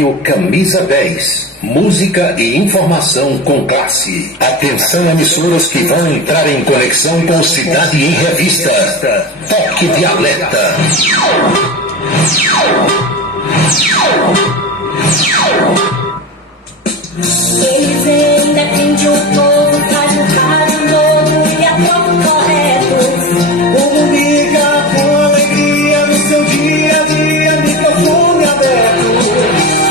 Rádio Camisa 10. Música e informação com classe. Atenção, emissoras que vão entrar em conexão com Cidade em Revista. Toque de alerta. Eles ainda têm um povo, faz um rádio novo e é pouco correto. Como liga com alegria no seu dia a dia, microfone aberto.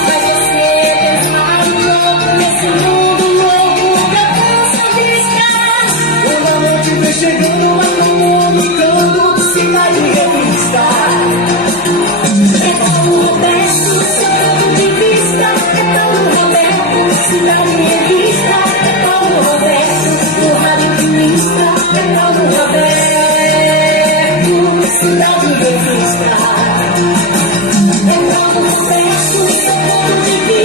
Mas você transforma um novo nesse mundo novo da dança disca. Quando a noite vem chegando, vai comunicando, Cidade em Revista. É Paulo Roberto, seu ponto de vista. É Paulo Roberto, Cidade em Revista. É Paulo Roberto, o rádio que ministra. É Paulo Roberto, Cidade em Revista. É Paulo Roberto, seu ponto de vista.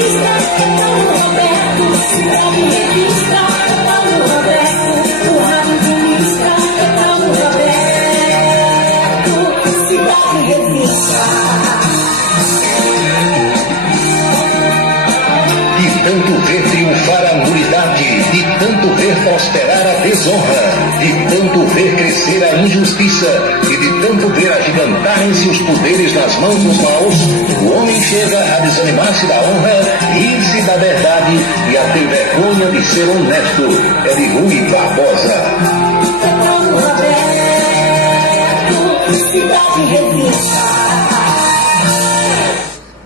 É Paulo Roberto, Cidade em Revista. É Paulo Roberto, o rádio que ministra. É Paulo Roberto, Cidade em Revista. De tanto ver triunfar a nulidade, de tanto ver prosperar a desonra, de tanto ver crescer a injustiça e de tanto ver agigantarem-se os poderes nas mãos dos maus, o homem chega a desanimar-se da honra, rir-se da verdade e a ter vergonha de ser honesto. É de Rui Barbosa. É Paulo Roberto, Cidade em Revista.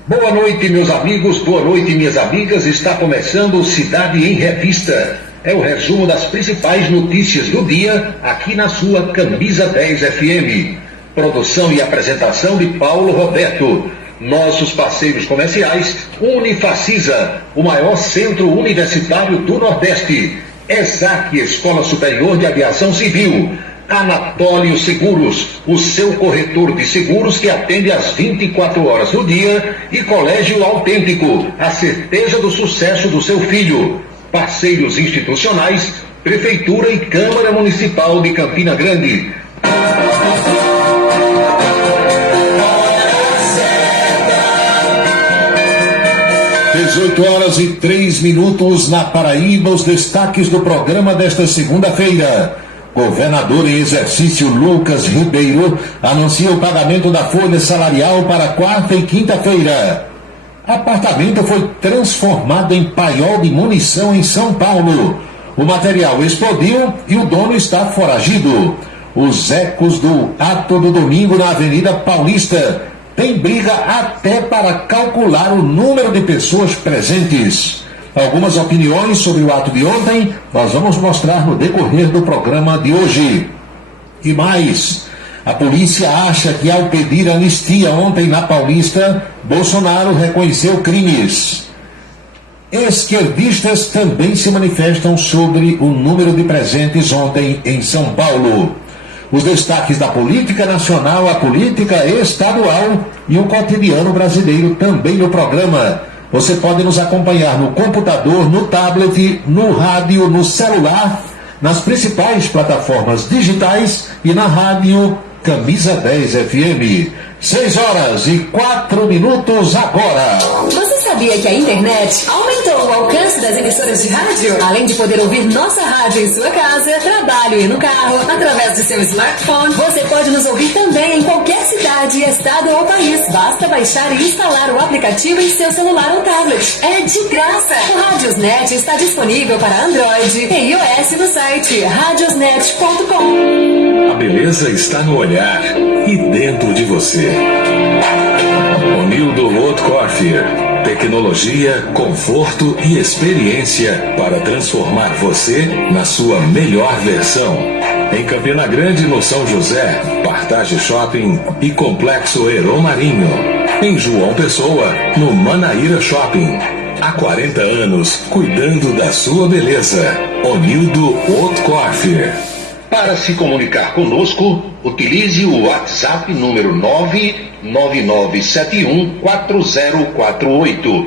Boa noite, meus amigos, boa noite, minhas amigas. Está começando Cidade em Revista. É o resumo das principais notícias do dia aqui na sua Camisa 10 FM. Produção e apresentação de Paulo Roberto. Nossos parceiros comerciais: Unifacisa, o maior centro universitário do Nordeste. ESAC, Escola Superior de Aviação Civil. Anatólio Seguros, o seu corretor de seguros que atende às 24 horas do dia, e Colégio Autêntico, a certeza do sucesso do seu filho. Parceiros institucionais: Prefeitura e Câmara Municipal de Campina Grande. 18h03 na Paraíba. Os destaques do programa desta segunda-feira. Governador em exercício Lucas Ribeiro anuncia o pagamento da folha salarial para quarta e quinta-feira. Apartamento foi transformado em paiol de munição em São Paulo. O material explodiu e o dono está foragido. Os ecos do ato do domingo na Avenida Paulista tem briga até para calcular o número de pessoas presentes. Algumas opiniões sobre o ato de ontem nós vamos mostrar no decorrer do programa de hoje. E mais, a polícia acha que ao pedir anistia ontem na Paulista, Bolsonaro reconheceu crimes. Esquerdistas também se manifestam sobre o número de presentes ontem em São Paulo. Os destaques da política nacional, a política estadual e o cotidiano brasileiro também no programa. Você pode nos acompanhar no computador, no tablet, no rádio, no celular, nas principais plataformas digitais e na rádio Camisa 10 FM. 6h04 agora. Você sabia que a internet aumentou o alcance das emissoras de rádio? Além de poder ouvir nossa rádio em sua casa, trabalho e no carro, através do seu smartphone, você pode nos ouvir também em qualquer cidade, estado ou país. Basta baixar e instalar o aplicativo em seu celular ou tablet. É de graça! O Radiosnet está disponível para Android e iOS no site radiosnet.com. A beleza está no olhar e dentro de você. Onildo Haute-Coiffure. Tecnologia, conforto e experiência para transformar você na sua melhor versão. Em Campina Grande, no São José, Partage Shopping e Complexo Heron Marinho. Em João Pessoa, no Manaíra Shopping. Há 40 anos, cuidando da sua beleza. Onildo Haute-Coiffure. Para se comunicar conosco, utilize o WhatsApp número 999714048.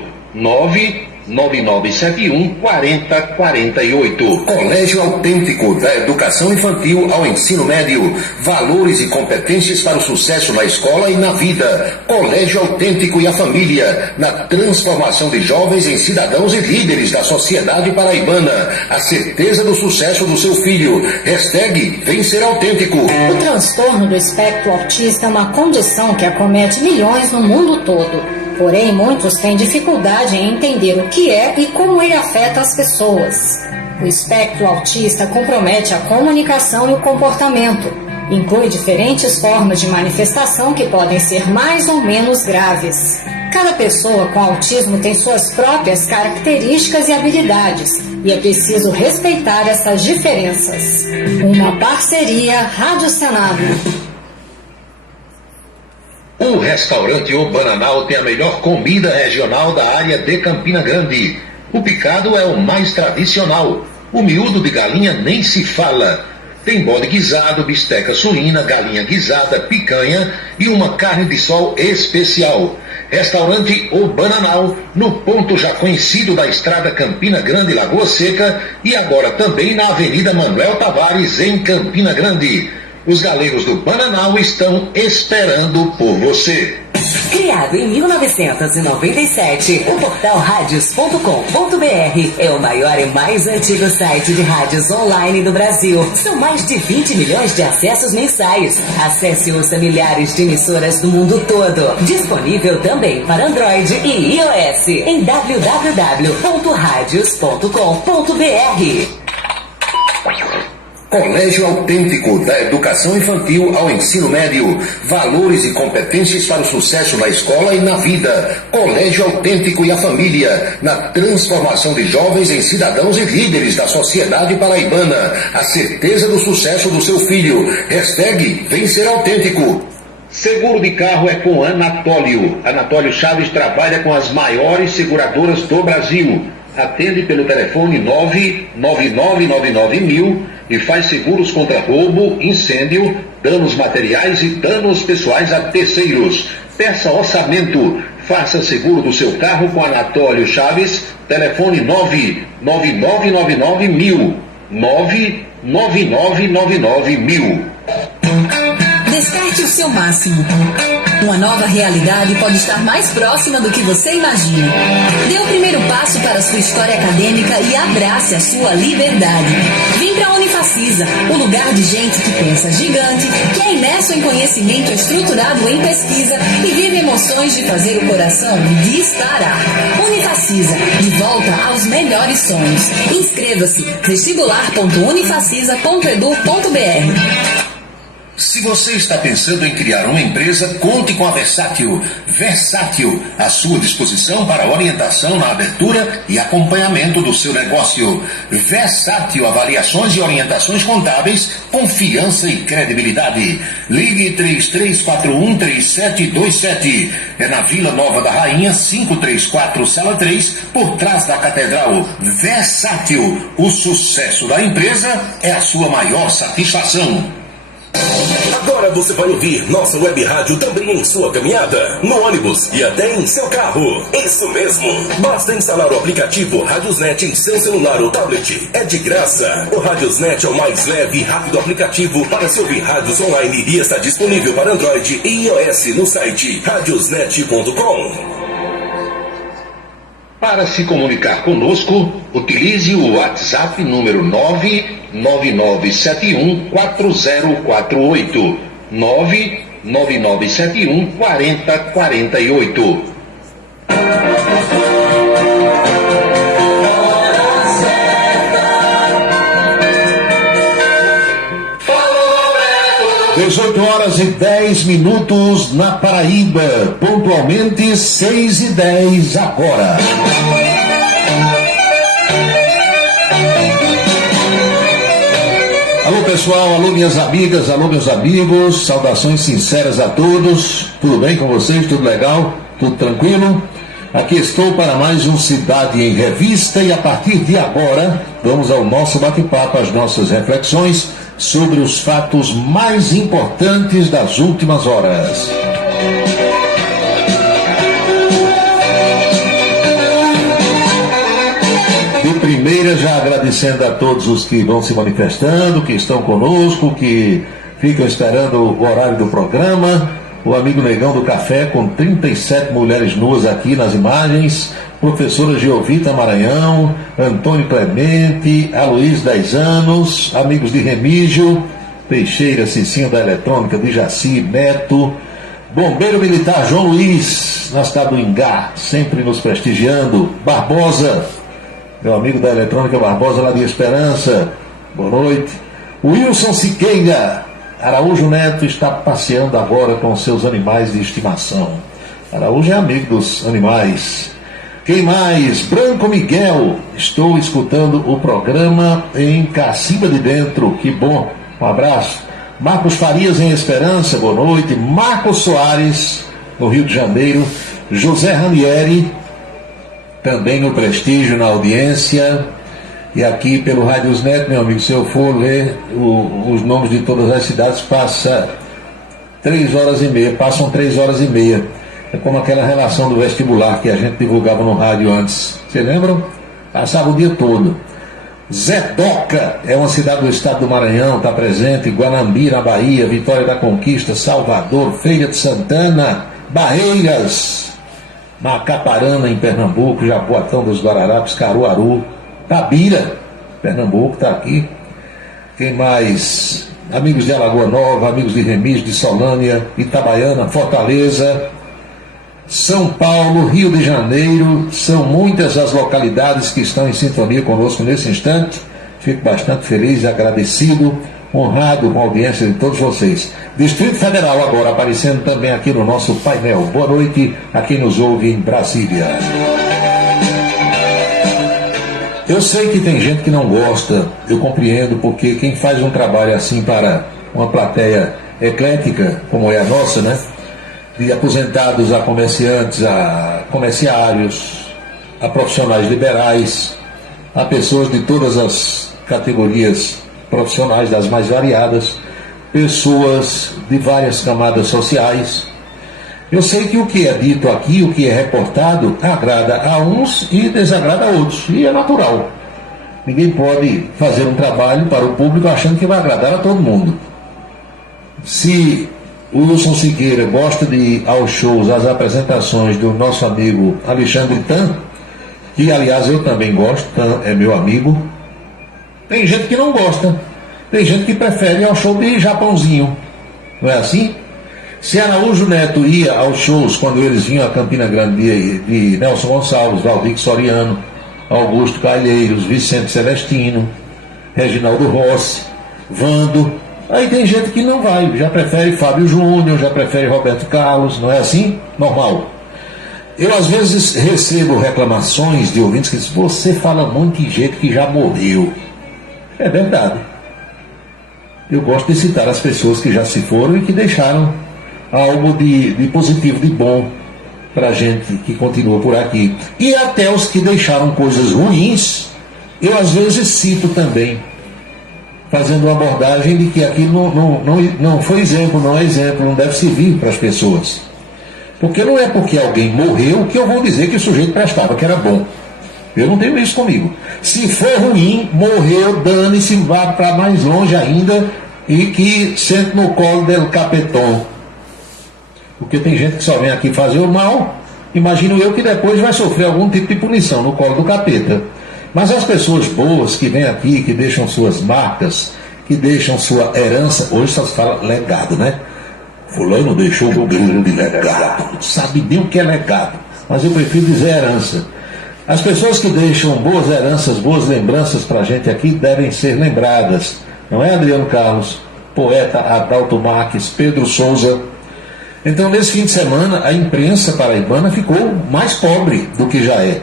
99971-4048. Colégio Autêntico, da educação infantil ao ensino médio. Valores e competências para o sucesso na escola e na vida. Colégio Autêntico e a família, na transformação de jovens em cidadãos e líderes da sociedade paraibana. A certeza do sucesso do seu filho. Hashtag Vem Ser Autêntico. O transtorno do espectro autista é uma condição que acomete milhões no mundo todo. Porém, muitos têm dificuldade em entender o que é e como ele afeta as pessoas. O espectro autista compromete a comunicação e o comportamento. Inclui diferentes formas de manifestação que podem ser mais ou menos graves. Cada pessoa com autismo tem suas próprias características e habilidades, e é preciso respeitar essas diferenças. Uma parceria Rádio Senado. O restaurante O Bananal tem a melhor comida regional da área de Campina Grande. O picado é o mais tradicional. O miúdo de galinha nem se fala. Tem bode guisado, bisteca suína, galinha guisada, picanha e uma carne de sol especial. Restaurante O Bananal, no ponto já conhecido da estrada Campina Grande, Lagoa Seca, e agora também na Avenida Manuel Tavares, em Campina Grande. Os galegos do Bananal estão esperando por você. Criado em 1997, o portal radios.com.br é o maior e mais antigo site de rádios online do Brasil. São mais de 20 milhões de acessos mensais. Acesse e ouça milhares de emissoras do mundo todo. Disponível também para Android e iOS em www.radios.com.br. Colégio Autêntico, da educação infantil ao ensino médio. Valores e competências para o sucesso na escola e na vida. Colégio Autêntico e a família, na transformação de jovens em cidadãos e líderes da sociedade paraibana. A certeza do sucesso do seu filho. Hashtag Vem Ser Autêntico. Seguro de carro é com Anatólio. Anatólio Chaves trabalha com as maiores seguradoras do Brasil. Atende pelo telefone 99999.000 e faz seguros contra roubo, incêndio, danos materiais e danos pessoais a terceiros. Peça orçamento. Faça seguro do seu carro com Anatólio Chaves. Telefone 99999.000. 99999.000. Desperte o seu máximo. Uma nova realidade pode estar mais próxima do que você imagina. Dê o primeiro passo para a sua história acadêmica e abrace a sua liberdade. Vem para a Unifacisa, o lugar de gente que pensa gigante, que é imerso em conhecimento estruturado em pesquisa e vive emoções de fazer o coração disparar. Unifacisa, de volta aos melhores sonhos. Inscreva-se, vestibular.unifacisa.edu.br. Se você está pensando em criar uma empresa, conte com a Versátil. Versátil, à sua disposição para orientação na abertura e acompanhamento do seu negócio. Versátil, avaliações e orientações contábeis, confiança e credibilidade. Ligue 3341-3727. É na Vila Nova da Rainha, 534, Sala 3, por trás da Catedral. Versátil, o sucesso da empresa é a sua maior satisfação. Agora você vai ouvir nossa web rádio também em sua caminhada, no ônibus e até em seu carro. Isso mesmo! Basta instalar o aplicativo Radiosnet em seu celular ou tablet. É de graça. O Radiosnet é o mais leve e rápido aplicativo para se ouvir rádios online e está disponível para Android e iOS no site radiosnet.com. Para se comunicar conosco, utilize o WhatsApp número 99971-4048. 99971-4048. Dezoito horas e 10 minutos na Paraíba, pontualmente 6h10 agora. Alô pessoal, alô minhas amigas, alô meus amigos, saudações sinceras a todos. Tudo bem com vocês? Tudo legal? Tudo tranquilo? Aqui estou para mais um Cidade em Revista e a partir de agora vamos ao nosso bate-papo, as nossas reflexões sobre os fatos mais importantes das últimas horas. primeira, já agradecendo a todos os que vão se manifestando, que estão conosco, que ficam esperando o horário do programa. O amigo Negão do Café, com 37 mulheres nuas aqui nas imagens. Professora Geovita Maranhão, Antônio Clemente, Aloysio 10 anos, amigos de Remígio, Teixeira, Cicinho da Eletrônica, de Jaci, Neto, Bombeiro Militar João Luiz, na cidade do Ingá, sempre nos prestigiando. Barbosa, meu amigo da Eletrônica Barbosa, lá de Esperança, boa noite. Wilson Siqueira, Araújo Neto está passeando agora com seus animais de estimação. Araújo é amigo dos animais. Quem mais? Branco Miguel, estou escutando o programa em Cacimba de Dentro, que bom, um abraço. Marcos Farias em Esperança, boa noite. Marcos Soares, no Rio de Janeiro. José Ranieri, também no prestígio, na audiência. E aqui pelo Rádios Net, meu amigo, se eu for ler os nomes de todas as cidades, passam 3 horas e meia. É como aquela relação do vestibular que a gente divulgava no rádio antes. Vocês lembram? Passava o dia todo. Zedoca é uma cidade do estado do Maranhão, está presente. Guanambi, na Bahia. Vitória da Conquista, Salvador, Feira de Santana, Barreiras, Macaparana, em Pernambuco, Jaboatão dos Guararapes, Caruaru, Tabira, Pernambuco, está aqui. Quem mais? Amigos de Alagoa Nova, amigos de Remígio, de Solânia, Itabaiana, Fortaleza, São Paulo, Rio de Janeiro. São muitas as localidades que estão em sintonia conosco nesse instante. Fico bastante feliz e agradecido, honrado com a audiência de todos vocês. Distrito Federal agora aparecendo também aqui no nosso painel. Boa noite a quem nos ouve em Brasília. Eu sei que tem gente que não gosta, eu compreendo, porque quem faz um trabalho assim para uma plateia eclética, como é a nossa, né? De aposentados a comerciantes, a comerciários, a profissionais liberais, a pessoas de todas as categorias profissionais, das mais variadas, pessoas de várias camadas sociais. Eu sei que o que é dito aqui, o que é reportado, agrada a uns e desagrada a outros, e é natural. Ninguém pode fazer um trabalho para o público achando que vai agradar a todo mundo. Se o Wilson Siqueira gosta de ir aos shows, às apresentações do nosso amigo Alexandre Tan, que aliás eu também gosto, Tan é meu amigo, tem gente que não gosta, tem gente que prefere ir ao show de Japãozinho, não é assim? Se Araújo Neto ia aos shows quando eles vinham a Campina Grande de Nelson Gonçalves, Valdir Soriano, Augusto Calheiros, Vicente Celestino, Reginaldo Rossi, Vando, aí tem gente que não vai, já prefere Fábio Júnior, já prefere Roberto Carlos, não é assim? Normal. Eu às vezes recebo reclamações de ouvintes que dizem: você fala muito de gente que já morreu. É verdade. Eu gosto de citar as pessoas que já se foram e que deixaram algo de positivo, de bom para a gente que continua por aqui. E até os que deixaram coisas ruins, eu às vezes cito também, fazendo uma abordagem de que aquilo não foi exemplo, não é exemplo, não deve servir para as pessoas. Porque não é porque alguém morreu que eu vou dizer que o sujeito prestava, que era bom. Eu não tenho isso comigo. Se for ruim, morreu, dane-se, vá para mais longe ainda e que sente no colo del capetão. Porque tem gente que só vem aqui fazer o mal, imagino eu que depois vai sofrer algum tipo de punição no colo do capeta. Mas as pessoas boas que vêm aqui, que deixam suas marcas, que deixam sua herança, hoje só se fala legado, né? Fulano deixou um grande legado. Não sabe nem o que é legado, mas eu prefiro dizer herança. As pessoas que deixam boas heranças, boas lembranças para a gente aqui devem ser lembradas. Não é, Adriano Carlos? Poeta Adalto Marques, Pedro Souza. Então, nesse fim de semana, a imprensa paraibana ficou mais pobre do que já é.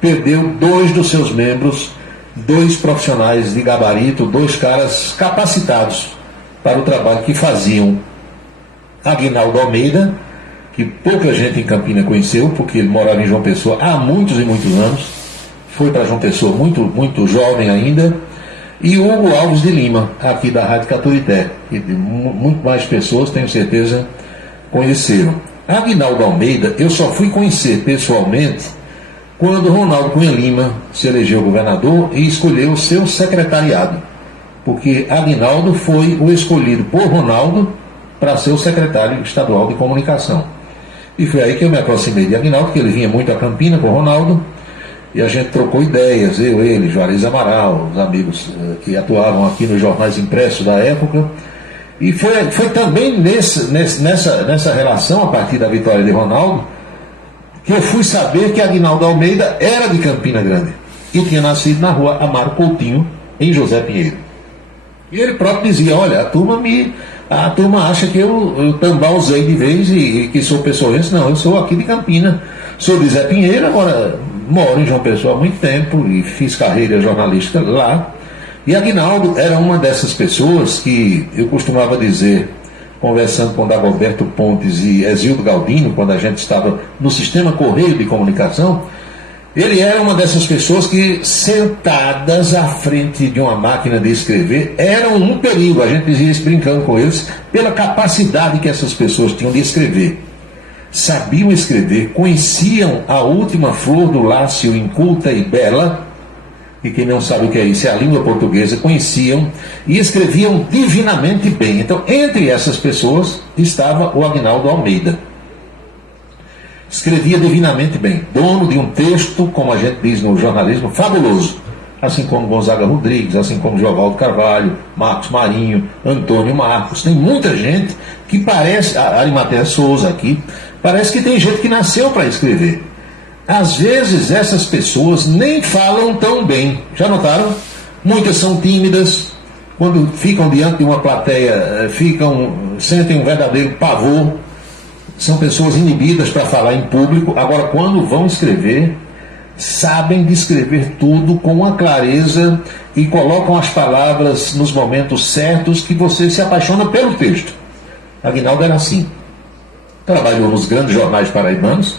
Perdeu 2 dos seus membros, 2 profissionais de gabarito, 2 caras capacitados para o trabalho que faziam. Aguinaldo Almeida, que pouca gente em Campina conheceu, porque ele morava em João Pessoa há muitos e muitos anos, foi para João Pessoa muito jovem ainda, e Hugo Alves de Lima, aqui da Rádio Caturité, que muito mais pessoas, tenho certeza, conheceram. Aguinaldo Almeida, eu só fui conhecer pessoalmente quando Ronaldo Cunha Lima se elegeu governador e escolheu seu secretariado, porque Aguinaldo foi o escolhido por Ronaldo para ser o secretário estadual de comunicação. E foi aí que eu me aproximei de Aguinaldo, porque ele vinha muito a Campina com Ronaldo, e a gente trocou ideias, eu, ele, Juarez Amaral, os amigos que atuavam aqui nos jornais impressos da época. E foi também nessa relação, a partir da vitória de Ronaldo, que eu fui saber que Aguinaldo Almeida era de Campina Grande e tinha nascido na rua Amaro Coutinho, em José Pinheiro. E ele próprio dizia: olha, a turma acha que eu tambauzei de vez e que sou pessoense. Não, eu sou aqui de Campina, sou de Zé Pinheiro, agora moro em João Pessoa há muito tempo e fiz carreira jornalística lá. E Aguinaldo era uma dessas pessoas que eu costumava dizer, conversando com Dagoberto Pontes e Exildo Galdino, quando a gente estava no sistema Correio de Comunicação, ele era uma dessas pessoas que, sentadas à frente de uma máquina de escrever, eram um perigo. A gente dizia isso brincando com eles, pela capacidade que essas pessoas tinham de escrever. Sabiam escrever, conheciam a última flor do Lácio, inculta e bela, e quem não sabe o que é isso, é a língua portuguesa, conheciam e escreviam divinamente bem. Então, entre essas pessoas estava o Aguinaldo Almeida. Escrevia divinamente bem, dono de um texto, como a gente diz no jornalismo, fabuloso, assim como Gonzaga Rodrigues, assim como Giovaldo Carvalho, Marcos Marinho, Antônio Marcos. Tem muita gente que parece, Arimatea Souza aqui, parece que tem gente que nasceu para escrever. Às vezes essas pessoas nem falam tão bem. Já notaram? Muitas são tímidas, quando ficam diante de uma plateia, sentem um verdadeiro pavor. São pessoas inibidas para falar em público. Agora, quando vão escrever, sabem descrever tudo com uma clareza e colocam as palavras nos momentos certos que você se apaixona pelo texto. Aguinaldo era assim. Trabalhou nos grandes jornais paraibanos,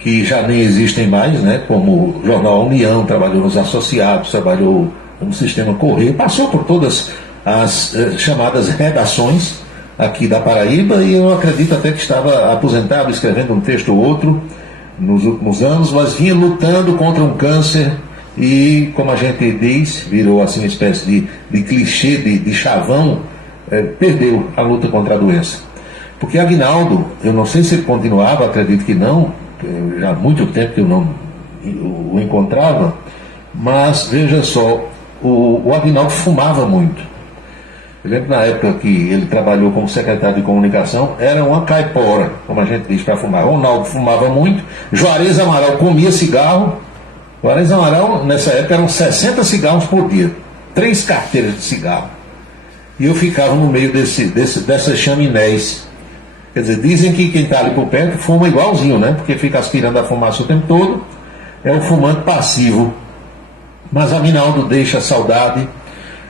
que já nem existem mais, né? Como o jornal União, trabalhou nos Associados, trabalhou no sistema Correio, passou por todas as chamadas redações aqui da Paraíba, e eu acredito até que estava aposentado, escrevendo um texto ou outro nos últimos anos, mas vinha lutando contra um câncer e, como a gente diz, virou assim uma espécie de clichê, de chavão, perdeu a luta contra a doença. Porque Aguinaldo, eu não sei se ele continuava, acredito que não, já há muito tempo que eu não o encontrava, mas veja só, o Aguinaldo fumava muito. Eu lembro na época que ele trabalhou como secretário de comunicação, era uma caipora, como a gente diz, para fumar. Ronaldo fumava muito, Juarez Amaral comia cigarro. Juarez Amaral, nessa época, eram 60 cigarros por dia, 3 carteiras de cigarro. E eu ficava no meio dessas chaminés. Quer dizer, dizem que quem está ali por perto fuma igualzinho, né? Porque fica aspirando a fumaça o tempo todo, é um fumante passivo. Mas Aguinaldo deixa saudade.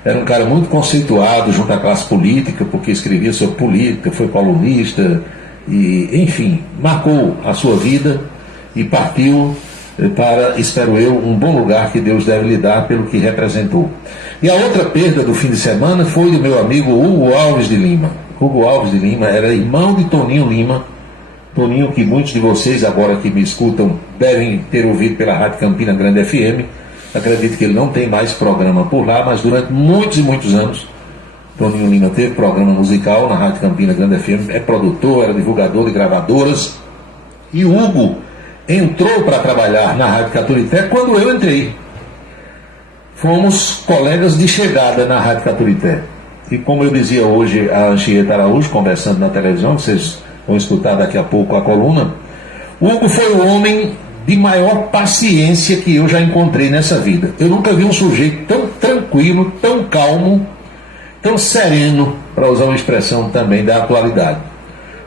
Era um cara muito conceituado junto à classe política, porque escrevia sobre política, foi colunista, e, enfim, marcou a sua vida e partiu para, espero eu, um bom lugar que Deus deve lhe dar pelo que representou. E a outra perda do fim de semana foi do meu amigo Hugo Alves de Lima. Hugo Alves de Lima era irmão de Toninho Lima. Toninho, que muitos de vocês agora que me escutam devem ter ouvido pela Rádio Campina Grande FM. Acredito que ele não tem mais programa por lá, mas durante muitos e muitos anos Toninho Lima teve programa musical na Rádio Campina Grande FM, é produtor, era divulgador de gravadoras. E o Hugo entrou para trabalhar na Rádio Caturité quando eu entrei. Fomos colegas de chegada na Rádio Caturité. E como eu dizia hoje a Anchieta Araújo, conversando na televisão, vocês vão escutar daqui a pouco a coluna, o Hugo foi o homem de maior paciência que eu já encontrei nessa vida. Eu nunca vi um sujeito tão tranquilo, tão calmo, tão sereno, para usar uma expressão também da atualidade.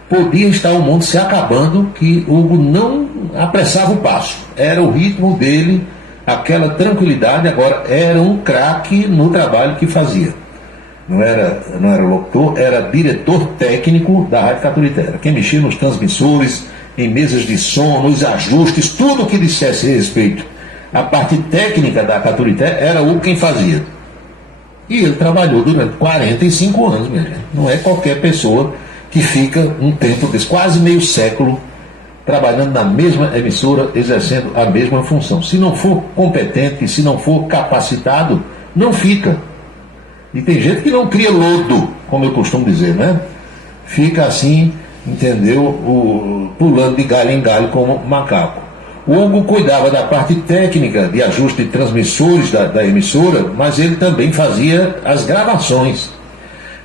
Podia estar o mundo se acabando, que Hugo não apressava o passo. Era o ritmo dele, aquela tranquilidade. Agora era um craque no trabalho que fazia. Não era locutor, era diretor técnico da Rádio Caturité. Quem mexia nos transmissores, em mesas de som, nos ajustes, tudo o que dissesse respeito à parte técnica da Caturité, era o quem fazia. E ele trabalhou durante 45 anos, minha gente. Não é qualquer pessoa que fica um tempo desse, quase meio século, trabalhando na mesma emissora, exercendo a mesma função. Se não for competente, se não for capacitado, não fica. E tem gente que não cria lodo, como eu costumo dizer, né? Fica assim, entendeu? Pulando de galho em galho como macaco. O Hugo cuidava da parte técnica de ajuste de transmissores da emissora, mas ele também fazia as gravações.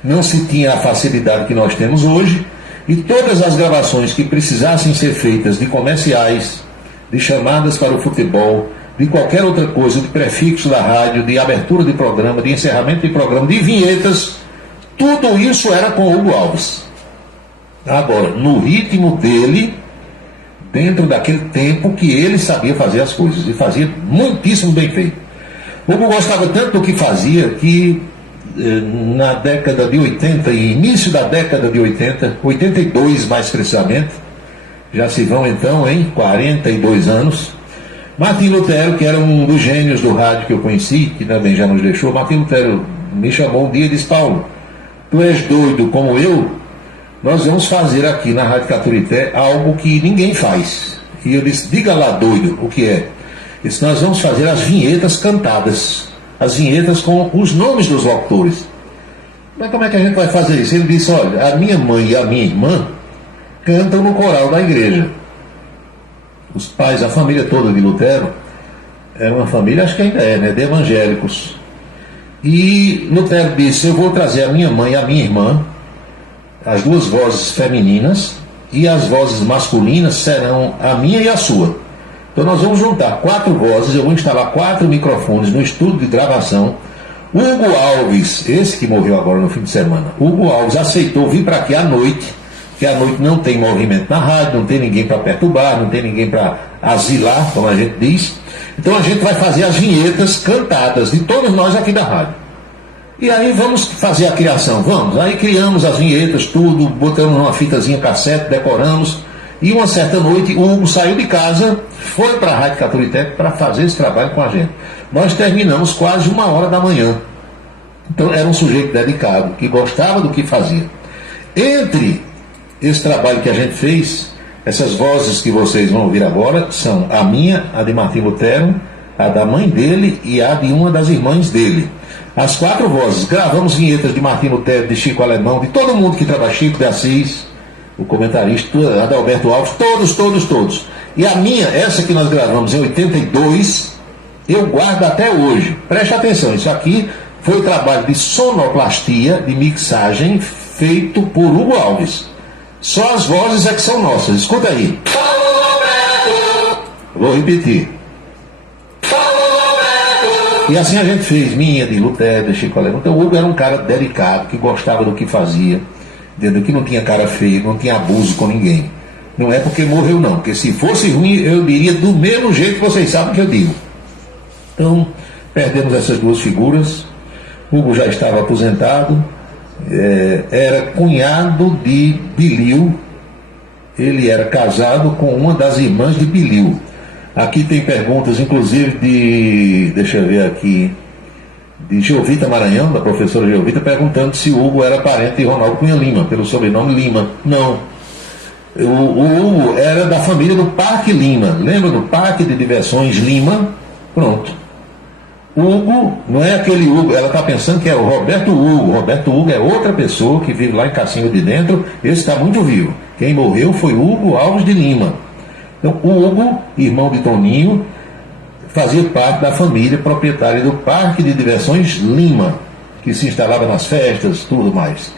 Não se tinha a facilidade que nós temos hoje, e todas as gravações que precisassem ser feitas de comerciais, de chamadas para o futebol, de qualquer outra coisa, de prefixo da rádio, de abertura de programa, de encerramento de programa, de vinhetas, tudo isso era com o Hugo Alves. Agora, no ritmo dele, dentro daquele tempo que ele sabia fazer as coisas, e fazia muitíssimo bem feito. O Hugo gostava tanto do que fazia que na década de 80 e início da década de 80, 82 mais precisamente, já se vão então em 42 anos, Martim Lutero, que era um dos gênios do rádio que eu conheci, que também já nos deixou, Martim Lutero me chamou um dia e disse: Paulo, tu és doido como eu? Nós vamos fazer aqui na Rádio Caturité algo que ninguém faz. E eu disse: diga lá, doido, o que é? Ele disse: nós vamos fazer as vinhetas cantadas, as vinhetas com os nomes dos locutores. Mas como é que a gente vai fazer isso? Ele disse: olha, a minha mãe e a minha irmã cantam no coral da igreja. Os pais, a família toda de Lutero, era uma família, acho que ainda é, né, de evangélicos. E Lutero disse: eu vou trazer a minha mãe e a minha irmã, as duas vozes femininas, e as vozes masculinas serão a minha e a sua. Então nós vamos juntar 4 vozes, eu vou instalar 4 microfones no estúdio de gravação. Hugo Alves, esse que morreu agora no fim de semana, Hugo Alves aceitou vir para aqui à noite, que à noite não tem movimento na rádio, não tem ninguém para perturbar, não tem ninguém para asilar, como a gente diz. Então a gente vai fazer as vinhetas cantadas de todos nós aqui da rádio. E aí vamos fazer a criação, vamos. Aí criamos as vinhetas, tudo, botamos uma fitazinha cassete, decoramos. E uma certa noite o Hugo saiu de casa, foi para a Rádio Caturité para fazer esse trabalho com a gente. Nós terminamos quase 1h da manhã. Então era um sujeito dedicado, que gostava do que fazia. Entre esse trabalho que a gente fez, essas vozes que vocês vão ouvir agora são a minha, a de Martim Lutero, a da mãe dele e a de uma das irmãs dele. As 4 vozes, gravamos vinhetas de Martim Lutero, de Chico Alemão, de todo mundo que trabalha, Chico de Assis, o comentarista, Adalberto Alves, todos. E a minha, essa que nós gravamos em 82, eu guardo até hoje. Preste atenção, isso aqui foi o trabalho de sonoplastia, de mixagem, feito por Hugo Alves. Só as vozes é que são nossas, escuta aí. Vou repetir. E assim a gente fez, minha, de Lutero, de Chico Alemão. Então o Hugo era um cara dedicado, que gostava do que fazia, entendeu? Que não tinha cara feia, não tinha abuso com ninguém. Não é porque morreu não, porque se fosse ruim eu diria do mesmo jeito que vocês sabem que eu digo. Então perdemos essas 2 figuras. Hugo já estava aposentado, era cunhado de Bilil, ele era casado com uma das irmãs de Bilil. Aqui tem perguntas, inclusive, deixa eu ver aqui, de Geovita Maranhão, da professora Geovita, perguntando se o Hugo era parente de Ronaldo Cunha Lima, pelo sobrenome Lima. Não. O Hugo era da família do Parque Lima. Lembra do Parque de Diversões Lima? Pronto. O Hugo, não é aquele Hugo, ela está pensando que é o Roberto Hugo. Roberto Hugo é outra pessoa que vive lá em Cacinho de Dentro, esse está muito vivo. Quem morreu foi Hugo Alves de Lima. Então, o Hugo, irmão de Toninho, fazia parte da família proprietária do Parque de Diversões Lima, que se instalava nas festas, tudo mais.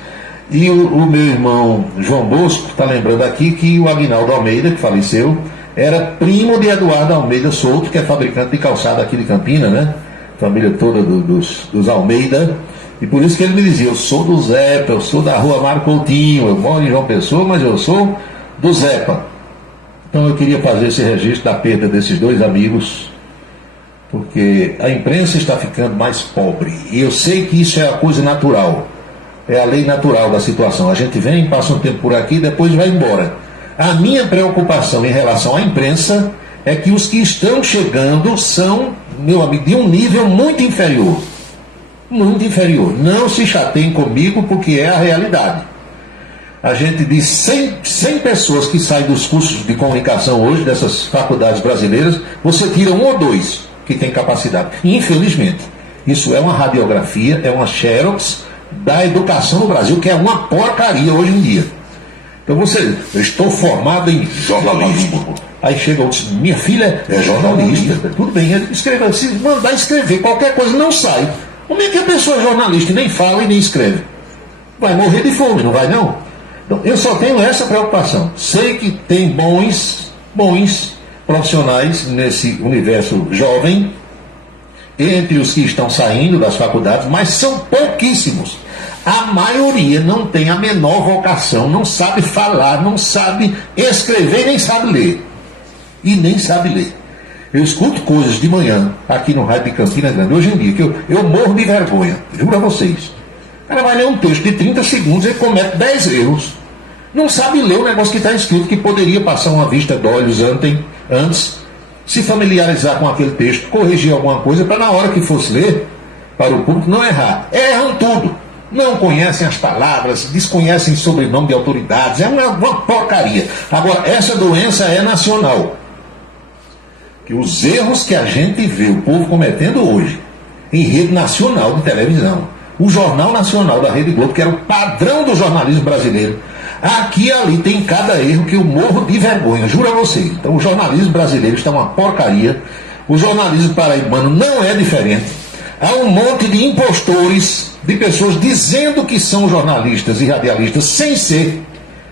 E o meu irmão João Bosco está lembrando aqui que o Aguinaldo Almeida, que faleceu, era primo de Eduardo Almeida Souto, que é fabricante de calçado aqui de Campina, né? Família toda dos Almeida. E por isso que ele me dizia: eu sou do Zepa, eu sou da rua Mário Coutinho, eu moro em João Pessoa, mas eu sou do Zepa. Então eu queria fazer esse registro da perda desses 2 amigos, porque a imprensa está ficando mais pobre. E eu sei que isso é a coisa natural, é a lei natural da situação. A gente vem, passa um tempo por aqui, depois vai embora. A minha preocupação em relação à imprensa é que os que estão chegando são, meu amigo, de um nível muito inferior. Muito inferior. Não se chateiem comigo, porque é a realidade. a gente diz 100 pessoas que saem dos cursos de comunicação hoje, dessas faculdades brasileiras, você tira 1 ou 2 que tem capacidade. Infelizmente, isso é uma radiografia, é uma xerox da educação no Brasil, que é uma porcaria hoje em dia. Então eu estou formado em jornalismo. Aí chega outro, minha filha é jornalista. Tudo bem, ele escreve, se mandar escrever qualquer coisa, não sai. Como é que a pessoa é jornalista e nem fala e nem escreve? Vai morrer de fome, não vai não? Então, eu só tenho essa preocupação. Sei que tem bons profissionais nesse universo jovem, entre os que estão saindo das faculdades, mas são pouquíssimos. A maioria não tem a menor vocação, não sabe falar, não sabe escrever, nem sabe ler. E nem sabe ler. Eu escuto coisas de manhã, aqui no rádio de Campina Grande, hoje em dia, que eu morro de vergonha, juro a vocês. O cara vai ler um texto de 30 segundos e comete 10 erros. Não sabe ler o negócio que está escrito, que poderia passar uma vista de olhos antes, se familiarizar com aquele texto, corrigir alguma coisa, para na hora que fosse ler, para o público não errar. Erram tudo. Não conhecem as palavras, desconhecem sobrenome de autoridades, é uma porcaria. Agora, essa doença é nacional. Que os erros que a gente vê o povo cometendo hoje, em rede nacional de televisão, o Jornal Nacional da Rede Globo, que era o padrão do jornalismo brasileiro, aqui e ali tem cada erro que eu morro de vergonha, juro a vocês. Então o jornalismo brasileiro está uma porcaria, o jornalismo paraibano não é diferente. Há um monte de impostores, de pessoas dizendo que são jornalistas e radialistas sem ser.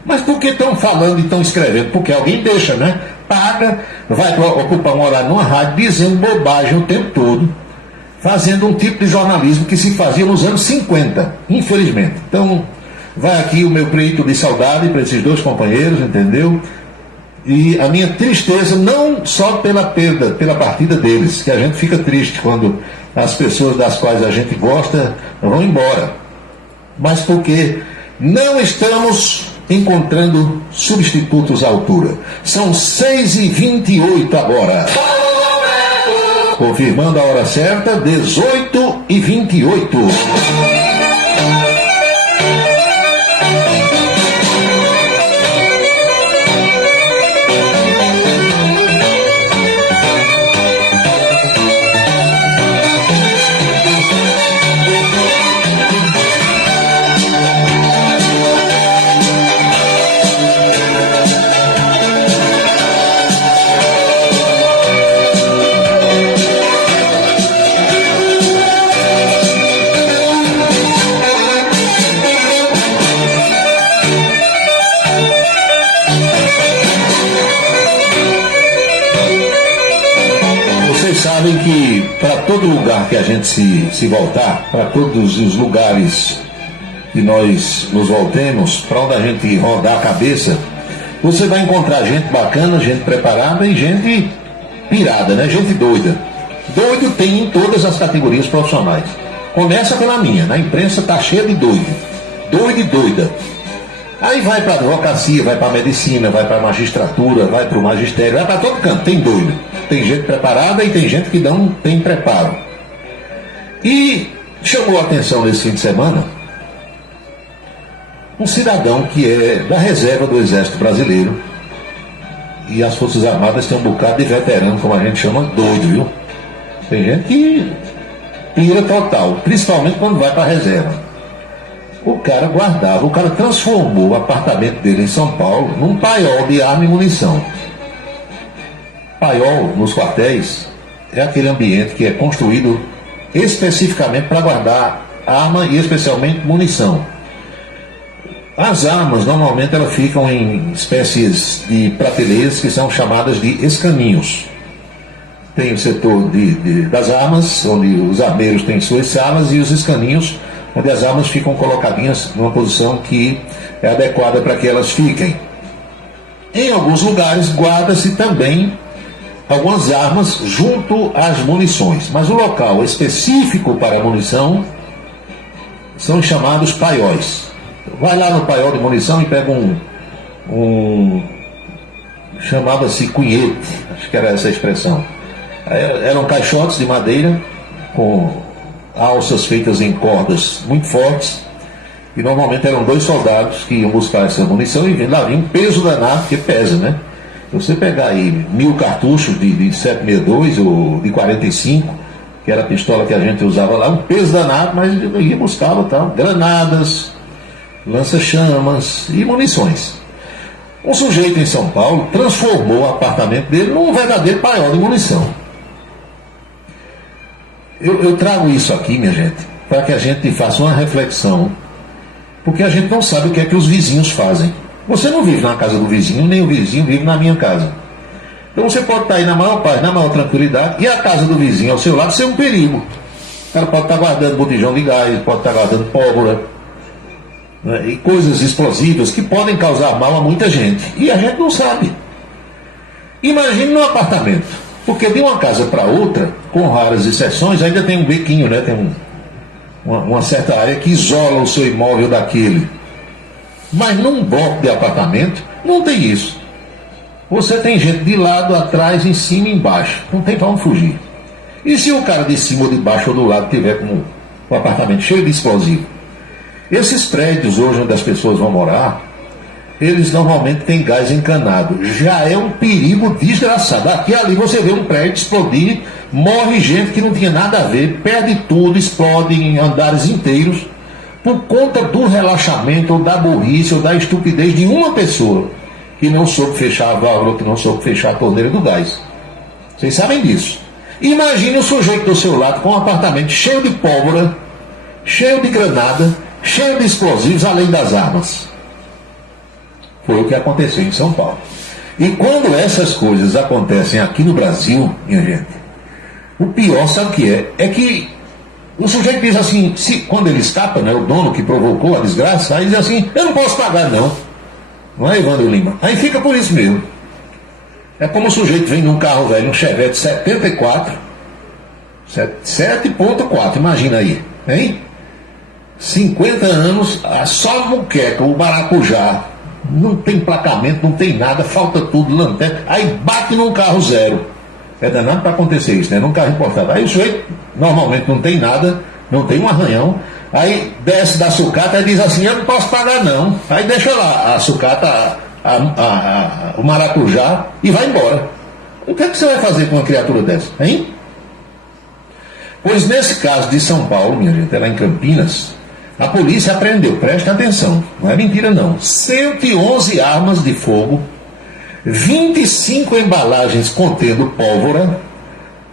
Mas por que estão falando e estão escrevendo? Porque alguém deixa, né? Paga, vai ocupar um horário numa rádio dizendo bobagem o tempo todo, fazendo um tipo de jornalismo que se fazia nos anos 50, infelizmente. Então, vai aqui o meu pleito de saudade para esses dois companheiros, entendeu? E a minha tristeza, não só pela perda, pela partida deles, que a gente fica triste quando as pessoas das quais a gente gosta vão embora, mas porque não estamos encontrando substitutos à altura. São 6h28 agora. Confirmando a hora certa, 18h28. Sabem que para todo lugar que a gente se voltar, para todos os lugares que nós nos voltemos, para onde a gente rodar a cabeça, você vai encontrar gente bacana, gente preparada e gente pirada, né? Gente doida. Doido tem em todas as categorias profissionais. Começa pela minha, na imprensa tá cheia de doido. Doido e doida. Aí vai para a advocacia, vai para a medicina, vai para a magistratura, vai para o magistério, vai para todo canto, tem doido. Tem gente preparada e tem gente que não tem preparo. E chamou a atenção nesse fim de semana um cidadão que é da reserva do Exército Brasileiro, e as Forças Armadas têm um bocado de veterano, como a gente chama, doido, viu? Tem gente que pira total, principalmente quando vai para a reserva. O cara guardava, o cara transformou o apartamento dele em São Paulo num paiol de arma e munição. Paiol, nos quartéis, é aquele ambiente que é construído especificamente para guardar arma e especialmente munição. As armas, normalmente, elas ficam em espécies de prateleiras que são chamadas de escaninhos. Tem o setor das armas, onde os armeiros têm suas salas, e os escaninhos, onde as armas ficam colocadinhas numa posição que é adequada para que elas fiquem. Em alguns lugares, guarda-se também algumas armas junto às munições, mas o local específico para a munição são chamados paióis. Vai lá no paiol de munição e pega chamava-se cunhete, acho que era essa a expressão. Eram caixotes de madeira com alças feitas em cordas muito fortes, E normalmente eram 2 soldados que iam buscar essa munição e lá vinha um peso danado, que pesa, né? Se você pegar aí 1000 cartuchos de 762 ou de 45, que era a pistola que a gente usava lá, um peso danado, mas ia buscar tal, granadas, lança-chamas e munições. Um sujeito em São Paulo transformou o apartamento dele num verdadeiro paiol de munição. Eu trago isso aqui, minha gente, para que a gente faça uma reflexão, porque a gente não sabe o que é que os vizinhos fazem. Você não vive na casa do vizinho, nem o vizinho vive na minha casa. Então você pode estar aí na maior paz, na maior tranquilidade, e a casa do vizinho ao seu lado ser um perigo. O cara pode estar guardando botijão de gás, pode estar guardando pólvora, né, e coisas explosivas que podem causar mal a muita gente. E a gente não sabe. Imagine num apartamento, porque de uma casa para outra, com raras exceções, ainda tem um bequinho, né, tem uma certa área que isola o seu imóvel daquele. Mas num bloco de apartamento, não tem isso. Você tem gente de lado, atrás, em cima e embaixo. Não tem para onde fugir. E se o cara de cima, ou de baixo ou do lado tiver com o apartamento cheio de explosivo? Esses prédios hoje onde as pessoas vão morar, eles normalmente têm gás encanado. Já é um perigo desgraçado. Aqui e ali você vê um prédio explodir, morre gente que não tinha nada a ver, perde tudo, explode em andares inteiros, por conta do relaxamento, ou da burrice, ou da estupidez de uma pessoa que não soube fechar a válvula, que não soube fechar a torneira do gás. Vocês sabem disso. Imagine o sujeito do seu lado com um apartamento cheio de pólvora, cheio de granada, cheio de explosivos, além das armas. Foi o que aconteceu em São Paulo. E quando essas coisas acontecem aqui no Brasil, minha gente, o pior, sabe o que é? É que o sujeito diz assim, quando ele escapa, né, o dono que provocou a desgraça, aí diz assim, eu não posso pagar não. Não é, Evandro Lima? Aí fica por isso mesmo. É como o sujeito vem num carro velho, um Chevette 74, 7.4, imagina aí, hein? 50 anos, só a muqueca, o maracujá, não tem emplacamento, não tem nada, falta tudo, lanterna, aí bate num carro zero. É danado para acontecer isso, né? Num carro importado. Aí o sujeito normalmente não tem nada, não tem um arranhão, aí desce da sucata e diz assim, eu não posso pagar não. Aí deixa lá a sucata, o maracujá e vai embora. O que é que você vai fazer com uma criatura dessa, hein? Pois nesse caso de São Paulo, minha gente, lá em Campinas, a polícia apreendeu, preste atenção, não é mentira não, 111 armas de fogo, 25 embalagens contendo pólvora,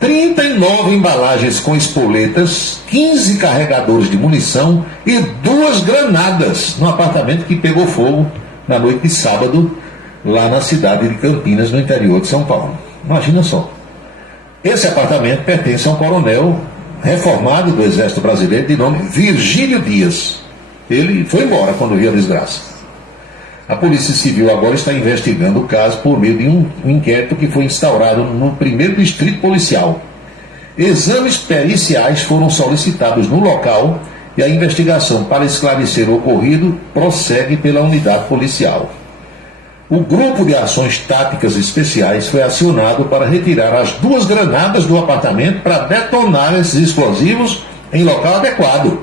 39 embalagens com espoletas, 15 carregadores de munição e 2 granadas no apartamento que pegou fogo na noite de sábado, lá na cidade de Campinas, no interior de São Paulo. Imagina só. Esse apartamento pertence a um coronel reformado do Exército Brasileiro de nome Virgílio Dias. Ele foi embora quando viu a desgraça. A Polícia Civil agora está investigando o caso por meio de um inquérito que foi instaurado no 1º Distrito Policial. Exames periciais foram solicitados no local e a investigação para esclarecer o ocorrido prossegue pela unidade policial. O Grupo de Ações Táticas Especiais foi acionado para retirar as 2 granadas do apartamento para detonar esses explosivos em local adequado.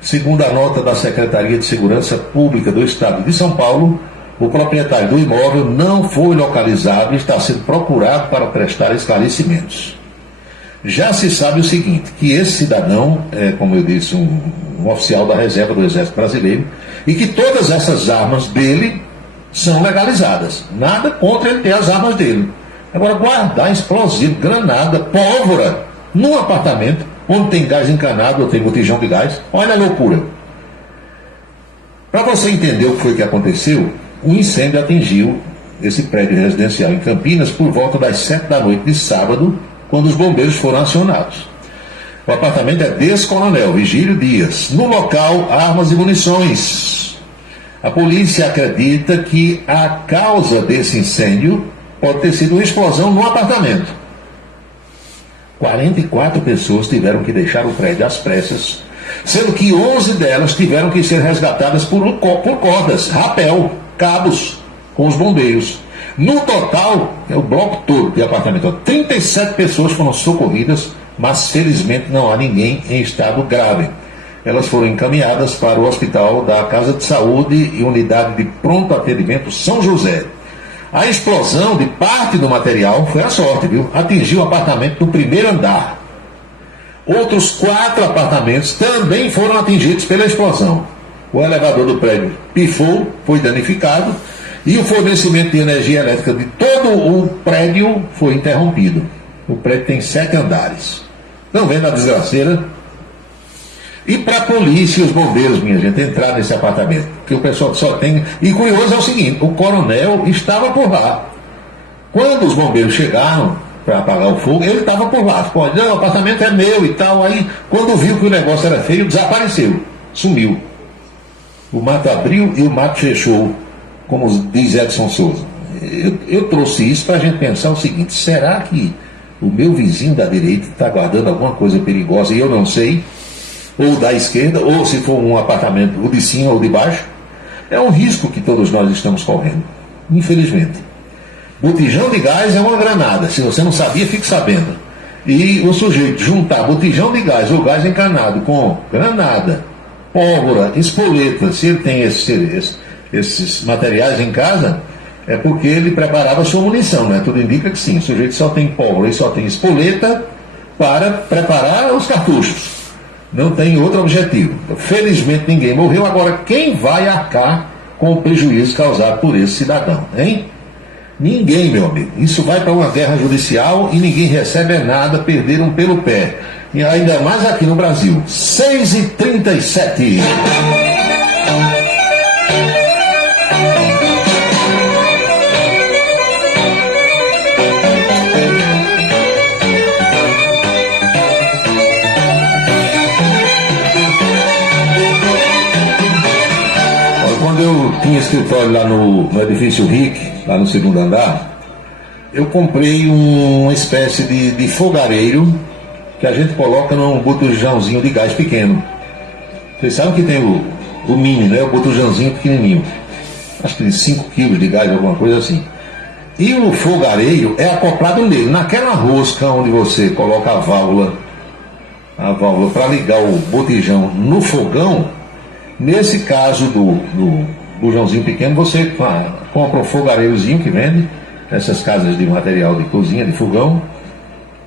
Segundo a nota da Secretaria de Segurança Pública do Estado de São Paulo, o proprietário do imóvel não foi localizado e está sendo procurado para prestar esclarecimentos. Já se sabe o seguinte, que esse cidadão é, como eu disse, um oficial da reserva do Exército Brasileiro, e que todas essas armas dele são legalizadas. Nada contra ele ter as armas dele. Agora, guardar explosivo, granada, pólvora, num apartamento onde tem gás encanado ou tem botijão de gás, olha a loucura. Para você entender o que foi que aconteceu, um incêndio atingiu esse prédio residencial em Campinas por volta das 7 da noite de sábado, quando os bombeiros foram acionados. O apartamento é desse coronel Virgílio Dias. No local, armas e munições. A polícia acredita que a causa desse incêndio pode ter sido uma explosão no apartamento. 44 pessoas tiveram que deixar o prédio às pressas, sendo que 11 delas tiveram que ser resgatadas por cordas, rapel, cabos, com os bombeiros. No total, é o bloco todo de apartamento, 37 pessoas foram socorridas, mas felizmente não há ninguém em estado grave. elas foram encaminhadas para o hospital da Casa de Saúde e Unidade de Pronto Atendimento São José. A explosão de parte do material foi a sorte, viu? Atingiu o apartamento do primeiro andar. Outros 4 apartamentos também foram atingidos pela explosão. O elevador do prédio pifou, foi danificado, e o fornecimento de energia elétrica de todo o prédio foi interrompido. O prédio tem 7 andares. Estão vendo a desgraceira? E para a polícia e os bombeiros, minha gente, entrar nesse apartamento, porque o pessoal só tem... E curioso é o seguinte, o coronel estava por lá. Quando os bombeiros chegaram para apagar o fogo, ele estava por lá. Pode, o apartamento é meu e tal. Aí, quando viu que o negócio era feio, desapareceu, sumiu. O mato abriu e o mato fechou, como diz Edson Souza. Eu trouxe isso para a gente pensar o seguinte: será que o meu vizinho da direita está guardando alguma coisa perigosa e eu não sei? Ou da esquerda, ou se for um apartamento, o de cima ou de baixo? É um risco que todos nós estamos correndo, infelizmente. Botijão de gás é uma granada. Se você não sabia, fique sabendo. E o sujeito juntar botijão de gás ou gás encanado com granada, pólvora, espoleta, se ele tem esses materiais em casa, é porque ele preparava sua munição, né? Tudo indica que sim. O sujeito só tem pólvora e só tem espoleta para preparar os cartuchos. Não tem outro objetivo. Felizmente ninguém morreu. Agora, quem vai arcar com o prejuízo causado por esse cidadão, hein? Ninguém, meu amigo. Isso vai para uma guerra judicial e ninguém recebe nada, perderam pelo pé. E ainda mais aqui no Brasil. 6h37. Quando eu tinha escritório lá no edifício RIC, lá no segundo andar, eu comprei uma espécie de fogareiro que a gente coloca num botijãozinho de gás pequeno. Vocês sabem que tem o mini, né? O botijãozinho pequenininho. Acho que de 5 quilos de gás, alguma coisa assim. E o fogareiro é acoplado nele, naquela rosca onde você coloca a válvula para ligar o botijão no fogão. Nesse caso do bujãozinho pequeno, você compra um fogareirozinho que vende, essas casas de material de cozinha, de fogão,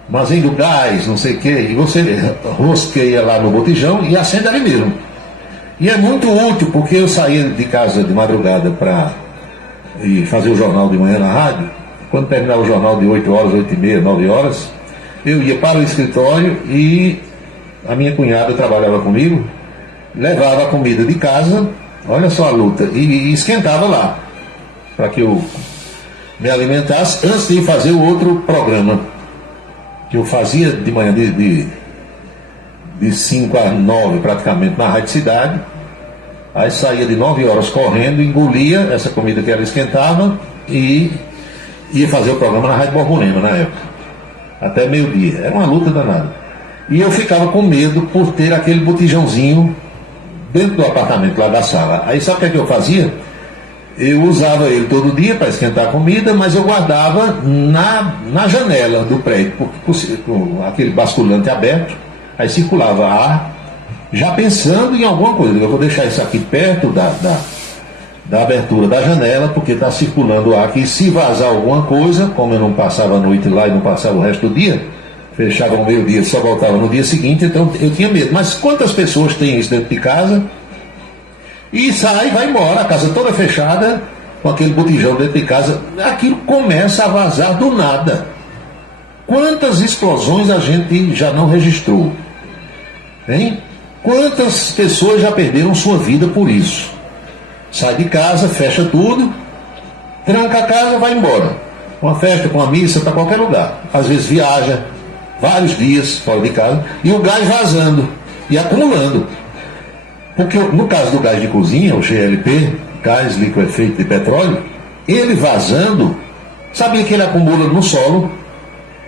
armazém do gás, não sei o que, e você rosqueia lá no botijão e acende ali mesmo. E é muito útil, porque eu saía de casa de madrugada para ir fazer o jornal de manhã na rádio. Quando terminava o jornal de 8 horas, 8h30, 9 horas, eu ia para o escritório e a minha cunhada trabalhava comigo, levava a comida de casa, olha só a luta, e esquentava lá, para que eu me alimentasse antes de fazer o outro programa, que eu fazia de manhã de 5 a 9 praticamente na Rádio Cidade. Aí saía de 9 horas correndo, engolia essa comida que ela esquentava e ia fazer o programa na Rádio Borborema na época, até meio-dia. Era uma luta danada. E eu ficava com medo por ter aquele botijãozinho dentro do apartamento lá da sala. Aí sabe o que eu fazia? Eu usava ele todo dia para esquentar a comida, mas eu guardava na janela do prédio, com aquele basculante aberto, aí circulava ar, já pensando em alguma coisa. Eu vou deixar isso aqui perto da abertura da janela, porque está circulando o ar aqui. Se vazar alguma coisa, como eu não passava a noite lá e não passava o resto do dia, fechava ao meio-dia, só voltava no dia seguinte, então eu tinha medo. Mas quantas pessoas têm isso dentro de casa? E sai, vai embora, a casa toda fechada, com aquele botijão dentro de casa, aquilo começa a vazar do nada. Quantas explosões a gente já não registrou? Hein? Quantas pessoas já perderam sua vida por isso? Sai de casa, fecha tudo, tranca a casa, vai embora. Uma festa, com uma missa, para qualquer lugar. Às vezes viaja vários dias fora de casa, e o gás vazando e acumulando. Porque no caso do gás de cozinha, o GLP, gás liquefeito de petróleo, ele vazando, sabia que ele acumula no solo,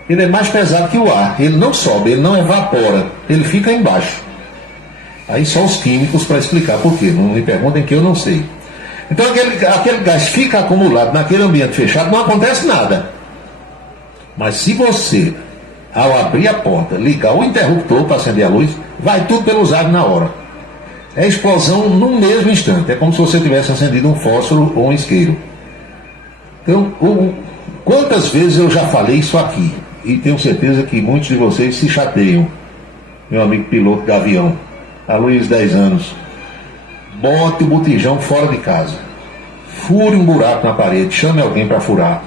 ele é mais pesado que o ar, ele não sobe, ele não evapora, ele fica embaixo. Aí só os químicos para explicar por quê, não me perguntem que eu não sei. Então aquele gás fica acumulado naquele ambiente fechado, não acontece nada. Mas se você, ao abrir a porta, ligar o interruptor para acender a luz, vai tudo pelos ares na hora. É explosão no mesmo instante. É como se você tivesse acendido um fósforo ou um isqueiro. Então, quantas vezes eu já falei isso aqui? E tenho certeza que muitos de vocês se chateiam. Meu amigo piloto de avião, a Luiz, 10 anos. Bote o botijão fora de casa. Fure um buraco na parede, chame alguém para furar.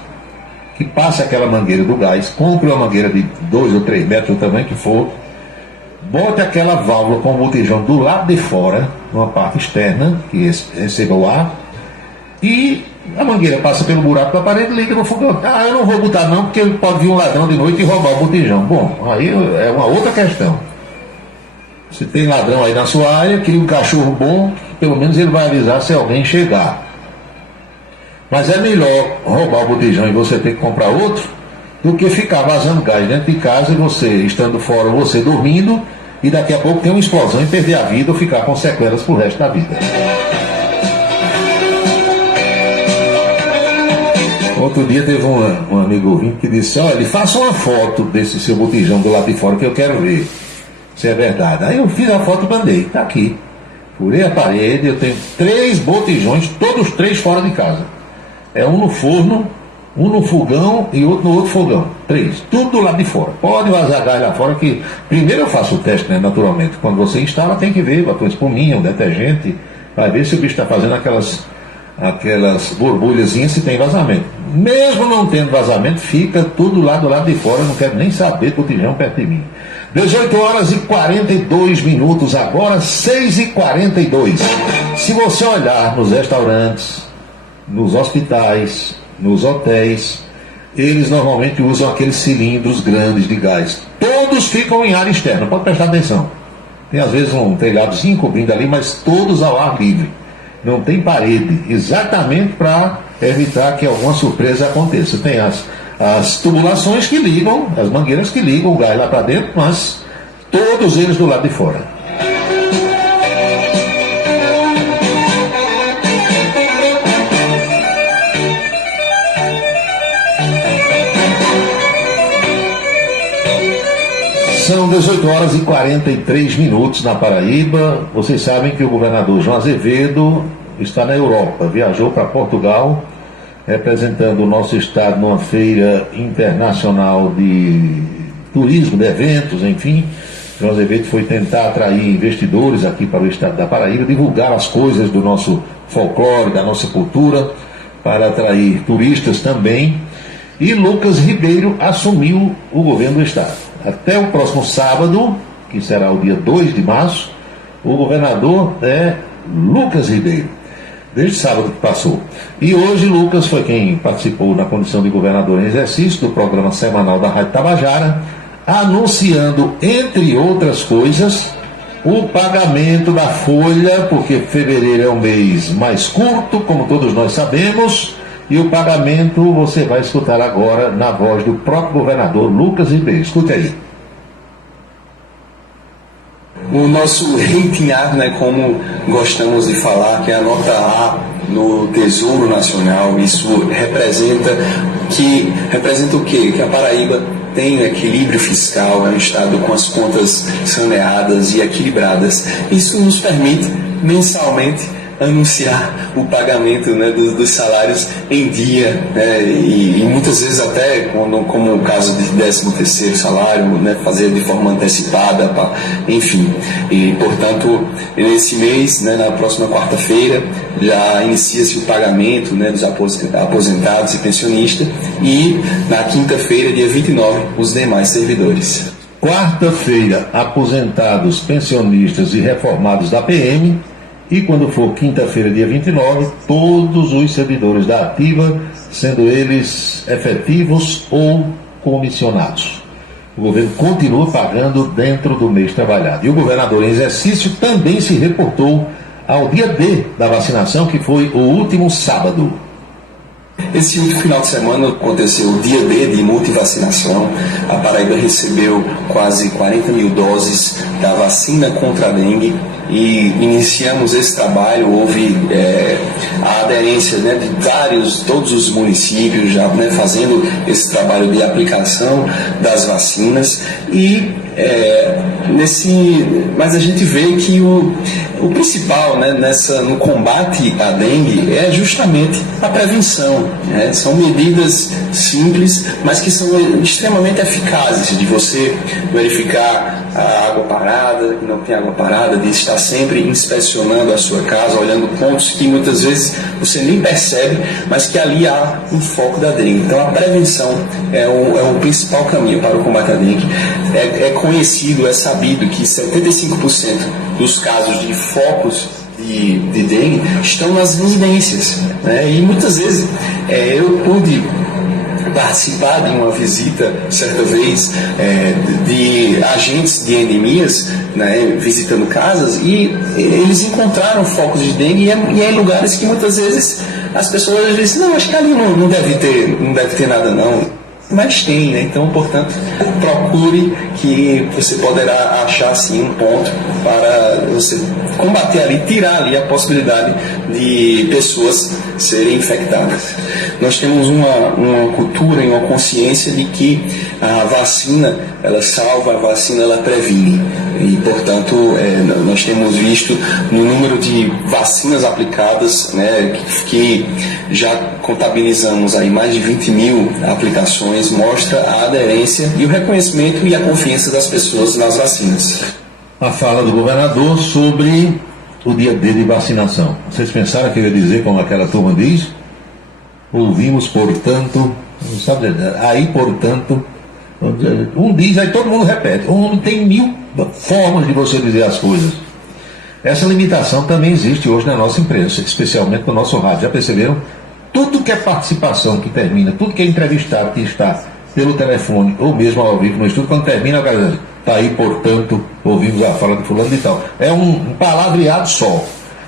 Que passe aquela mangueira do gás, compre uma mangueira de 2 ou 3 metros, o tamanho que for. Bote aquela válvula com o botijão do lado de fora, numa parte externa, que receba o ar. E a mangueira passa pelo buraco da parede e liga no fogão. Ah, eu não vou botar não, porque pode vir um ladrão de noite e roubar o botijão. Bom, aí é uma outra questão. Se tem ladrão aí na sua área, cria um cachorro bom, pelo menos ele vai avisar se alguém chegar. Mas é melhor roubar o botijão e você ter que comprar outro, do que ficar vazando gás dentro de casa e você estando fora, você dormindo, e daqui a pouco tem uma explosão e perder a vida ou ficar com sequelas pro resto da vida. Outro dia teve um amigo ouvinte que disse: olha, faça uma foto desse seu botijão do lado de fora que eu quero ver se é verdade. Aí eu fiz a foto e mandei, tá aqui. Furei a parede, eu tenho 3 botijões, todos 3 fora de casa. É um no forno, um no fogão e outro no outro fogão. 3, tudo do lado de fora. Pode vazar gás lá fora que... Primeiro eu faço o teste, né, naturalmente. Quando você instala tem que ver, bota uma espuminha, um detergente, vai ver se o bicho está fazendo aquelas borbulhazinhas se tem vazamento. Mesmo não tendo vazamento, fica tudo lá do lado de fora, eu não quero nem saber do botijão perto de mim. 18 horas e 42 minutos, agora 6h42. Se você olhar nos restaurantes, nos hospitais, nos hotéis, eles normalmente usam aqueles cilindros grandes de gás. Todos ficam em área externa, pode prestar atenção. Tem às vezes um telhadozinho cobrindo ali, mas todos ao ar livre. Não tem parede, exatamente para evitar que alguma surpresa aconteça. Tem as tubulações que ligam, as mangueiras que ligam o gás lá para dentro, mas todos eles do lado de fora. São 18 horas e 43 minutos na Paraíba. Vocês sabem que o governador João Azevedo está na Europa, viajou para Portugal, representando o nosso estado numa feira internacional de turismo, de eventos, enfim. João Azevedo foi tentar atrair investidores aqui para o estado da Paraíba, divulgar as coisas do nosso folclore, da nossa cultura, para atrair turistas também. E Lucas Ribeiro assumiu o governo do estado. Até o próximo sábado, que será o dia 2 de março, o governador é Lucas Ribeiro, desde sábado que passou. E hoje Lucas foi quem participou na condição de governador em exercício do programa semanal da Rádio Tabajara, anunciando, entre outras coisas, o pagamento da folha, porque fevereiro é um mês mais curto, como todos nós sabemos, e o pagamento você vai escutar agora na voz do próprio governador Lucas Ribeiro. Escute aí. O nosso rating A, né, como gostamos de falar, que é a nota A no Tesouro Nacional, isso representa o quê? Que a Paraíba tem um equilíbrio fiscal, é um estado com as contas saneadas e equilibradas. Isso nos permite mensalmente anunciar o pagamento, né, dos salários em dia, né, e muitas vezes até, como o caso de 13º salário, né, fazer de forma antecipada, enfim. E, portanto, nesse mês, né, na próxima quarta-feira, já inicia-se o pagamento, né, dos aposentados e pensionistas, e na quinta-feira, dia 29, os demais servidores. Quarta-feira, aposentados, pensionistas e reformados da PM. E quando for quinta-feira, dia 29, todos os servidores da Ativa, sendo eles efetivos ou comissionados. O governo continua pagando dentro do mês trabalhado. E o governador em exercício também se reportou ao dia D da vacinação, que foi o último sábado. Esse último final de semana aconteceu o dia D de multivacinação. A Paraíba recebeu quase 40 mil doses da vacina contra a dengue. e iniciamos esse trabalho. Houve a aderência, né, de todos os municípios já, né, fazendo esse trabalho de aplicação das vacinas mas a gente vê que o principal, né, no combate à dengue é justamente a prevenção, né? São medidas simples, mas que são extremamente eficazes, de você verificar a água parada, que não tem água parada, de estar sempre inspecionando a sua casa, olhando pontos que muitas vezes você nem percebe, mas que ali há um foco da dengue. Então a prevenção é o principal caminho para o combate à dengue. É conhecido, é sabido que 75% dos casos de focos de dengue estão nas residências, né? E muitas vezes eu pude participar de uma visita, certa vez, de agentes de endemias, né, visitando casas, e eles encontraram focos de dengue e é em lugares que muitas vezes as pessoas dizem, não, acho que ali não deve ter nada não. Mas tem, né? Então, portanto, procure, que você poderá achar sim um ponto para você combater ali, tirar ali a possibilidade de pessoas serem infectadas. Nós temos uma cultura e uma consciência de que a vacina, ela salva, a vacina, ela previne. E, portanto, nós temos visto no número de vacinas aplicadas, né, que já contabilizamos aí mais de 20 mil aplicações, mostra a aderência e o reconhecimento e a confiança das pessoas nas vacinas. A fala do governador sobre o dia D de vacinação. Vocês pensaram que eu ia dizer como aquela turma diz? Ouvimos, portanto, sabe, aí, portanto, um diz, aí todo mundo repete. Tem 1000 formas de você dizer as coisas. Essa limitação também existe hoje na nossa imprensa, especialmente no nosso rádio. Já perceberam? Tudo que é participação que termina, tudo que é entrevistado que está pelo telefone ou mesmo ao vivo no estúdio, quando termina, o cara diz, está aí, portanto, ouvimos a fala de fulano e tal. É um palavreado só.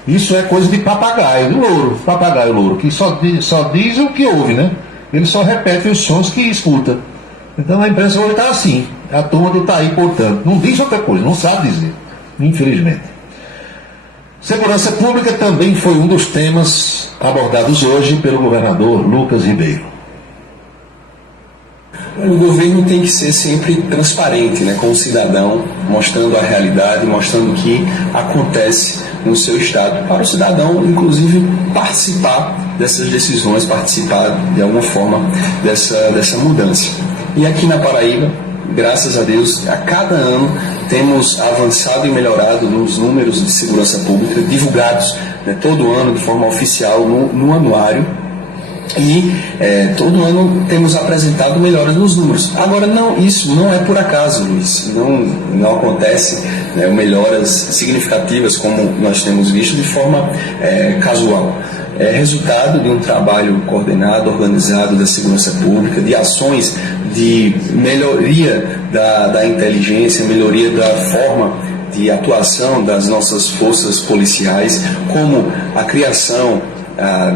Isso é coisa de papagaio, louro, que só diz o que ouve, né? Ele só repete os sons que escuta. Então a imprensa hoje está assim, a turma de está aí, portanto. Não diz outra coisa, não sabe dizer, infelizmente. Segurança pública também foi um dos temas abordados hoje pelo governador Lucas Ribeiro. O governo tem que ser sempre transparente, né, com o cidadão, mostrando a realidade, mostrando o que acontece no seu estado, para o cidadão, inclusive, participar dessas decisões, participar de alguma forma dessa mudança. E aqui na Paraíba, graças a Deus, a cada ano temos avançado e melhorado nos números de segurança pública, divulgados, né, todo ano de forma oficial no anuário. E todo ano temos apresentado melhoras nos números. Agora, isso não é por acaso, Luiz. Não acontece, né, melhoras significativas como nós temos visto de forma casual. É resultado de um trabalho coordenado, organizado da segurança pública, de ações de melhoria da inteligência, melhoria da forma de atuação das nossas forças policiais, como a criação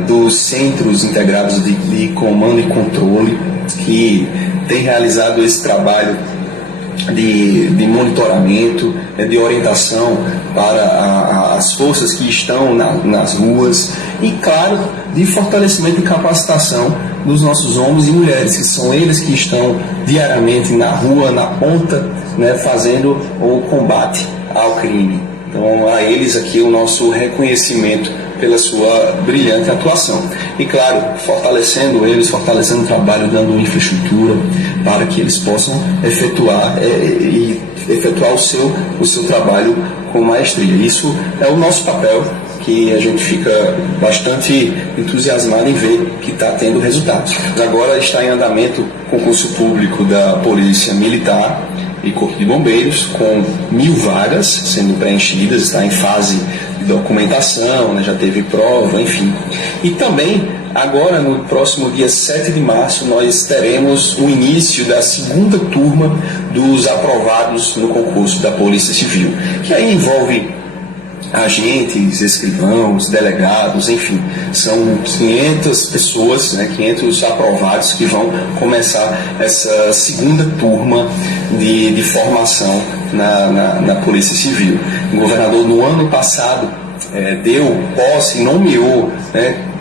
dos centros integrados de comando e controle, que tem realizado esse trabalho de monitoramento, de orientação para as forças que estão nas ruas e, claro, de fortalecimento e capacitação dos nossos homens e mulheres, que são eles que estão diariamente na rua, na ponta, né, fazendo o combate ao crime. Então, a eles aqui o nosso reconhecimento pela sua brilhante atuação. E, claro, fortalecendo eles, fortalecendo o trabalho, dando infraestrutura para que eles possam efetuar o seu trabalho com maestria. Isso é o nosso papel, que a gente fica bastante entusiasmado em ver que está tendo resultados. Agora está em andamento o concurso público da Polícia Militar e Corpo de Bombeiros, com 1000 vagas sendo preenchidas, está em fase de documentação, né, já teve prova, enfim. E também, agora no próximo dia 7 de março, nós teremos o início da segunda turma dos aprovados no concurso da Polícia Civil, que aí envolve agentes, escrivãos, delegados, enfim, são 500 pessoas, 500 aprovados que vão começar essa segunda turma de formação na Polícia Civil. O governador, no ano passado, deu posse, nomeou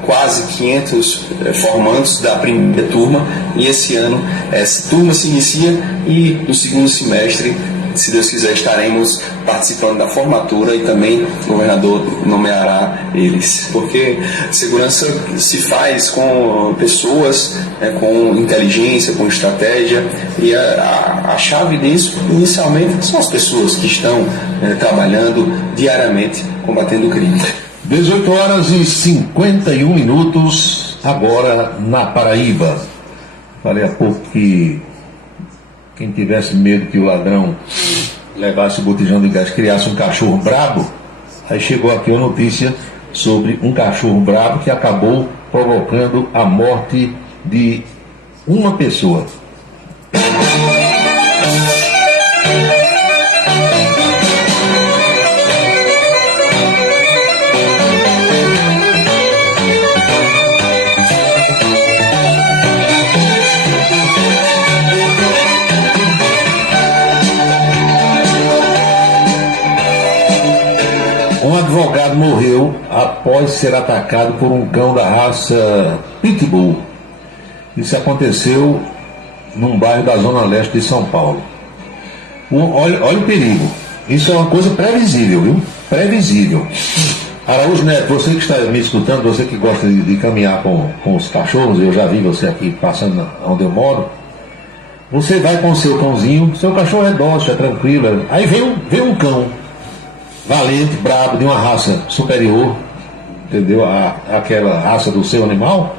quase 500 formandos da primeira turma, e esse ano essa turma se inicia e no segundo semestre, se Deus quiser, estaremos participando da formatura e também o governador nomeará eles, porque segurança se faz com pessoas, com inteligência, com estratégia, e a chave disso inicialmente são as pessoas que estão trabalhando diariamente combatendo o crime. 18 horas e 51 minutos agora na Paraíba. Falei há pouco que quem tivesse medo que o ladrão levasse o botijão de gás, criasse um cachorro brabo. Aí chegou aqui a notícia sobre um cachorro brabo que acabou provocando a morte de uma pessoa. Um advogado morreu após ser atacado por um cão da raça Pitbull. Isso aconteceu num bairro da Zona Leste de São Paulo. Olha o perigo. Isso é uma coisa previsível, viu? Previsível. Araújo Neto, você que está me escutando, você que gosta de caminhar com os cachorros, eu já vi você aqui passando onde eu moro. Você vai com o seu cãozinho, seu cachorro é dócil, é tranquilo. Aí vem um cão valente, brabo, de uma raça superior, entendeu? Aquela raça do seu animal.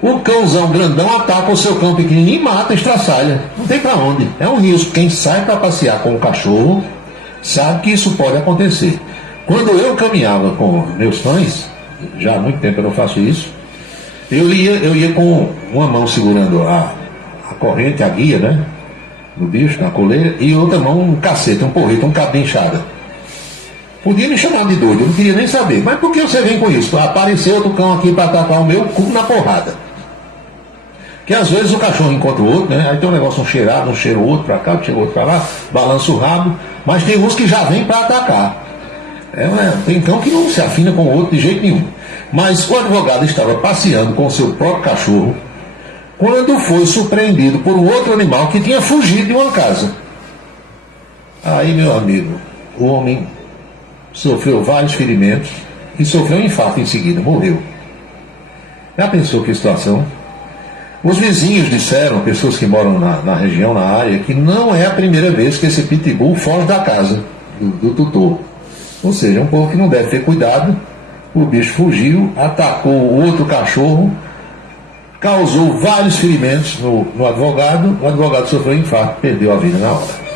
O cãozão grandão ataca o seu cão pequenininho e mata, estraçalha. Não tem pra onde. É um risco. Quem sai para passear com o cachorro sabe que isso pode acontecer. Quando eu caminhava com meus cães, já há muito tempo eu não faço isso, eu ia com uma mão segurando a corrente, a guia, né? Do bicho, na coleira, e outra mão um cacete, um porrete, um cabo de enxada. Podia me chamar de doido, eu não queria nem saber. Mas por que você vem com isso? Apareceu outro cão aqui para atacar o meu cu na porrada. Que às vezes o cachorro encontra o outro, né? Aí tem um negócio, um cheirado, um cheira o outro para cá, cheira o outro para lá, balança o rabo, mas tem uns que já vêm para atacar. Tem cão que não se afina com o outro de jeito nenhum. Mas o advogado estava passeando com o seu próprio cachorro quando foi surpreendido por um outro animal que tinha fugido de uma casa. Aí, meu amigo, o homem sofreu vários ferimentos e sofreu um infarto em seguida, morreu. Já pensou que situação? Os vizinhos disseram, pessoas que moram na região, na área, que não é a primeira vez que esse pitbull foge da casa do tutor. Ou seja, um povo que não deve ter cuidado. O bicho fugiu, atacou o outro cachorro, causou vários ferimentos no advogado. O advogado sofreu um infarto, perdeu a vida na hora.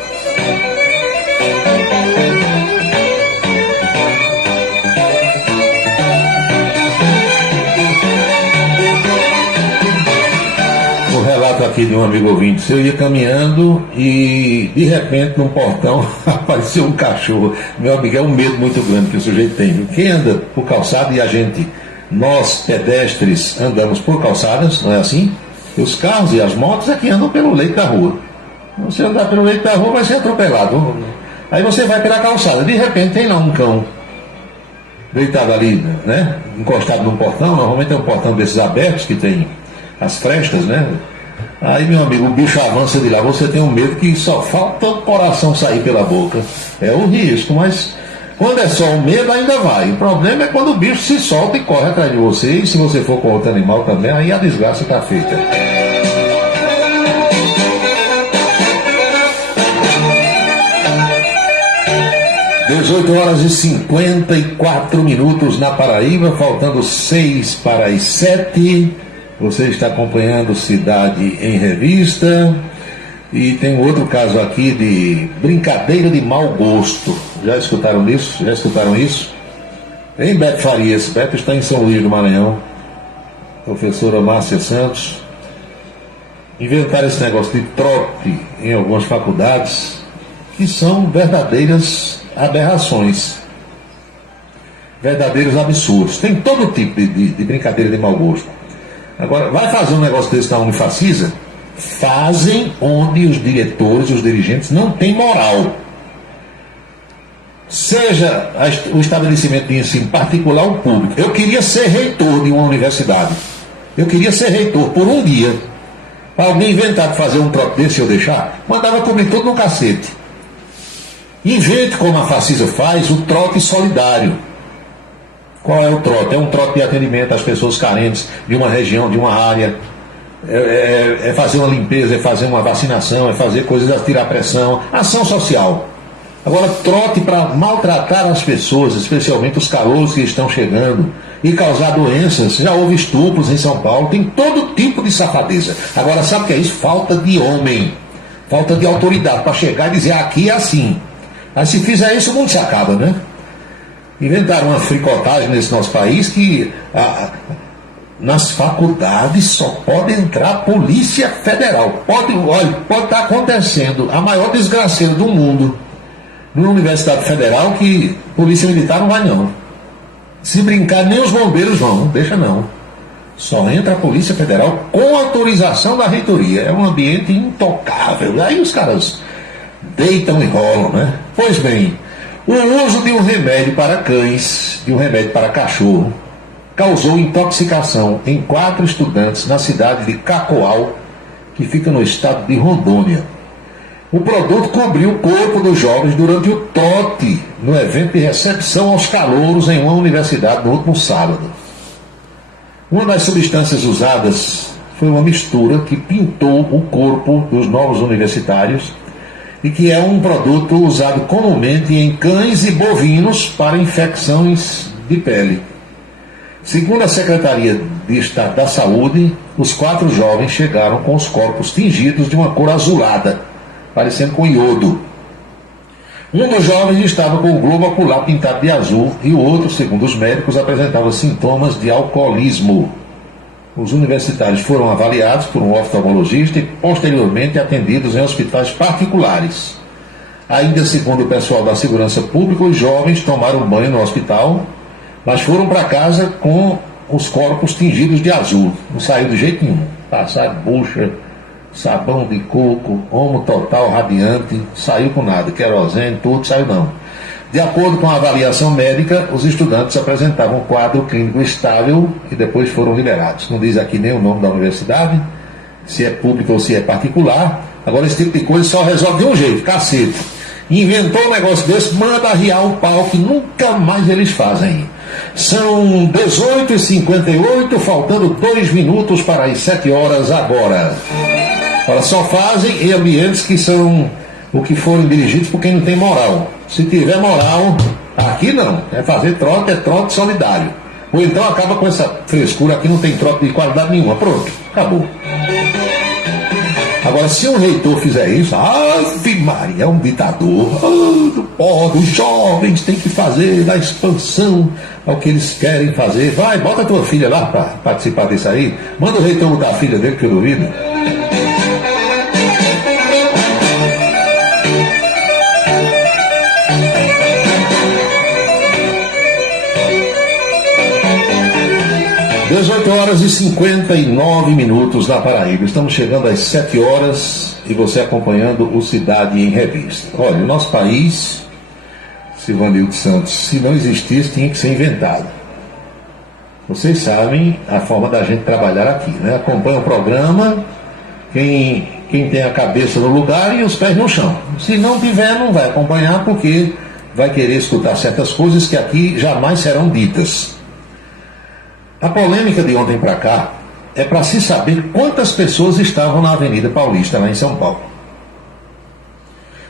Aqui de um amigo ouvinte, eu ia caminhando e de repente num portão apareceu um cachorro. Meu amigo, é um medo muito grande que o sujeito tem. Quem anda por calçada, e nós pedestres andamos por calçadas, não é assim? Os carros e as motos é que andam pelo leito da rua. Você andar pelo leito da rua vai ser atropelado. Aí você vai pela calçada, de repente tem lá um cão deitado ali, né? Encostado num portão. Normalmente é um portão desses abertos que tem as frestas, né? Aí, meu amigo, o bicho avança de lá, você tem um medo que só falta o coração sair pela boca. É o risco, mas quando é só o medo ainda vai. O problema é quando o bicho se solta e corre atrás de você, e se você for com outro animal também, aí a desgraça está feita. Às 18 horas e 54 minutos na Paraíba, faltando 6 para as 7. Você está acompanhando Cidade em Revista. E tem outro caso aqui de brincadeira de mau gosto. Já escutaram isso? Já escutaram isso? Em Beto Farias. Beto está em São Luís do Maranhão. Professora Márcia Santos. Inventaram esse negócio de trote em algumas faculdades, que são verdadeiras aberrações. verdadeiros absurdos. Tem todo tipo de brincadeira de mau gosto. Agora, vai fazer um negócio desse na Unifacisa? Fazem onde os diretores, os dirigentes não têm moral. Seja o estabelecimento de ensino particular ou público. Eu queria ser reitor de uma universidade. Eu queria ser reitor por um dia. Para alguém inventar de fazer um trote desse eu deixar, mandava cobrir tudo no cacete. Invente, como a Facisa faz, o trote solidário. Qual é o trote? É um trote de atendimento às pessoas carentes de uma região, de uma área. É fazer uma limpeza, é fazer uma vacinação, é fazer coisas, tirar pressão, ação social. Agora, trote para maltratar as pessoas, especialmente os calouros que estão chegando, e causar doenças. Já houve estupros em São Paulo, tem todo tipo de safadeza. Agora, sabe o que é isso? Falta de homem, falta de autoridade para chegar e dizer aqui é assim. Aí se fizer isso, o mundo se acaba, né? Inventaram uma fricotagem nesse nosso país que nas faculdades só pode entrar Polícia Federal. Pode estar acontecendo a maior desgraceira do mundo numa Universidade Federal que Polícia Militar não vai não. Se brincar, nem os bombeiros vão, não deixa não. Só entra a Polícia Federal com autorização da reitoria. É um ambiente intocável. Aí os caras deitam e rolam, né? Pois bem, o uso de um remédio para cães, de um remédio para cachorro, causou intoxicação em 4 estudantes na cidade de Cacoal, que fica no estado de Rondônia. O produto cobriu o corpo dos jovens durante o trote no evento de recepção aos calouros em uma universidade no último sábado. Uma das substâncias usadas foi uma mistura que pintou o corpo dos novos universitários e que é um produto usado comumente em cães e bovinos para infecções de pele. Segundo a Secretaria de Estado da Saúde, os 4 jovens chegaram com os corpos tingidos de uma cor azulada, parecendo com iodo. Um dos jovens estava com o globo ocular pintado de azul e o outro, segundo os médicos, apresentava sintomas de alcoolismo. Os universitários foram avaliados por um oftalmologista e posteriormente atendidos em hospitais particulares. Ainda segundo o pessoal da segurança pública, os jovens tomaram banho no hospital, mas foram para casa com os corpos tingidos de azul. Não saiu de jeito nenhum. Passaram bucha, sabão de coco, Omo Total radiante, saiu com nada, querosene, tudo, saiu não. De acordo com a avaliação médica, os estudantes apresentavam um quadro clínico estável e depois foram liberados. Não diz aqui nem o nome da universidade, se é pública ou se é particular. Agora esse tipo de coisa só resolve de um jeito, cacete. Inventou um negócio desse, manda arriar o pau que nunca mais eles fazem. São 18h58, faltando 2 minutos para as 7 horas agora. Ora, só fazem em ambientes que são o que forem dirigidos por quem não tem moral. Se tiver moral, aqui não. É trote solidário. Ou então acaba com essa frescura, aqui não tem trote de qualidade nenhuma. Pronto, acabou. Agora, se um reitor fizer isso, Ave Maria, é um ditador. Os jovens têm que fazer da expansão ao que eles querem fazer. Vai, bota a tua filha lá para participar disso aí. Manda o reitor botar a filha dele, que eu duvido. 18h59 na Paraíba. Estamos chegando às 7 horas e você acompanhando o Cidade em Revista. Olha, o nosso país, Silvanildo Santos, se não existisse, tinha que ser inventado. Vocês sabem a forma da gente trabalhar aqui, né? Acompanha o programa, quem tem a cabeça no lugar e os pés no chão. Se não tiver, não vai acompanhar, porque vai querer escutar certas coisas que aqui jamais serão ditas. A polêmica de ontem para cá é para se saber quantas pessoas estavam na Avenida Paulista, lá em São Paulo.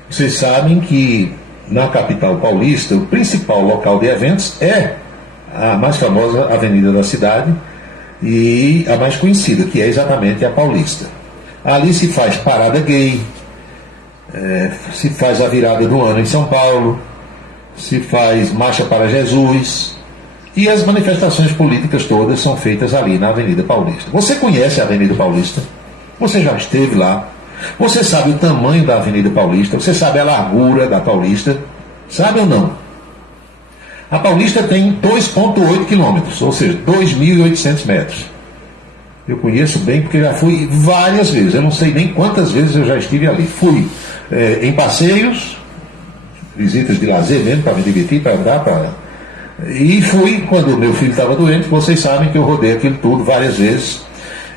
Vocês sabem que na capital paulista, o principal local de eventos é a mais famosa avenida da cidade e a mais conhecida, que é exatamente a Paulista. Ali se faz parada gay, se faz a virada do ano em São Paulo, se faz marcha para Jesus. E as manifestações políticas todas são feitas ali na Avenida Paulista. Você conhece a Avenida Paulista? Você já esteve lá? Você sabe o tamanho da Avenida Paulista? Você sabe a largura da Paulista? Sabe ou não? A Paulista tem 2,8 quilômetros, ou seja, 2.800 metros. Eu conheço bem porque já fui várias vezes, eu não sei nem quantas vezes eu já estive ali. Fui em passeios, visitas de lazer mesmo, para me divertir, para andar, e fui quando meu filho estava doente. Vocês sabem que eu rodei aquilo tudo várias vezes.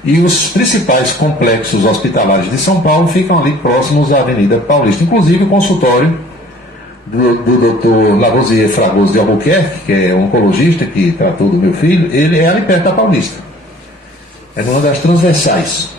E os principais complexos hospitalares de São Paulo ficam ali próximos à Avenida Paulista. Inclusive o consultório do Dr. Lavoisier Fragoso de Albuquerque, que é oncologista que tratou do meu filho, ele é ali perto da Paulista. É numa das transversais.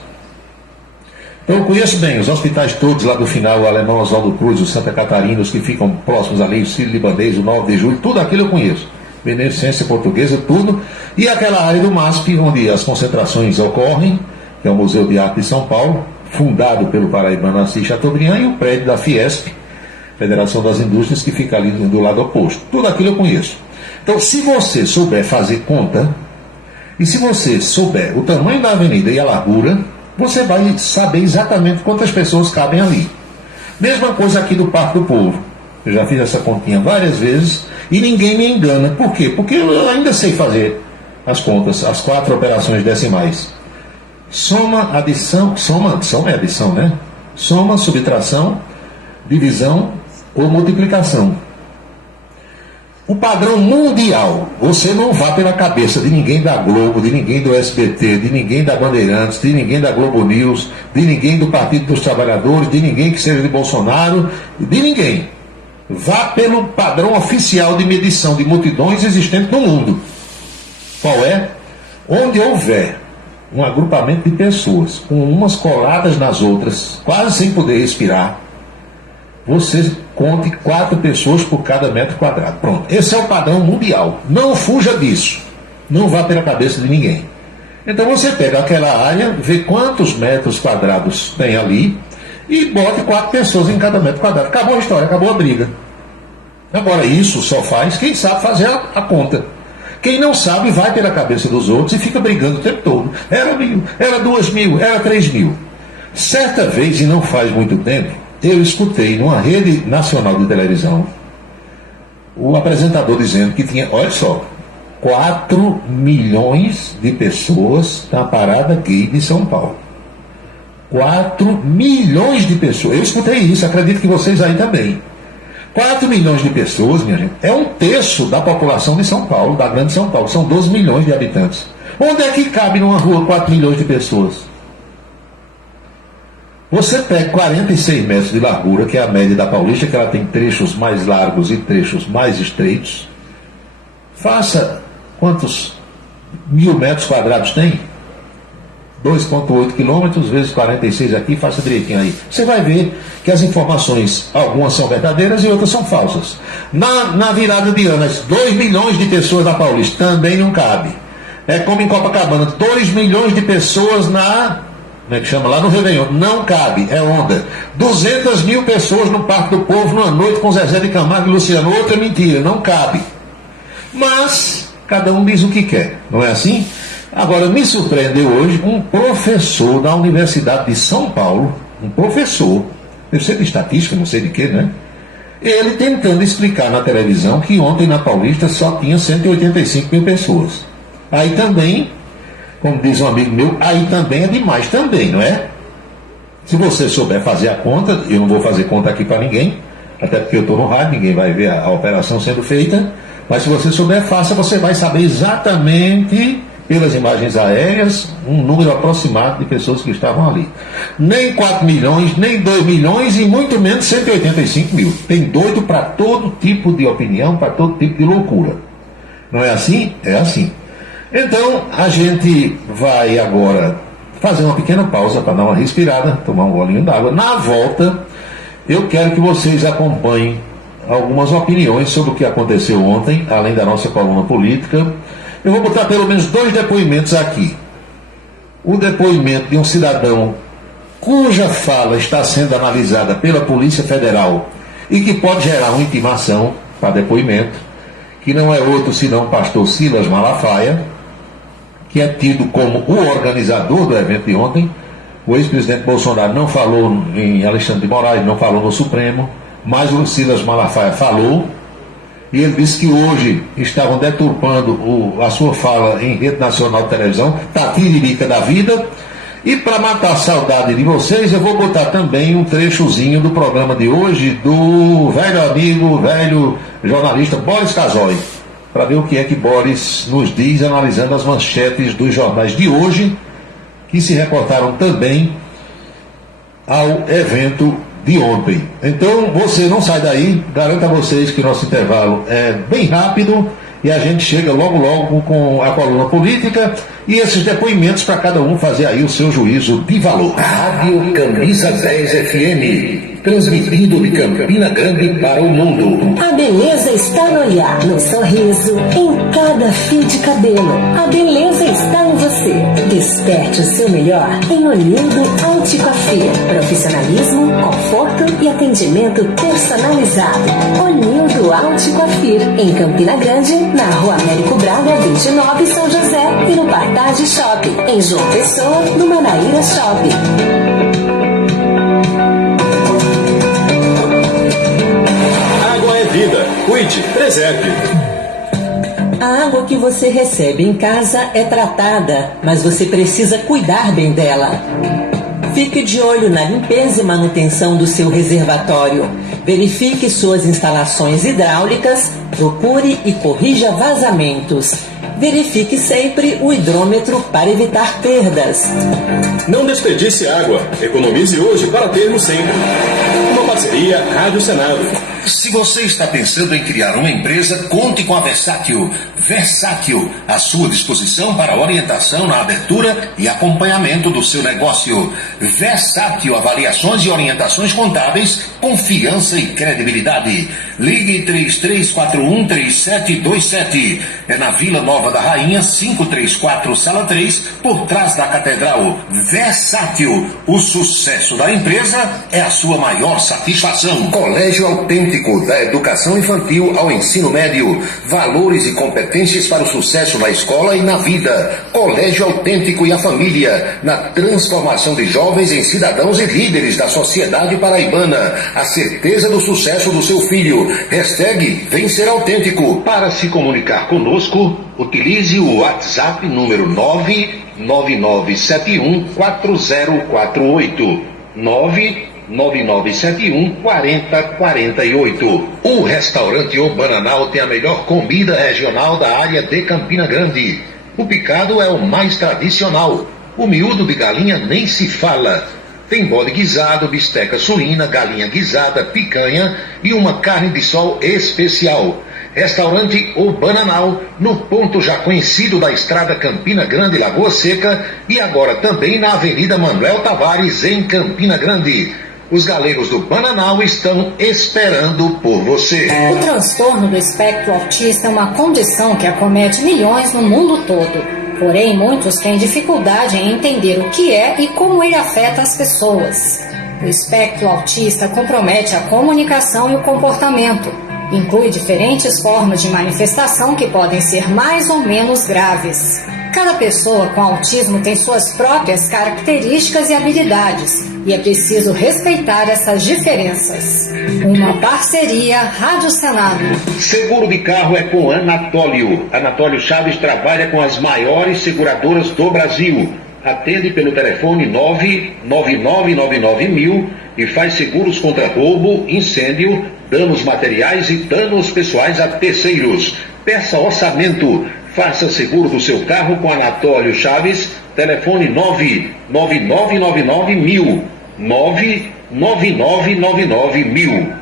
Então eu conheço bem os hospitais todos lá do final, o Alemão Oswaldo Cruz, o Santa Catarina, os que ficam próximos ali, o Sírio-Libanês, o 9 de Julho, tudo aquilo eu conheço. Beneficência Portuguesa, tudo. E aquela área do MASP, onde as concentrações ocorrem, que é o Museu de Arte de São Paulo, fundado pelo paraibano Assis Chateaubriand, e o prédio da Fiesp, Federação das Indústrias, que fica ali do lado oposto. Tudo aquilo eu conheço. Então, se você souber fazer conta, e se você souber o tamanho da avenida e a largura, você vai saber exatamente quantas pessoas cabem ali. Mesma coisa aqui do Parque do Povo. Eu já fiz essa continha várias vezes e ninguém me engana. Por quê? Porque eu ainda sei fazer as contas, as 4 operações decimais. Soma, adição, soma é adição, né? Soma, subtração, divisão ou multiplicação. O padrão mundial, você não vá pela cabeça de ninguém da Globo, de ninguém do SBT, de ninguém da Bandeirantes, de ninguém da Globo News, de ninguém do Partido dos Trabalhadores, de ninguém que seja de Bolsonaro, de ninguém. Vá pelo padrão oficial de medição de multidões existente no mundo. Qual é? Onde houver um agrupamento de pessoas, com umas coladas nas outras, quase sem poder respirar, você conte 4 pessoas por cada metro quadrado. Pronto. Esse é o padrão mundial. Não fuja disso. Não vá pela cabeça de ninguém. Então você pega aquela área, vê quantos metros quadrados tem ali e bote 4 pessoas em cada metro quadrado. Acabou a história, acabou a briga. Agora, isso só faz quem sabe fazer a conta. Quem não sabe vai pela cabeça dos outros e fica brigando o tempo todo. Era 1.000, era 2.000, era 3.000. Certa vez, e não faz muito tempo, eu escutei numa rede nacional de televisão o apresentador dizendo que tinha, olha só, 4 milhões de pessoas na parada gay de São Paulo. 4 milhões de pessoas. Eu escutei isso, acredito que vocês aí também. 4 milhões de pessoas, minha gente, é 1/3 da população de São Paulo, da grande São Paulo. São 12 milhões de habitantes. Onde é que cabe numa rua 4 milhões de pessoas? Você pega 46 metros de largura, que é a média da Paulista, que ela tem trechos mais largos e trechos mais estreitos. Faça quantos 1.000 metros quadrados tem? 2,8 quilômetros vezes 46 aqui, faça direitinho aí. Você vai ver que as informações, algumas são verdadeiras e outras são falsas. Na virada de ano, 2 milhões de pessoas na Paulista, também não cabe. É como em Copacabana, 2 milhões de pessoas como é que chama? Lá no Réveillon. Não cabe, é onda. 200 mil pessoas no Parque do Povo numa noite com Zezé de Camargo e Luciano. Outra mentira, não cabe. Mas cada um diz o que quer, não é assim? Agora, me surpreendeu hoje um professor da Universidade de São Paulo, um professor, eu sei de estatística, não sei de quê, né? Ele tentando explicar na televisão que ontem na Paulista só tinha 185 mil pessoas. Aí também, como diz um amigo meu, aí também é demais também, não é? Se você souber fazer a conta, eu não vou fazer conta aqui para ninguém, até porque eu estou no rádio, ninguém vai ver a operação sendo feita, mas se você souber, faça, você vai saber exatamente, pelas imagens aéreas, um número aproximado de pessoas que estavam ali. Nem 4 milhões, nem 2 milhões e muito menos 185 mil. Tem doido para todo tipo de opinião, para todo tipo de loucura. Não é assim? É assim. Então, a gente vai agora fazer uma pequena pausa para dar uma respirada, tomar um golinho d'água. Na volta, eu quero que vocês acompanhem algumas opiniões sobre o que aconteceu ontem, além da nossa coluna política. Eu vou botar pelo menos 2 depoimentos aqui. O depoimento de um cidadão cuja fala está sendo analisada pela Polícia Federal e que pode gerar uma intimação para depoimento, que não é outro senão o pastor Silas Malafaia, que é tido como o organizador do evento de ontem. O ex-presidente Bolsonaro não falou em Alexandre de Moraes, não falou no Supremo, mas o Silas Malafaia falou, e ele disse que hoje estavam deturpando a sua fala em rede nacional de televisão, tá tiririca da vida. E para matar a saudade de vocês, eu vou botar também um trechozinho do programa de hoje do velho amigo, velho jornalista Boris Casoy, para ver o que é que Boris nos diz, analisando as manchetes dos jornais de hoje, que se reportaram também ao evento de ontem. Então, você não sai daí, garanto a vocês que nosso intervalo é bem rápido e a gente chega logo com a coluna política e esses depoimentos para cada um fazer aí o seu juízo de valor. Rádio Camisa 10 FM, transmitindo de Campina Grande para o mundo. A beleza está no olhar, no sorriso, em cada fio de cabelo. A beleza está em você. Desperte o seu melhor em Olildo Alticoafia. Profissionalismo, conforto e atendimento personalizado. Olildo Alticoafia, em Campina Grande, na Rua Américo Braga, 29, São José, e no Partage Shopping, em João Pessoa, no Manaíra Shopping. Vida, cuide, preserve. A água que você recebe em casa é tratada, mas você precisa cuidar bem dela. Fique de olho na limpeza e manutenção do seu reservatório. Verifique suas instalações hidráulicas, procure e corrija vazamentos. Verifique sempre o hidrômetro para evitar perdas. Não desperdice água. Economize hoje para termos sempre. Uma parceria Rádio Senado. Se você está pensando em criar uma empresa, conte com a Versátil. Versátil, à sua disposição para orientação na abertura e acompanhamento do seu negócio. Versátil, avaliações e orientações contábeis, confiança e credibilidade. Ligue 3341-3727. É na Vila Nova da Rainha, 534, Sala 3, por trás da Catedral. Versátil, o sucesso da empresa é a sua maior satisfação. Colégio Autêntico, da educação infantil ao ensino médio. Valores e competências para o sucesso na escola e na vida. Colégio Autêntico e a família, na transformação de jovens em cidadãos e líderes da sociedade paraibana. A certeza do sucesso do seu filho. Hashtag Vem Ser Autêntico. Para se comunicar conosco, utilize o WhatsApp número 999714048. 99971-4048. O restaurante O Bananal tem a melhor comida regional da área de Campina Grande. O picado é o mais tradicional. O miúdo de galinha nem se fala. Tem bode guisado, bisteca suína, galinha guisada, picanha e uma carne de sol especial. Restaurante O Bananal, no ponto já conhecido da estrada Campina Grande Lagoa Seca e agora também na Avenida Manuel Tavares, em Campina Grande. Os galegos do Bananal estão esperando por você. O transtorno do espectro autista é uma condição que acomete milhões no mundo todo. Porém, muitos têm dificuldade em entender o que é e como ele afeta as pessoas. O espectro autista compromete a comunicação e o comportamento. Inclui diferentes formas de manifestação que podem ser mais ou menos graves. Cada pessoa com autismo tem suas próprias características e habilidades, e é preciso respeitar essas diferenças. Uma parceria Rádio Senado. Seguro de carro é com Anatólio. Anatólio Chaves trabalha com as maiores seguradoras do Brasil. Atende pelo telefone 99999.000 e faz seguros contra roubo, incêndio, danos materiais e danos pessoais a terceiros. Peça orçamento. Faça seguro do seu carro com Anatólio Chaves. Telefone 99999.000. 99999.000.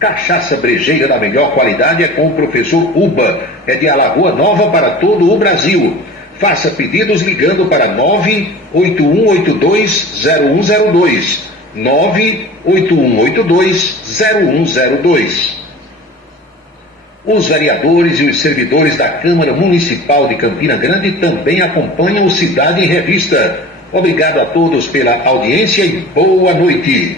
Cachaça brejeira da melhor qualidade é com o professor Uba. É de Alagoa Nova para todo o Brasil. Faça pedidos ligando para 981820102. 981820102. Os vereadores e os servidores da Câmara Municipal de Campina Grande também acompanham o Cidade em Revista. Obrigado a todos pela audiência e boa noite.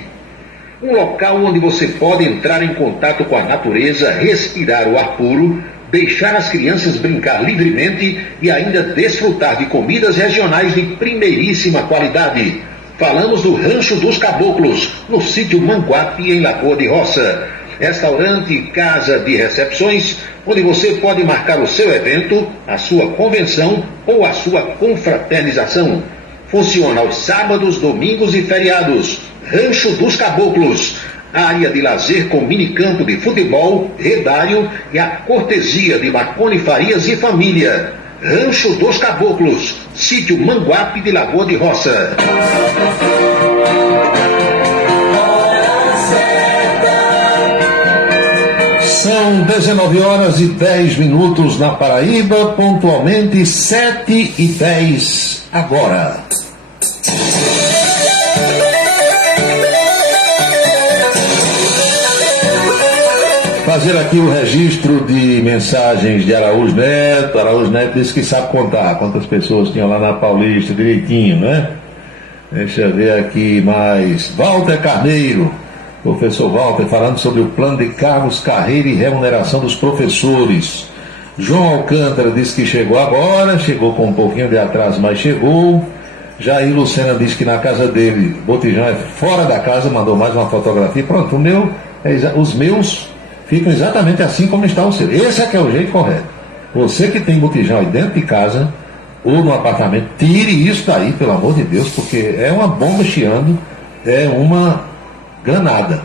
Um local onde você pode entrar em contato com a natureza, respirar o ar puro, deixar as crianças brincar livremente e ainda desfrutar de comidas regionais de primeiríssima qualidade. Falamos do Rancho dos Caboclos, no sítio Manguape, em Lagoa de Roça. restaurante e casa de recepções, onde você pode marcar o seu evento, a sua convenção ou a sua confraternização. Funciona aos sábados, domingos e feriados. Rancho dos Caboclos, área de lazer com minicampo de futebol, redário e a cortesia de Marconi Farias e família. Rancho dos Caboclos, sítio Manguape de Lagoa de Roça. São 19 horas e 10 minutos na Paraíba, pontualmente 7h10 agora. Fazer aqui o registro de mensagens de Araújo Neto. Araújo Neto disse que sabe contar quantas pessoas tinham lá na Paulista direitinho, né? Deixa eu ver aqui mais. Walter Carneiro, professor Walter, falando sobre o plano de cargos, carreira e remuneração dos professores. João Alcântara disse que chegou agora, chegou com um pouquinho de atraso, mas chegou. Jair Lucena disse que na casa dele, botijão é fora da casa, mandou mais uma fotografia. Pronto, os meus ficam exatamente assim como está o seu. Esse é que é o jeito correto. Você que tem botijão aí dentro de casa ou no apartamento, tire isso daí, pelo amor de Deus, porque é uma bomba chiando, é uma granada.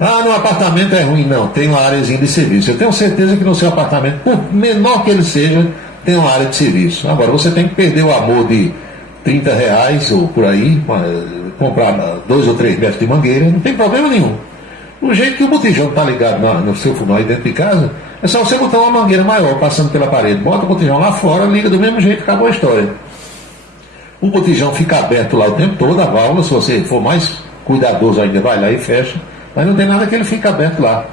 Ah, no apartamento é ruim. Não, tem uma áreazinha de serviço. Eu tenho certeza que no seu apartamento, por menor que ele seja, tem uma área de serviço. Agora, você tem que perder o amor de R$30 ou por aí, comprar 2 ou 3 metros de mangueira, não tem problema nenhum. Do jeito que o botijão está ligado no seu fogão aí dentro de casa, é só você botar uma mangueira maior passando pela parede, bota o botijão lá fora, liga do mesmo jeito, acabou a história. O botijão fica aberto lá o tempo todo, a válvula, se você for mais cuidadoso ainda, vai lá e fecha, mas não tem nada que ele fique aberto lá,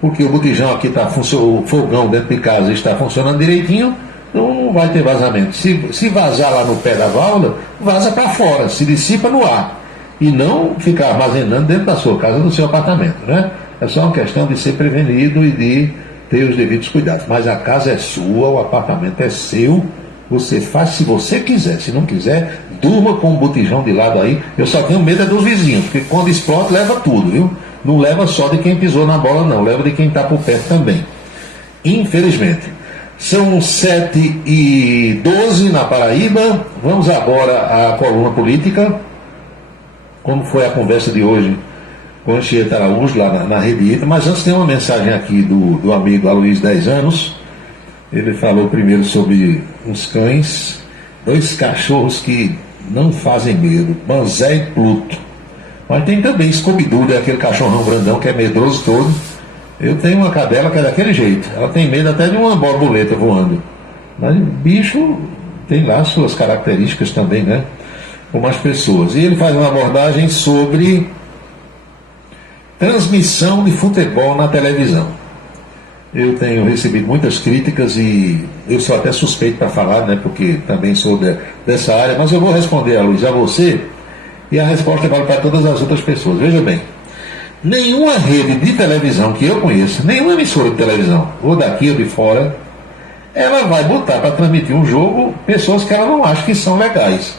porque o botijão aqui está funcionando, o fogão dentro de casa está funcionando direitinho, então não vai ter vazamento. Se vazar lá no pé da válvula, vaza para fora, se dissipa no ar. E não ficar armazenando dentro da sua casa, do seu apartamento, né? É só uma questão de ser prevenido e de ter os devidos cuidados. Mas a casa é sua, o apartamento é seu, você faz se você quiser. Se não quiser, durma com o botijão de lado aí. Eu só tenho medo dos vizinhos, porque quando explode, leva tudo, viu? Não leva só de quem pisou na bola, não. Leva de quem está por perto também. Infelizmente. São 7h12 na Paraíba. Vamos agora à coluna política. Como foi a conversa de hoje com o Anchieta Araújo lá na Rede Ita. Mas antes tem uma mensagem aqui do amigo Aloysio 10 anos. Ele falou primeiro sobre uns cães, 2 cachorros que não fazem medo, Banzé e Pluto. Mas tem também Scooby-Doo, aquele cachorrão grandão que é medroso todo. Eu tenho uma cadela que é daquele jeito, ela tem medo até de uma borboleta voando. Mas o bicho tem lá suas características também, né? Como as pessoas. E ele faz uma abordagem sobre transmissão de futebol na televisão. Eu tenho recebido muitas críticas e eu sou até suspeito para falar, né, porque também sou dessa área, mas eu vou responder, Luiz, a você, e a resposta vale para todas as outras pessoas. Veja bem, nenhuma rede de televisão que eu conheço, nenhuma emissora de televisão, ou daqui ou de fora, ela vai botar para transmitir um jogo pessoas que ela não acha que são legais.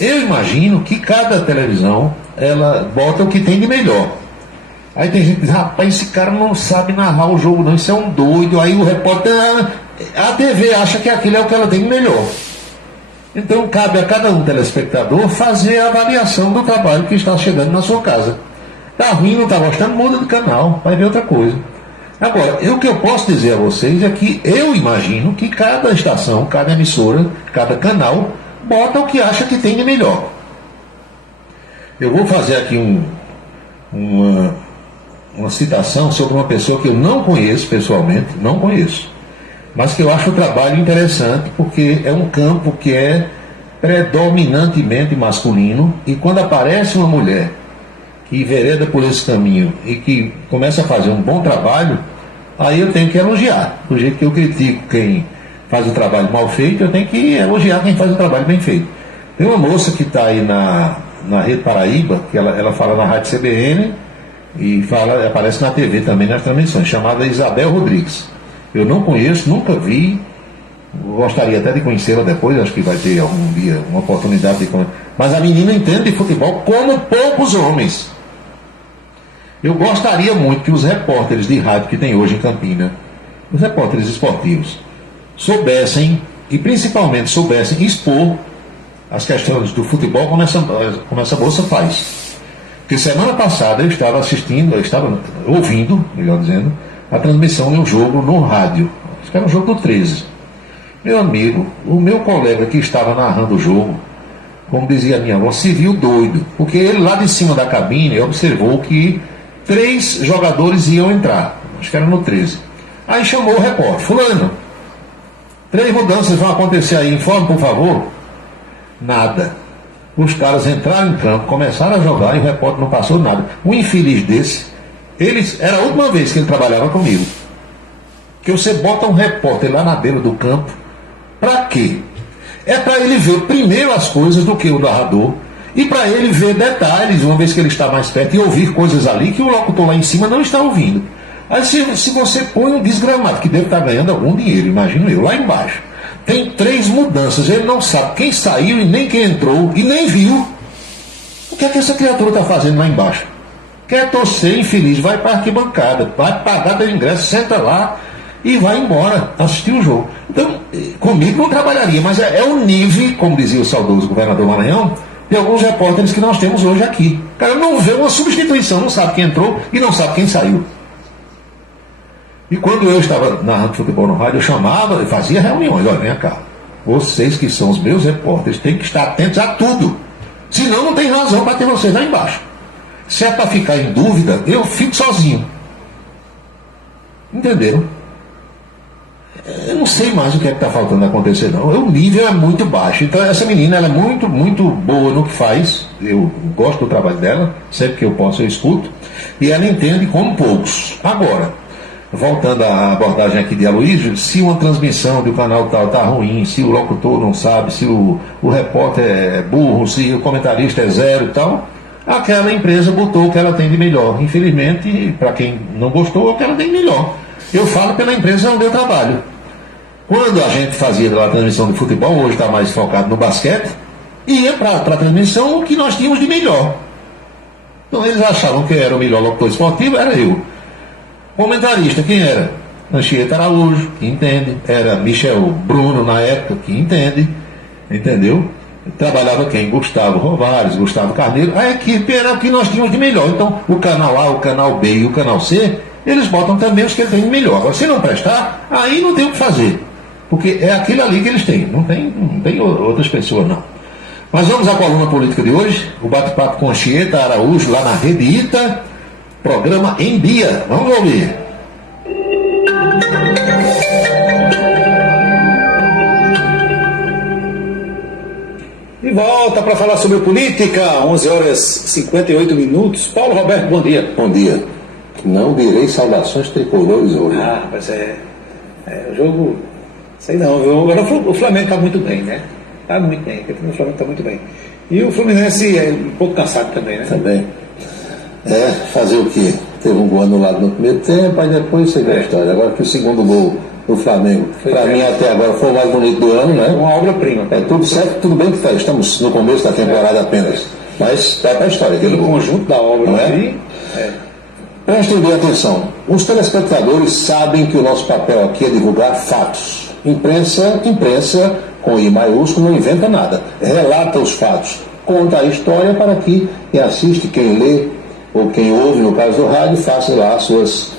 Eu imagino que cada televisão, ela bota o que tem de melhor. Aí tem gente que diz, rapaz, esse cara não sabe narrar o jogo não, isso é um doido. Aí o repórter, a TV acha que aquilo é o que ela tem de melhor. Então cabe a cada um telespectador fazer a avaliação do trabalho que está chegando na sua casa. Está ruim, não está gostando, muda de canal, vai ver outra coisa. Agora, o que eu posso dizer a vocês é que eu imagino que cada estação, cada emissora, cada canal, bota o que acha que tem de melhor. Eu vou fazer aqui uma citação sobre uma pessoa que eu não conheço pessoalmente, não conheço, mas que eu acho o trabalho interessante, porque é um campo que é predominantemente masculino, e quando aparece uma mulher que envereda por esse caminho e que começa a fazer um bom trabalho, aí eu tenho que elogiar. Do jeito que eu critico quem faz o trabalho mal feito, eu tenho que elogiar quem faz o trabalho bem feito. Tem uma moça que está aí na Rede Paraíba, que ela fala na Rádio CBN e aparece na TV também nas transmissões, chamada Isabel Rodrigues. Eu não conheço, nunca vi, gostaria até de conhecê-la depois, acho que vai ter algum dia uma oportunidade de conhecer. Mas a menina entende de futebol como poucos homens. Eu gostaria muito que os repórteres de rádio que tem hoje em Campina, os repórteres esportivos, soubessem, e principalmente soubessem expor as questões do futebol como essa moça faz. Porque semana passada eu estava ouvindo, melhor dizendo, a transmissão de um jogo no rádio. Acho que era um jogo do 13. Meu amigo, o meu colega que estava narrando o jogo, como dizia a minha avó, se viu doido. Porque ele lá de cima da cabine observou que 3 jogadores iam entrar. Acho que era no 13. Aí chamou o repórter: fulano, 3 mudanças vão acontecer aí, informe por favor. Nada. Os caras entraram em campo, começaram a jogar e o repórter não passou nada. Um infeliz desse, era a última vez que ele trabalhava comigo. Que você bota um repórter lá na beira do campo, pra quê? É para ele ver primeiro as coisas do que o narrador, e para ele ver detalhes, uma vez que ele está mais perto, e ouvir coisas ali que o locutor lá em cima não está ouvindo. Aí se você põe um desgramado, que deve estar ganhando algum dinheiro, imagino eu, lá embaixo, tem 3 mudanças, ele não sabe quem saiu e nem quem entrou, e nem viu. O que é que essa criatura está fazendo lá embaixo? Quer torcer, infeliz, vai para a arquibancada, vai pagar teu ingresso, senta lá e vai embora assistir o jogo. Então, comigo não trabalharia, mas é o nível, como dizia o saudoso governador Maranhão, de alguns repórteres que nós temos hoje aqui. O cara não vê uma substituição, não sabe quem entrou e não sabe quem saiu. E quando eu estava narrando futebol no rádio, eu chamava e fazia reuniões. Olha, vem cá, vocês que são os meus repórteres têm que estar atentos a tudo. Senão não tem razão para ter vocês lá embaixo. Se é para ficar em dúvida, eu fico sozinho. Entenderam? Eu não sei mais o que é que está faltando acontecer, não. O nível é muito baixo. Então essa menina, ela é muito, muito boa no que faz. Eu gosto do trabalho dela, sempre que eu posso eu escuto. E ela entende como poucos. Agora, voltando à abordagem aqui de Aloysio, se uma transmissão do canal tal está ruim, se o locutor não sabe, se o repórter é burro, se o comentarista é zero e tal, aquela empresa botou o que ela tem de melhor. Infelizmente, para quem não gostou, é o que ela tem de melhor. Eu falo pela empresa onde eu trabalho. Quando a gente fazia a transmissão de futebol, hoje está mais focado no basquete, ia para a transmissão o que nós tínhamos de melhor. Então eles achavam que era o melhor locutor esportivo, era eu. Comentarista, quem era? Anchieta Araújo, que entende. Era Michel Bruno, na época, que entende. Entendeu? Trabalhava quem? Gustavo Rovares, Gustavo Carneiro. A equipe era o que nós tínhamos de melhor. Então, o canal A, o canal B e o canal C, eles botam também os que eles têm de melhor. Agora, se não prestar, aí não tem o que fazer. Porque é aquilo ali que eles têm. Não tem outras pessoas, não. Mas vamos à coluna política de hoje. O bate-papo com Anchieta Araújo, lá na Rede Ita. Programa Em Dia. Vamos ouvir. De volta para falar sobre política, 11 horas e 58 minutos. Paulo Roberto, bom dia. Bom dia. Não direi saudações tricolores hoje. Ah, mas o jogo, sei não, viu? Agora o Flamengo está muito bem, né? Está muito bem, o Flamengo está muito bem. E o Fluminense é um pouco cansado também, né? Também. Fazer o quê? Teve um gol anulado no primeiro tempo, aí depois você vê a história. Agora que o segundo gol do Flamengo, para mim até agora foi o mais bonito do ano, né? Uma obra-prima. É tudo certo, tudo bem que estamos no começo da temporada apenas. Mas vai para a história. Pelo conjunto da obra, não é? Prestem bem atenção. Os telespectadores sabem que o nosso papel aqui é divulgar fatos. Imprensa, com I maiúsculo, não inventa nada. Relata os fatos. Conta a história para que quem assiste, quem lê, ou quem ouve, no caso do rádio, faça lá as suas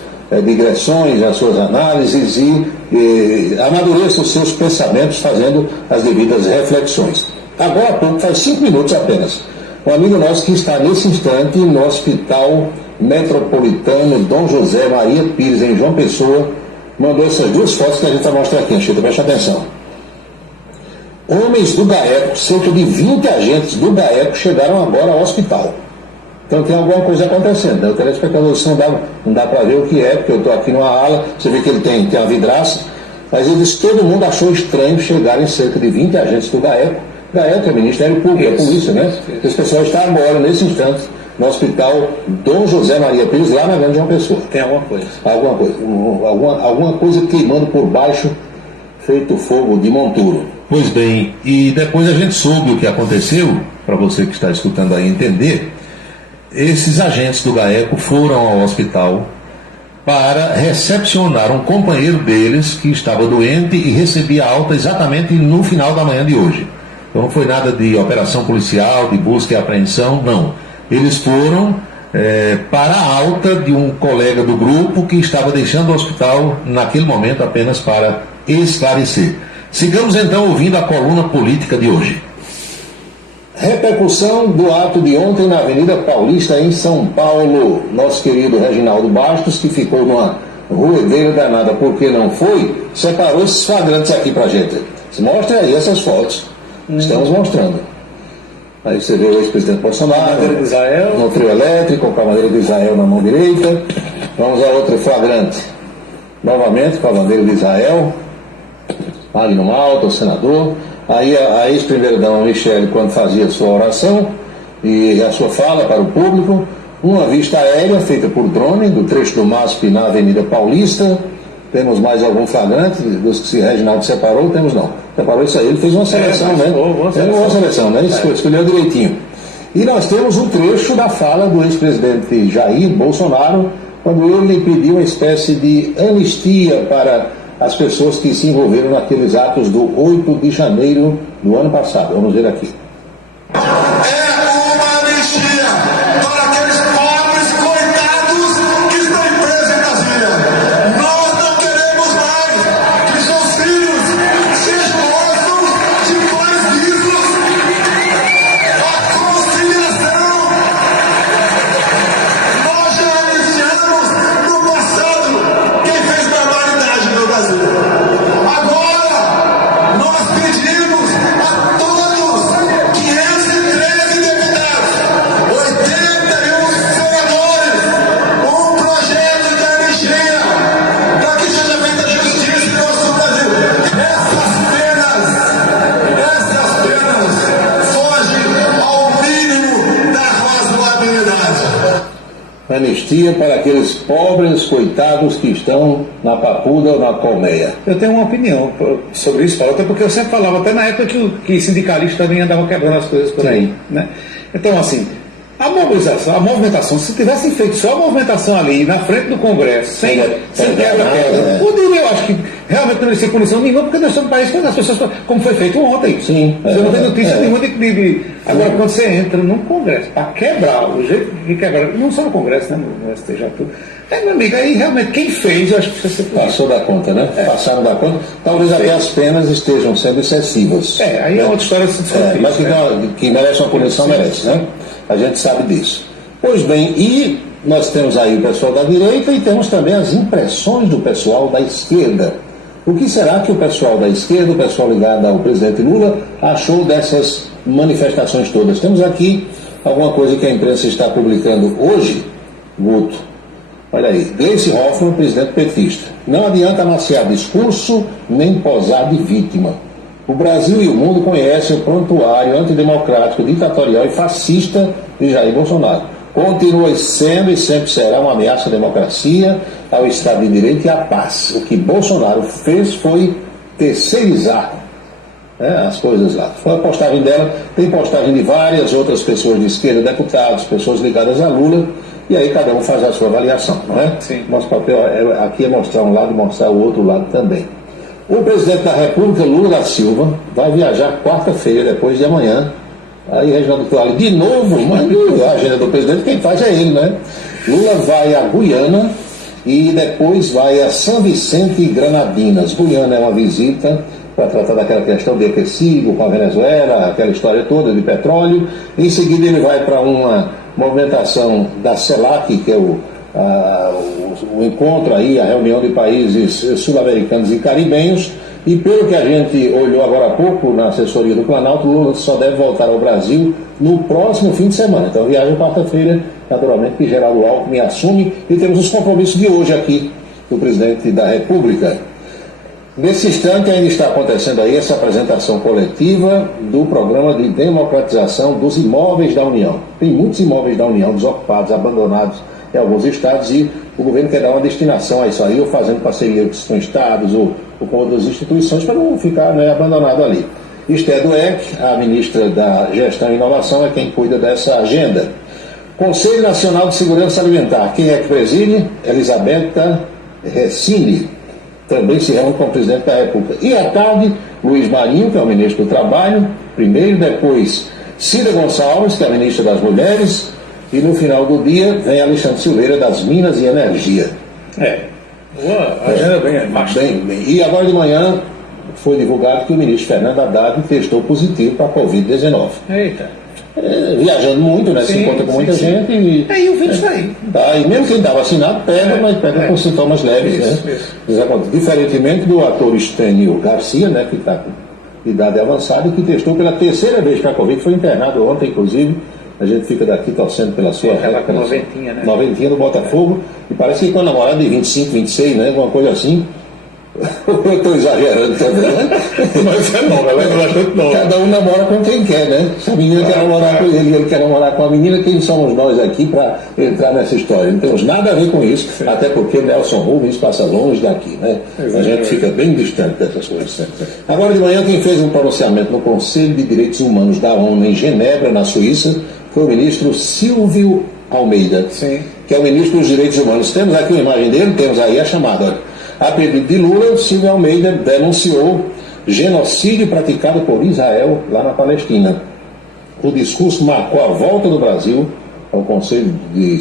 digressões, as suas análises e amadureça os seus pensamentos fazendo as devidas reflexões. Agora há pouco, faz 5 minutos apenas, um amigo nosso que está nesse instante no Hospital Metropolitano Dom José Maria Pires, em João Pessoa, mandou essas 2 fotos que a gente vai mostrar aqui, Anchieta, preste atenção. Homens do GAECO, cerca de 20 agentes do GAECO chegaram agora ao hospital. Então tem alguma coisa acontecendo, né? O telespectador não dá para ver o que é, porque eu estou aqui numa ala, você vê que ele tem uma vidraça, mas ele disse que todo mundo achou estranho chegarem cerca de 20 agentes do GAECO. GAECO é o Ministério Público, é a polícia, né? Esse pessoal está agora, nesse instante, no Hospital Dom José Maria Pires, lá na Grande João Pessoa. Tem alguma coisa? Alguma coisa queimando por baixo, feito fogo de monturo. Pois bem, e depois a gente soube o que aconteceu, para você que está escutando aí entender. esses agentes do GAECO foram ao hospital para recepcionar um companheiro deles que estava doente e recebia alta exatamente no final da manhã de hoje. Então não foi nada de operação policial, de busca e apreensão, não. Eles foram para a alta de um colega do grupo que estava deixando o hospital naquele momento apenas para esclarecer. Sigamos então ouvindo a coluna política de hoje. Repercussão do ato de ontem na Avenida Paulista, em São Paulo. Nosso querido Reginaldo Bastos, que ficou numa ruedeira danada porque não foi, separou esses flagrantes aqui pra gente. Mostre aí essas fotos. Estamos mostrando. Aí você vê o ex-presidente Bolsonaro no trio elétrico, com a bandeira de Israel na mão direita. Vamos a outro flagrante. Novamente com a bandeira de Israel. Magno Malta, o senador. Aí a ex-primeira-dama Michele, quando fazia sua oração e a sua fala para o público, uma vista aérea feita por drone do trecho do MASP na Avenida Paulista. Temos mais algum flagrante dos que Reginaldo separou? Temos não. Separou isso aí, ele fez uma seleção, né? Uma seleção, né? Escolheu direitinho. E nós temos um trecho da fala do ex-presidente Jair Bolsonaro, quando ele pediu uma espécie de anistia para as pessoas que se envolveram naqueles atos do 8 de janeiro do ano passado. Vamos ver aqui. Anistia para aqueles pobres coitados que estão na papuda ou na colmeia. Eu tenho uma opinião sobre isso, Paulo, até porque eu sempre falava, até na época que sindicalista também andava quebrando as coisas por aí, né? Então, assim, a mobilização, a movimentação, se tivessem feito só a movimentação ali, na frente do Congresso, sem quebra-quebra, poderia, eu acho que realmente não merecia punição nenhuma, porque nós somos um país que as pessoas, como foi feito ontem. Sim. Você não tem notícia nenhuma de. Agora, quando você entra num Congresso, para quebrar, o jeito de quebrar, não só no Congresso, né, no STJ, tudo. Meu amigo, aí realmente quem fez, eu acho que precisa ser punido. Passou da conta, né? Passaram da conta. Talvez até as penas estejam sendo excessivas. Aí é outra história se discutir. Mas que merece uma punição, merece, né? A gente sabe disso. Pois bem, e nós temos aí o pessoal da direita e temos também as impressões do pessoal da esquerda. O que será que o pessoal da esquerda, o pessoal ligado ao presidente Lula, achou dessas manifestações todas? Temos aqui alguma coisa que a imprensa está publicando hoje, Guto. Olha aí, Gleice Hoffmann, presidente petista. Não adianta amaciar discurso, nem posar de vítima. O Brasil e o mundo conhecem o prontuário antidemocrático, ditatorial e fascista de Jair Bolsonaro. Continua sendo e sempre será uma ameaça à democracia, ao Estado de Direito e à paz. O que Bolsonaro fez foi terceirizar as coisas lá. Foi a postagem dela, tem postagem de várias outras pessoas de esquerda, deputados, pessoas ligadas a Lula, e aí cada um faz a sua avaliação, não é? Sim. Nosso papel aqui é mostrar um lado e mostrar o outro lado também. O presidente da República, Lula da Silva, vai viajar quarta-feira, depois de amanhã. Aí, Reginaldo Claro, de novo, mas a agenda do presidente, quem faz é ele, né? Lula vai a Guiana e depois vai a São Vicente e Granadinas. Guiana é uma visita para tratar daquela questão de aquecido com a Venezuela, aquela história toda de petróleo. Em seguida, ele vai para uma movimentação da CELAC, que é o encontro aí, a reunião de países sul-americanos e caribenhos, e pelo que a gente olhou agora há pouco na assessoria do Planalto, Lula só deve voltar ao Brasil no próximo fim de semana. Então viaja quarta-feira, naturalmente, que Geraldo Alckmin assume, e temos os compromissos de hoje aqui do presidente da República. Nesse instante ainda está acontecendo aí essa apresentação coletiva do programa de democratização dos imóveis da União. Tem muitos imóveis da União desocupados, abandonados em alguns estados, e o governo quer dar uma destinação a isso aí, ou fazendo parceria com estados ou com outras instituições, para não ficar abandonado ali. Esther Dweck, a ministra da Gestão e Inovação, é quem cuida dessa agenda. Conselho Nacional de Segurança Alimentar. Quem é que preside? Elisabetta Recini. Também se reúne com o presidente da República. E à tarde, Luiz Marinho, que é o ministro do Trabalho, primeiro, depois Cida Gonçalves, que é a ministra das Mulheres, e no final do dia vem Alexandre Silveira, das Minas e Energia. Boa, agenda Bem. E agora de manhã foi divulgado que o ministro Fernando Haddad testou positivo para a Covid-19. Eita. Viajando muito, né? Se encontra com muita gente e... E o vírus está aí. Tá, e mesmo quem está vacinado pega, mas pega com sintomas leves, né? Diferentemente do ator Estênio Garcia, né? Que está com idade avançada e que testou pela terceira vez para a Covid, foi internado ontem, inclusive. A gente fica daqui torcendo pela sua noventinha, né? Noventinha do Botafogo. E parece que com a namorada de 25, 26, né? Alguma coisa assim. Eu estou exagerando também, né? Mas é nova, ela é bastante nova. Cada um namora com quem quer, né? Se a menina quer namorar com ele quer namorar com a menina, quem somos nós aqui para entrar nessa história? Não temos nada a ver com isso, até porque Nelson Rubens passa longe daqui, né? A gente fica bem distante dessas coisas. Agora de manhã, quem fez um pronunciamento no Conselho de Direitos Humanos da ONU em Genebra, na Suíça, foi o ministro Silvio Almeida, que é o ministro dos Direitos Humanos. Temos aqui uma imagem dele, temos aí a chamada, olha. A pedido de Lula, Silvio Almeida denunciou genocídio praticado por Israel lá na Palestina. O discurso marcou a volta do Brasil ao Conselho de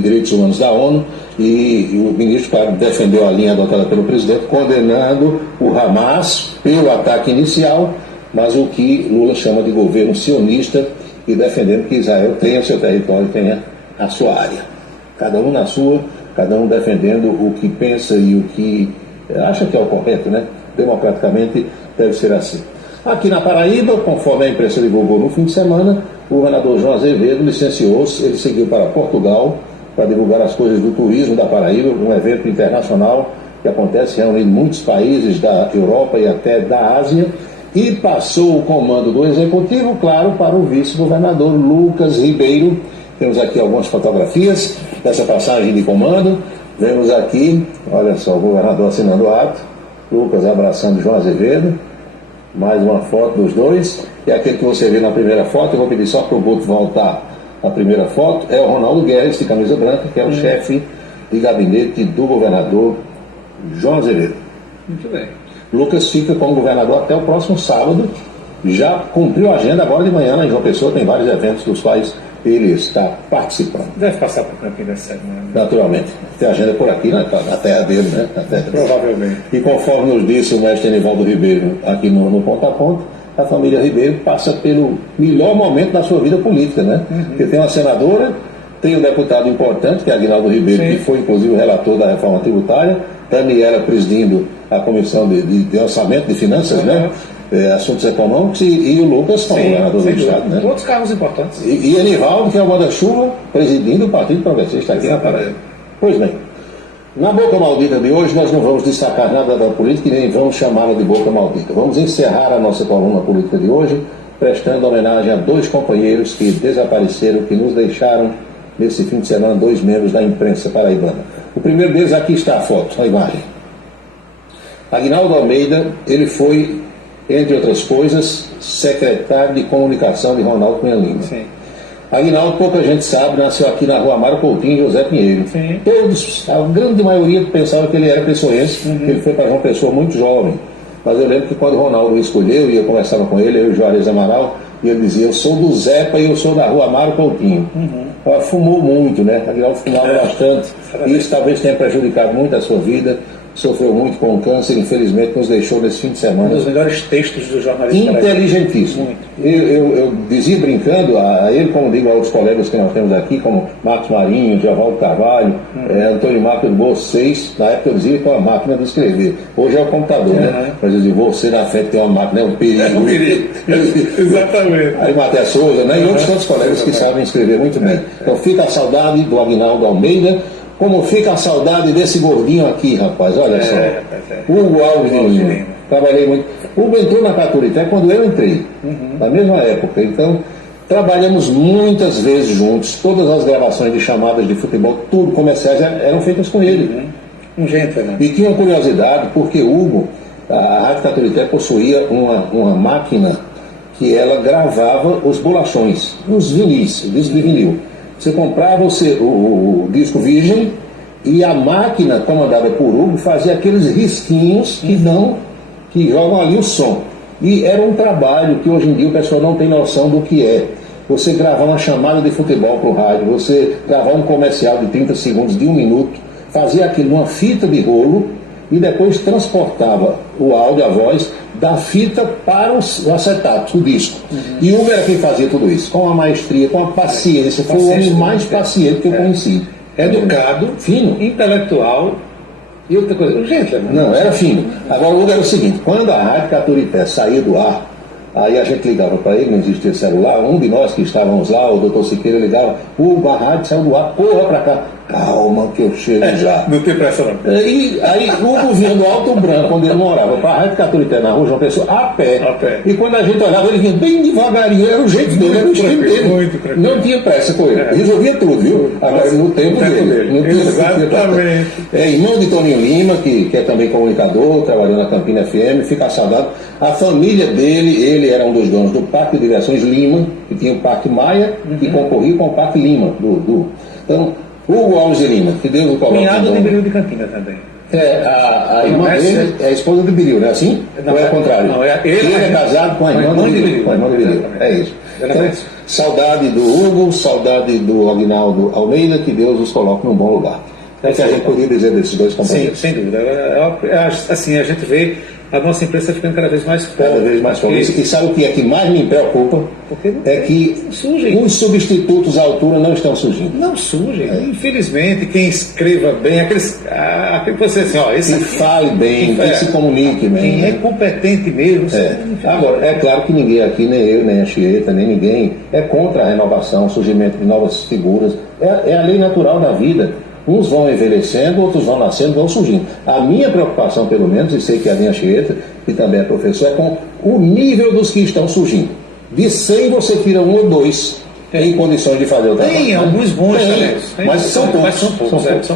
Direitos Humanos da ONU e o ministro, claro, defendeu a linha adotada pelo presidente, condenando o Hamas pelo ataque inicial, mas o que Lula chama de governo sionista e defendendo que Israel tenha o seu território, tenha a sua área. Cada um na sua, cada um defendendo o que pensa e o que acha que é o correto, né? Democraticamente deve ser assim. Aqui na Paraíba, conforme a imprensa divulgou no fim de semana, o governador João Azevedo licenciou-se, ele seguiu para Portugal para divulgar as coisas do turismo da Paraíba, um evento internacional que acontece reunindo muitos países da Europa e até da Ásia, e passou o comando do executivo, claro, para o vice-governador Lucas Ribeiro. Temos aqui algumas fotografias dessa passagem de comando. Vemos aqui, olha só, o governador assinando o ato, Lucas abraçando João Azevedo, mais uma foto dos dois, e aquele que você vê na primeira foto, eu vou pedir só para o Guto voltar à primeira foto, é o Ronaldo Guedes, de camisa branca, que é o chefe de gabinete do governador João Azevedo. Muito bem. Lucas fica como governador até o próximo sábado, já cumpriu a agenda agora de manhã, em João Pessoa tem vários eventos dos quais ele está participando. Deve passar por Campina da Serra, né? Naturalmente. Tem agenda por aqui, né? Na terra dele, né? Na terra dele. Provavelmente. E conforme nos disse o mestre Enivaldo Ribeiro aqui no Ponto a Ponto, a família Ribeiro passa pelo melhor momento da sua vida política, né? Porque tem uma senadora, tem um deputado importante, que é Aguinaldo Ribeiro, que foi inclusive o relator da reforma tributária, Daniela presidindo a comissão de orçamento, de finanças, né? Assuntos econômicos, e o Lucas como governador do estado, né? Outros cargos importantes. E Enivaldo, que é o guarda-chuva, presidindo o Partido Progressista aqui na Paraíba. Pois bem, na Boca Maldita de hoje nós não vamos destacar nada da política e nem vamos chamá-la de Boca Maldita. Vamos encerrar a nossa coluna política de hoje prestando homenagem a dois companheiros que desapareceram, que nos deixaram nesse fim de semana, dois membros da imprensa paraibana. O primeiro deles, aqui está a foto, a imagem. Aguinaldo Almeida, ele foi, entre outras coisas, secretário de comunicação de Ronaldo Cunha Lima. Sim. Aguinaldo, pouca gente sabe, nasceu aqui na rua Amaro Coutinho e José Pinheiro. Sim. Todos, a grande maioria pensava que ele era pessoense, que ele foi para João Pessoa muito jovem. Mas eu lembro que quando o Ronaldo o escolheu, e eu conversava com ele, eu e o Juarez Amaral, e ele dizia, eu sou do Zepa e eu sou da rua Amaro Coutinho. Fumou muito, né? Aguinaldo fumava bastante. E isso talvez tenha prejudicado muito a sua vida. Sofreu muito com o câncer, infelizmente nos deixou nesse fim de semana. Um dos melhores textos do jornalista. Inteligentíssimo. Eu dizia brincando a ele, como digo a outros colegas que nós temos aqui, como Marcos Marinho, Giovanni Carvalho, Antônio Marcos do Bolsês, na época eu dizia com a máquina de escrever. Hoje é o computador, né? Mas eu dizia, você na frente tem uma máquina, é um perigo. É um perigo. Exatamente. Aí Matheus Souza, né? E outros tantos colegas que sabem escrever muito bem. Então fica a saudade do Aguinaldo Almeida. Como fica a saudade desse gordinho aqui, rapaz, olha só. Hugo Alves de Lima. Trabalhei muito. Hugo entrou na Caturité quando eu entrei, na mesma época. Então, trabalhamos muitas vezes juntos. Todas as gravações de chamadas de futebol, tudo comerciais, eram feitas com ele. Um gentleman. E tinha uma curiosidade, porque Hugo, a Rádio Caturité possuía uma máquina que ela gravava os bolachões, os vinis, discos de vinil. Você comprava o disco virgem e a máquina, comandada por Hugo, fazia aqueles risquinhos que jogam ali o som. E era um trabalho que hoje em dia o pessoal não tem noção do que é. Você gravar uma chamada de futebol para o rádio, você gravar um comercial de 30 segundos, de 1 minuto, fazia aquilo numa fita de rolo e depois transportava o áudio, a voz, da fita para o acetato, o disco. E o Hugo era quem fazia tudo isso, com a maestria, com a paciência. Foi o homem mais paciente que eu conheci. Educado, fino, intelectual e outra coisa. Gente, não, era fino. Agora o Hugo era o seguinte: quando a Rádio Caturité saía do ar, aí a gente ligava para ele, não existia celular, um de nós que estávamos lá, o doutor Siqueira, ligava: Hugo, a rádio saiu do ar, corra para cá. Calma que eu chego já. Não tem pressa não. E aí Hugo vinha do Alto Branco, onde ele morava, para a Rádio Caturité, na rua João Pessoa, a pé. E quando a gente olhava, ele vinha bem devagarinho, era o jeito dele, era o estilo dele. Não tinha pressa com ele. Resolvia tudo, viu? Agora no tempo dele. Exatamente. É irmão de Toninho Lima, que é também comunicador, trabalhou na Campina FM, fica saudado. A família dele, ele era um dos donos do Parque de Diversões Lima, que tinha o Parque Maia, que concorria com o Parque Lima. Então, Hugo Alves de Lima, que Deus o coloque. Cunhado de Biril de Campina também. A irmã dele é a esposa de Biril, não é assim? Ou é o contrário? Não, ele é casado com a irmã de Biril. É isso. Então, saudade do Hugo, saudade do Aguinaldo Almeida, que Deus os coloque num bom lugar. É o que a gente podia dizer desses dois companheiros. Sem dúvida. Assim, a gente vê a nossa imprensa ficando cada vez mais pobre. Cada vez mais pobre. E sabe o que é que mais me preocupa? É que os substitutos à altura não estão surgindo. Não surgem. Infelizmente, quem escreva bem, aquele que você assim, esse que fale bem, que se comunique bem. Quem é competente mesmo. Agora, é claro que ninguém aqui, nem eu, nem a Chieta, nem ninguém, é contra a renovação, o surgimento de novas figuras. É a lei natural da vida. Uns vão envelhecendo, outros vão nascendo, vão surgindo. A minha preocupação, pelo menos, e sei que a minha Chieta, que também é professor, é com o nível dos que estão surgindo. De 100 você tira 1 ou 2 em condições de fazer o trabalho. Tem alguns bons talentos. Mas são poucos. São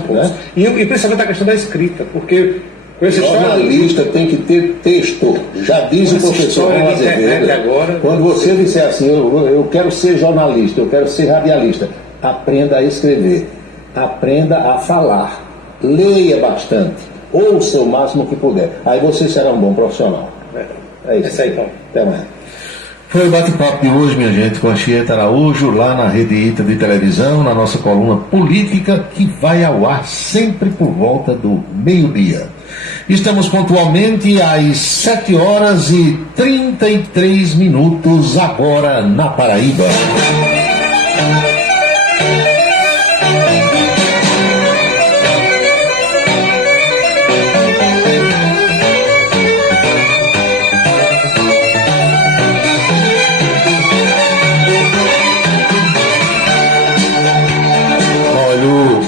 poucos. Né? E principalmente a questão da escrita, porque o jornalista tem que ter texto. Já diz o professor Ron Azevedo. Quando você disser assim, eu quero ser jornalista, eu quero ser radialista, aprenda a escrever. Aprenda a falar, leia bastante, ouça o máximo que puder. Aí você será um bom profissional. É isso aí, Paulo. Até mais. Foi o bate-papo de hoje, minha gente, com a Chieta Araújo, lá na Rede ITA de televisão, na nossa coluna política, que vai ao ar sempre por volta do meio-dia. Estamos pontualmente às 7h33 agora na Paraíba.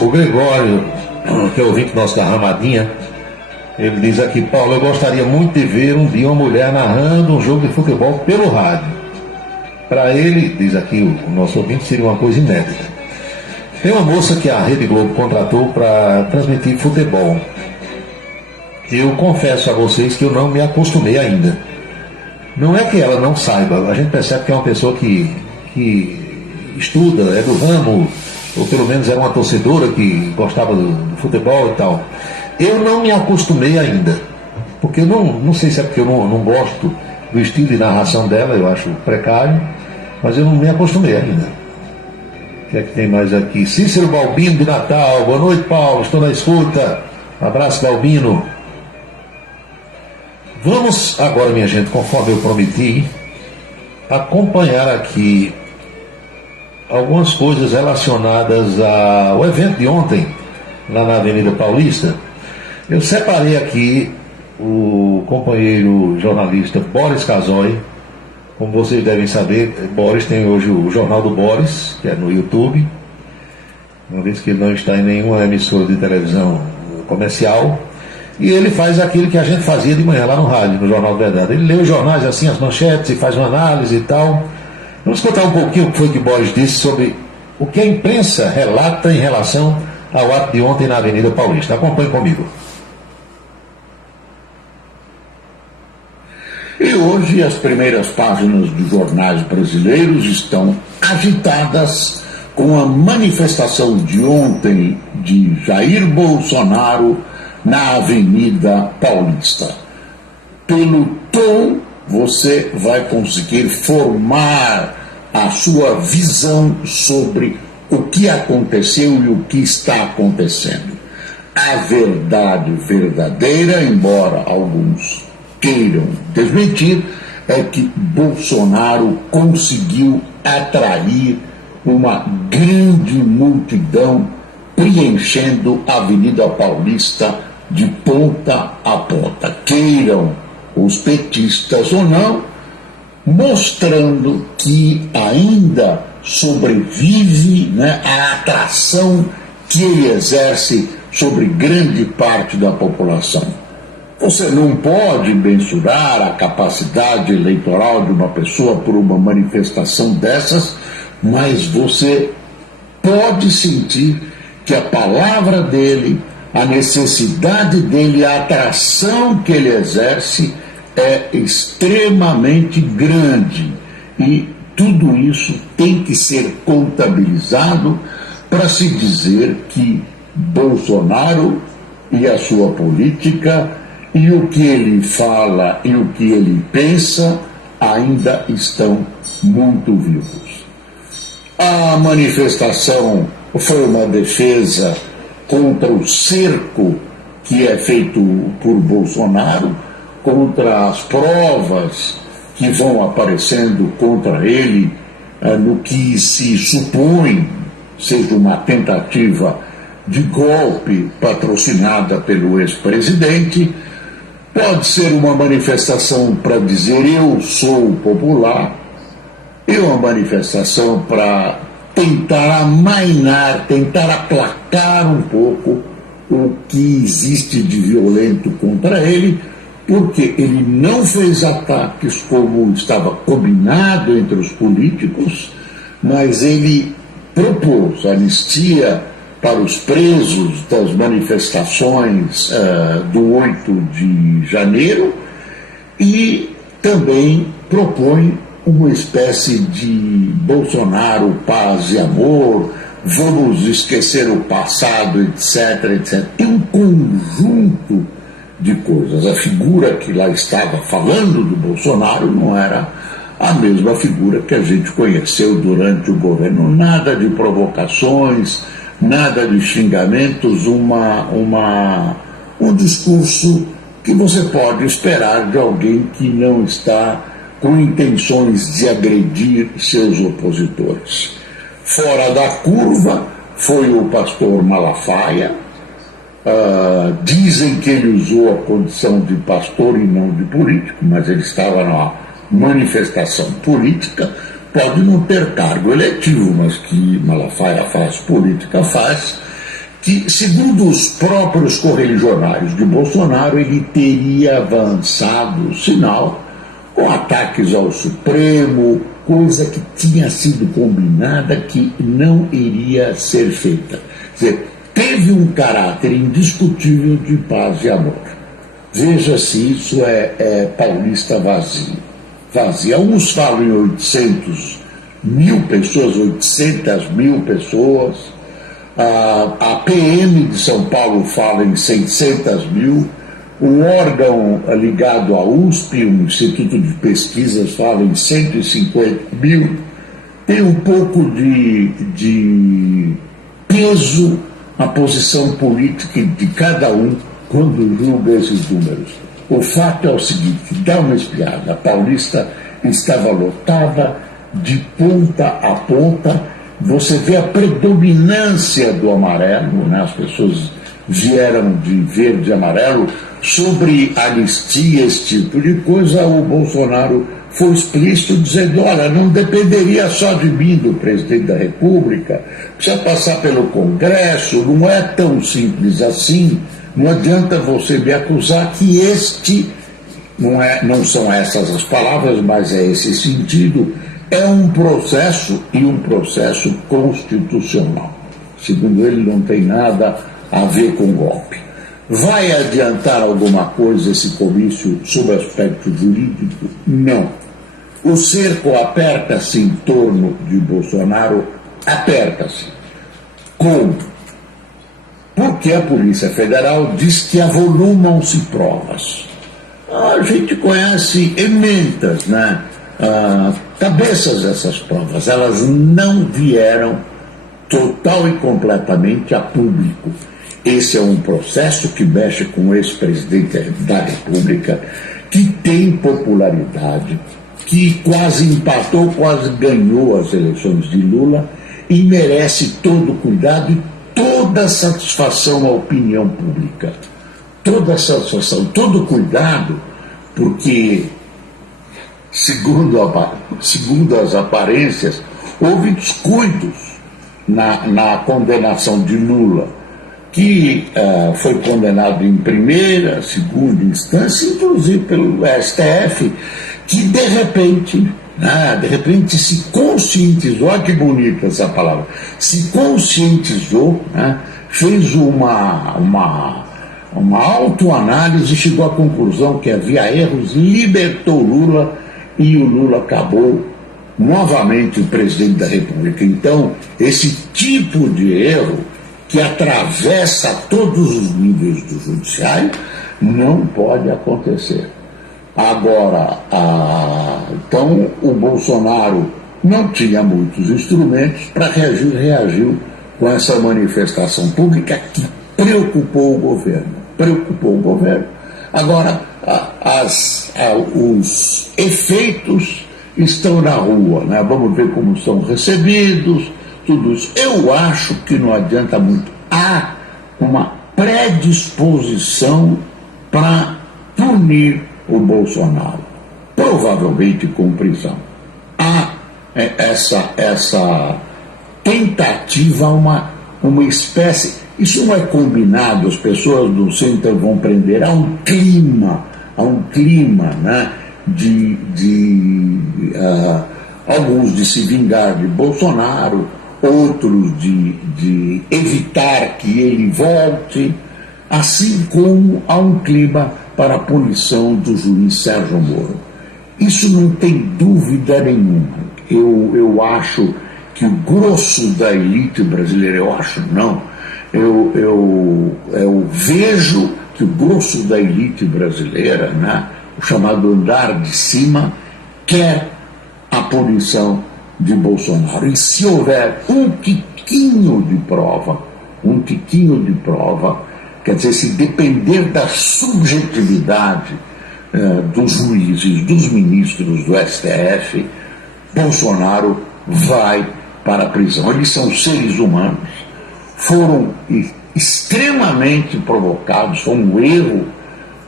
O Gregório, que é ouvinte nosso da Ramadinha, ele diz aqui: Paulo, eu gostaria muito de ver um dia uma mulher narrando um jogo de futebol pelo rádio. Para ele, diz aqui o nosso ouvinte, seria uma coisa inédita. Tem uma moça que a Rede Globo contratou para transmitir futebol. Eu confesso a vocês que eu não me acostumei ainda. Não é que ela não saiba, a gente percebe que é uma pessoa que estuda, é do ramo, ou pelo menos era uma torcedora que gostava do futebol e tal. Eu não me acostumei ainda, porque eu não sei se é porque eu não gosto do estilo de narração dela, eu acho precário, mas eu não me acostumei ainda. O que é que tem mais aqui? Cícero Balbino de Natal, boa noite, Paulo, estou na escuta. Abraço, Balbino. Vamos agora, minha gente, conforme eu prometi, acompanhar aqui algumas coisas relacionadas ao evento de ontem, lá na Avenida Paulista. Eu separei aqui o companheiro jornalista Boris Casoy. Como vocês devem saber, Boris tem hoje o Jornal do Boris, que é no YouTube, uma vez que ele não está em nenhuma emissora de televisão comercial, e ele faz aquilo que a gente fazia de manhã lá no rádio, no Jornal da Verdade. Ele lê os jornais assim, as manchetes, e faz uma análise e tal. Vamos contar um pouquinho o que foi que Boris disse sobre o que a imprensa relata em relação ao ato de ontem na Avenida Paulista. Acompanhe comigo. E hoje as primeiras páginas dos jornais brasileiros estão agitadas com a manifestação de ontem de Jair Bolsonaro na Avenida Paulista. Pelo tom, você vai conseguir formar a sua visão sobre o que aconteceu e o que está acontecendo. A verdade verdadeira, embora alguns queiram desmentir, é que Bolsonaro conseguiu atrair uma grande multidão preenchendo a Avenida Paulista de ponta a ponta. Queiram os petistas ou não, mostrando que ainda sobrevive, né, a atração que ele exerce sobre grande parte da população. Você não pode mensurar a capacidade eleitoral de uma pessoa por uma manifestação dessas, mas você pode sentir que a palavra dele, a necessidade dele, a atração que ele exerce é extremamente grande. E tudo isso tem que ser contabilizado para se dizer que Bolsonaro e a sua política e o que ele fala e o que ele pensa ainda estão muito vivos. A manifestação foi uma defesa contra o cerco que é feito por Bolsonaro, contra as provas que vão aparecendo contra ele no que se supõe seja uma tentativa de golpe patrocinada pelo ex-presidente. Pode ser uma manifestação para dizer eu sou popular, e uma manifestação para tentar amainar, tentar aplacar um pouco o que existe de violento contra ele, porque ele não fez ataques como estava combinado entre os políticos, mas ele propôs anistia para os presos das manifestações do 8 de janeiro e também propõe uma espécie de Bolsonaro, paz e amor, vamos esquecer o passado, etc, etc. Tem um conjunto de coisas. A figura que lá estava falando do Bolsonaro não era a mesma figura que a gente conheceu durante o governo. Nada de provocações, nada de xingamentos, um discurso que você pode esperar de alguém que não está com intenções de agredir seus opositores. Fora da curva foi o pastor Malafaia. Dizem que ele usou a condição de pastor e não de político, mas ele estava numa manifestação política. Pode não ter cargo eletivo, mas que Malafaia faz, política faz, que, segundo os próprios correligionários de Bolsonaro, ele teria avançado o sinal com ataques ao Supremo, coisa que tinha sido combinada que não iria ser feita. Quer dizer, teve um caráter indiscutível de paz e amor. Veja se isso é paulista vazio. Alguns falam em 800 mil pessoas, 800 mil pessoas. A PM de São Paulo fala em 600 mil. O órgão ligado à USP, o Instituto de Pesquisas, fala em 150 mil. Tem um pouco de peso na posição política de cada um quando julga esses números. O fato é o seguinte, dá uma espiada, a Paulista estava lotada de ponta a ponta, você vê a predominância do amarelo, né? As pessoas vieram de verde e amarelo. Sobre anistia, esse tipo de coisa, o Bolsonaro foi explícito dizendo, olha, não dependeria só de mim, do presidente da República, precisa passar pelo Congresso, não é tão simples assim, não adianta você me acusar que este, não são essas as palavras, mas é esse sentido, é um processo e um processo constitucional. Segundo ele, não tem nada a ver com golpe. Vai adiantar alguma coisa esse comício sob aspecto jurídico? Não. O cerco aperta-se em torno de Bolsonaro aperta-se. Como? Porque a Polícia Federal diz que avolumam-se provas. A gente conhece emendas, né? Cabeças dessas provas, elas não vieram total e completamente a público. Esse é um processo que mexe com o ex-presidente da República, que tem popularidade, que quase empatou, quase ganhou as eleições de Lula e merece todo cuidado e toda satisfação à opinião pública. Toda satisfação, todo cuidado, porque, segundo as aparências, houve descuidos na condenação de Lula, que foi condenado em primeira, segunda instância, inclusive pelo STF, que de repente se conscientizou, olha que bonita essa palavra, se conscientizou, né, fez uma autoanálise e chegou à conclusão que havia erros, libertou Lula e o Lula acabou novamente o presidente da República. Então, esse tipo de erro que atravessa todos os níveis do judiciário não pode acontecer. Agora, então o Bolsonaro não tinha muitos instrumentos para reagir, reagiu com essa manifestação pública que preocupou o governo. Agora, os efeitos estão na rua, né? Vamos ver como são recebidos, tudo isso. Eu acho que não adianta muito. Há uma predisposição para punir o Bolsonaro, provavelmente com prisão. Há essa tentativa, uma espécie. Isso não é combinado, as pessoas do centro vão prender. Há um clima, né, alguns de se vingar de Bolsonaro, outros de evitar que ele volte, assim como há um clima para a punição do juiz Sérgio Moro. Isso não tem dúvida nenhuma. Eu acho que o grosso da elite brasileira, eu vejo que o grosso da elite brasileira, né, o chamado andar de cima, quer a punição de Bolsonaro. E se houver um tiquinho de prova, quer dizer, se depender da subjetividade dos juízes, dos ministros do STF, Bolsonaro vai para a prisão. Eles são seres humanos, foram extremamente provocados, foi um erro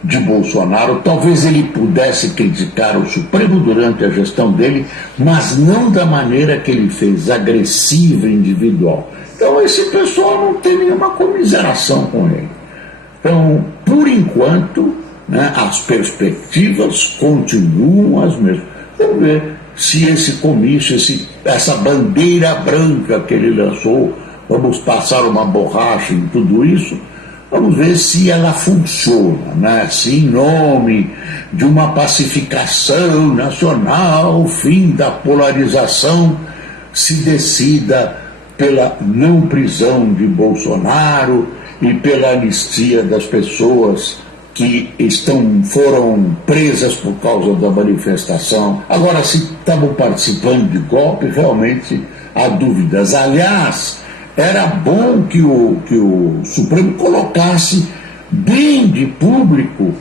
de Bolsonaro. Talvez ele pudesse criticar o Supremo durante a gestão dele, mas não da maneira que ele fez, agressiva e individual. Então esse pessoal não tem nenhuma comiseração com ele. Então, por enquanto, né, as perspectivas continuam as mesmas. Vamos ver se esse comício, essa bandeira branca que ele lançou, vamos passar uma borracha em tudo isso, vamos ver se ela funciona, né? Se em nome de uma pacificação nacional, fim da polarização, se decida pela não prisão de Bolsonaro e pela anistia das pessoas que foram presas por causa da manifestação. Agora, se estavam participando de golpe, realmente há dúvidas. Aliás, era bom que o Supremo colocasse bem de público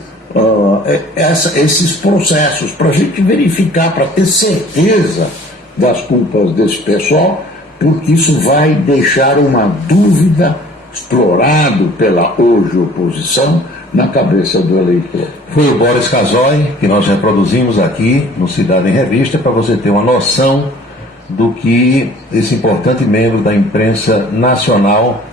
esses processos, para a gente verificar, para ter certeza das culpas desse pessoal, porque isso vai deixar uma dúvida explorado pela hoje oposição na cabeça do eleitor. Foi o Boris Casoy que nós reproduzimos aqui no Cidade em Revista, para você ter uma noção do que esse importante membro da imprensa nacional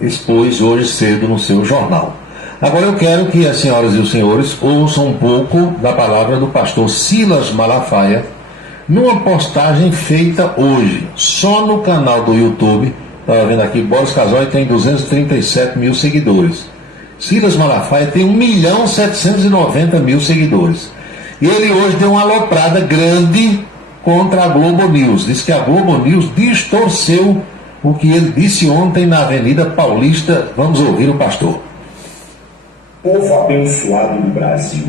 expôs hoje cedo no seu jornal. Agora eu quero que as senhoras e os senhores ouçam um pouco da palavra do pastor Silas Malafaia, numa postagem feita hoje, só no canal do YouTube. Estava vendo aqui, Boris Casoy tem 237 mil seguidores. Silas Malafaia tem 1.790.000 seguidores. E ele hoje deu uma aloprada grande contra a Globo News. Diz que a Globo News distorceu o que ele disse ontem na Avenida Paulista. Vamos ouvir o pastor. Povo abençoado do Brasil,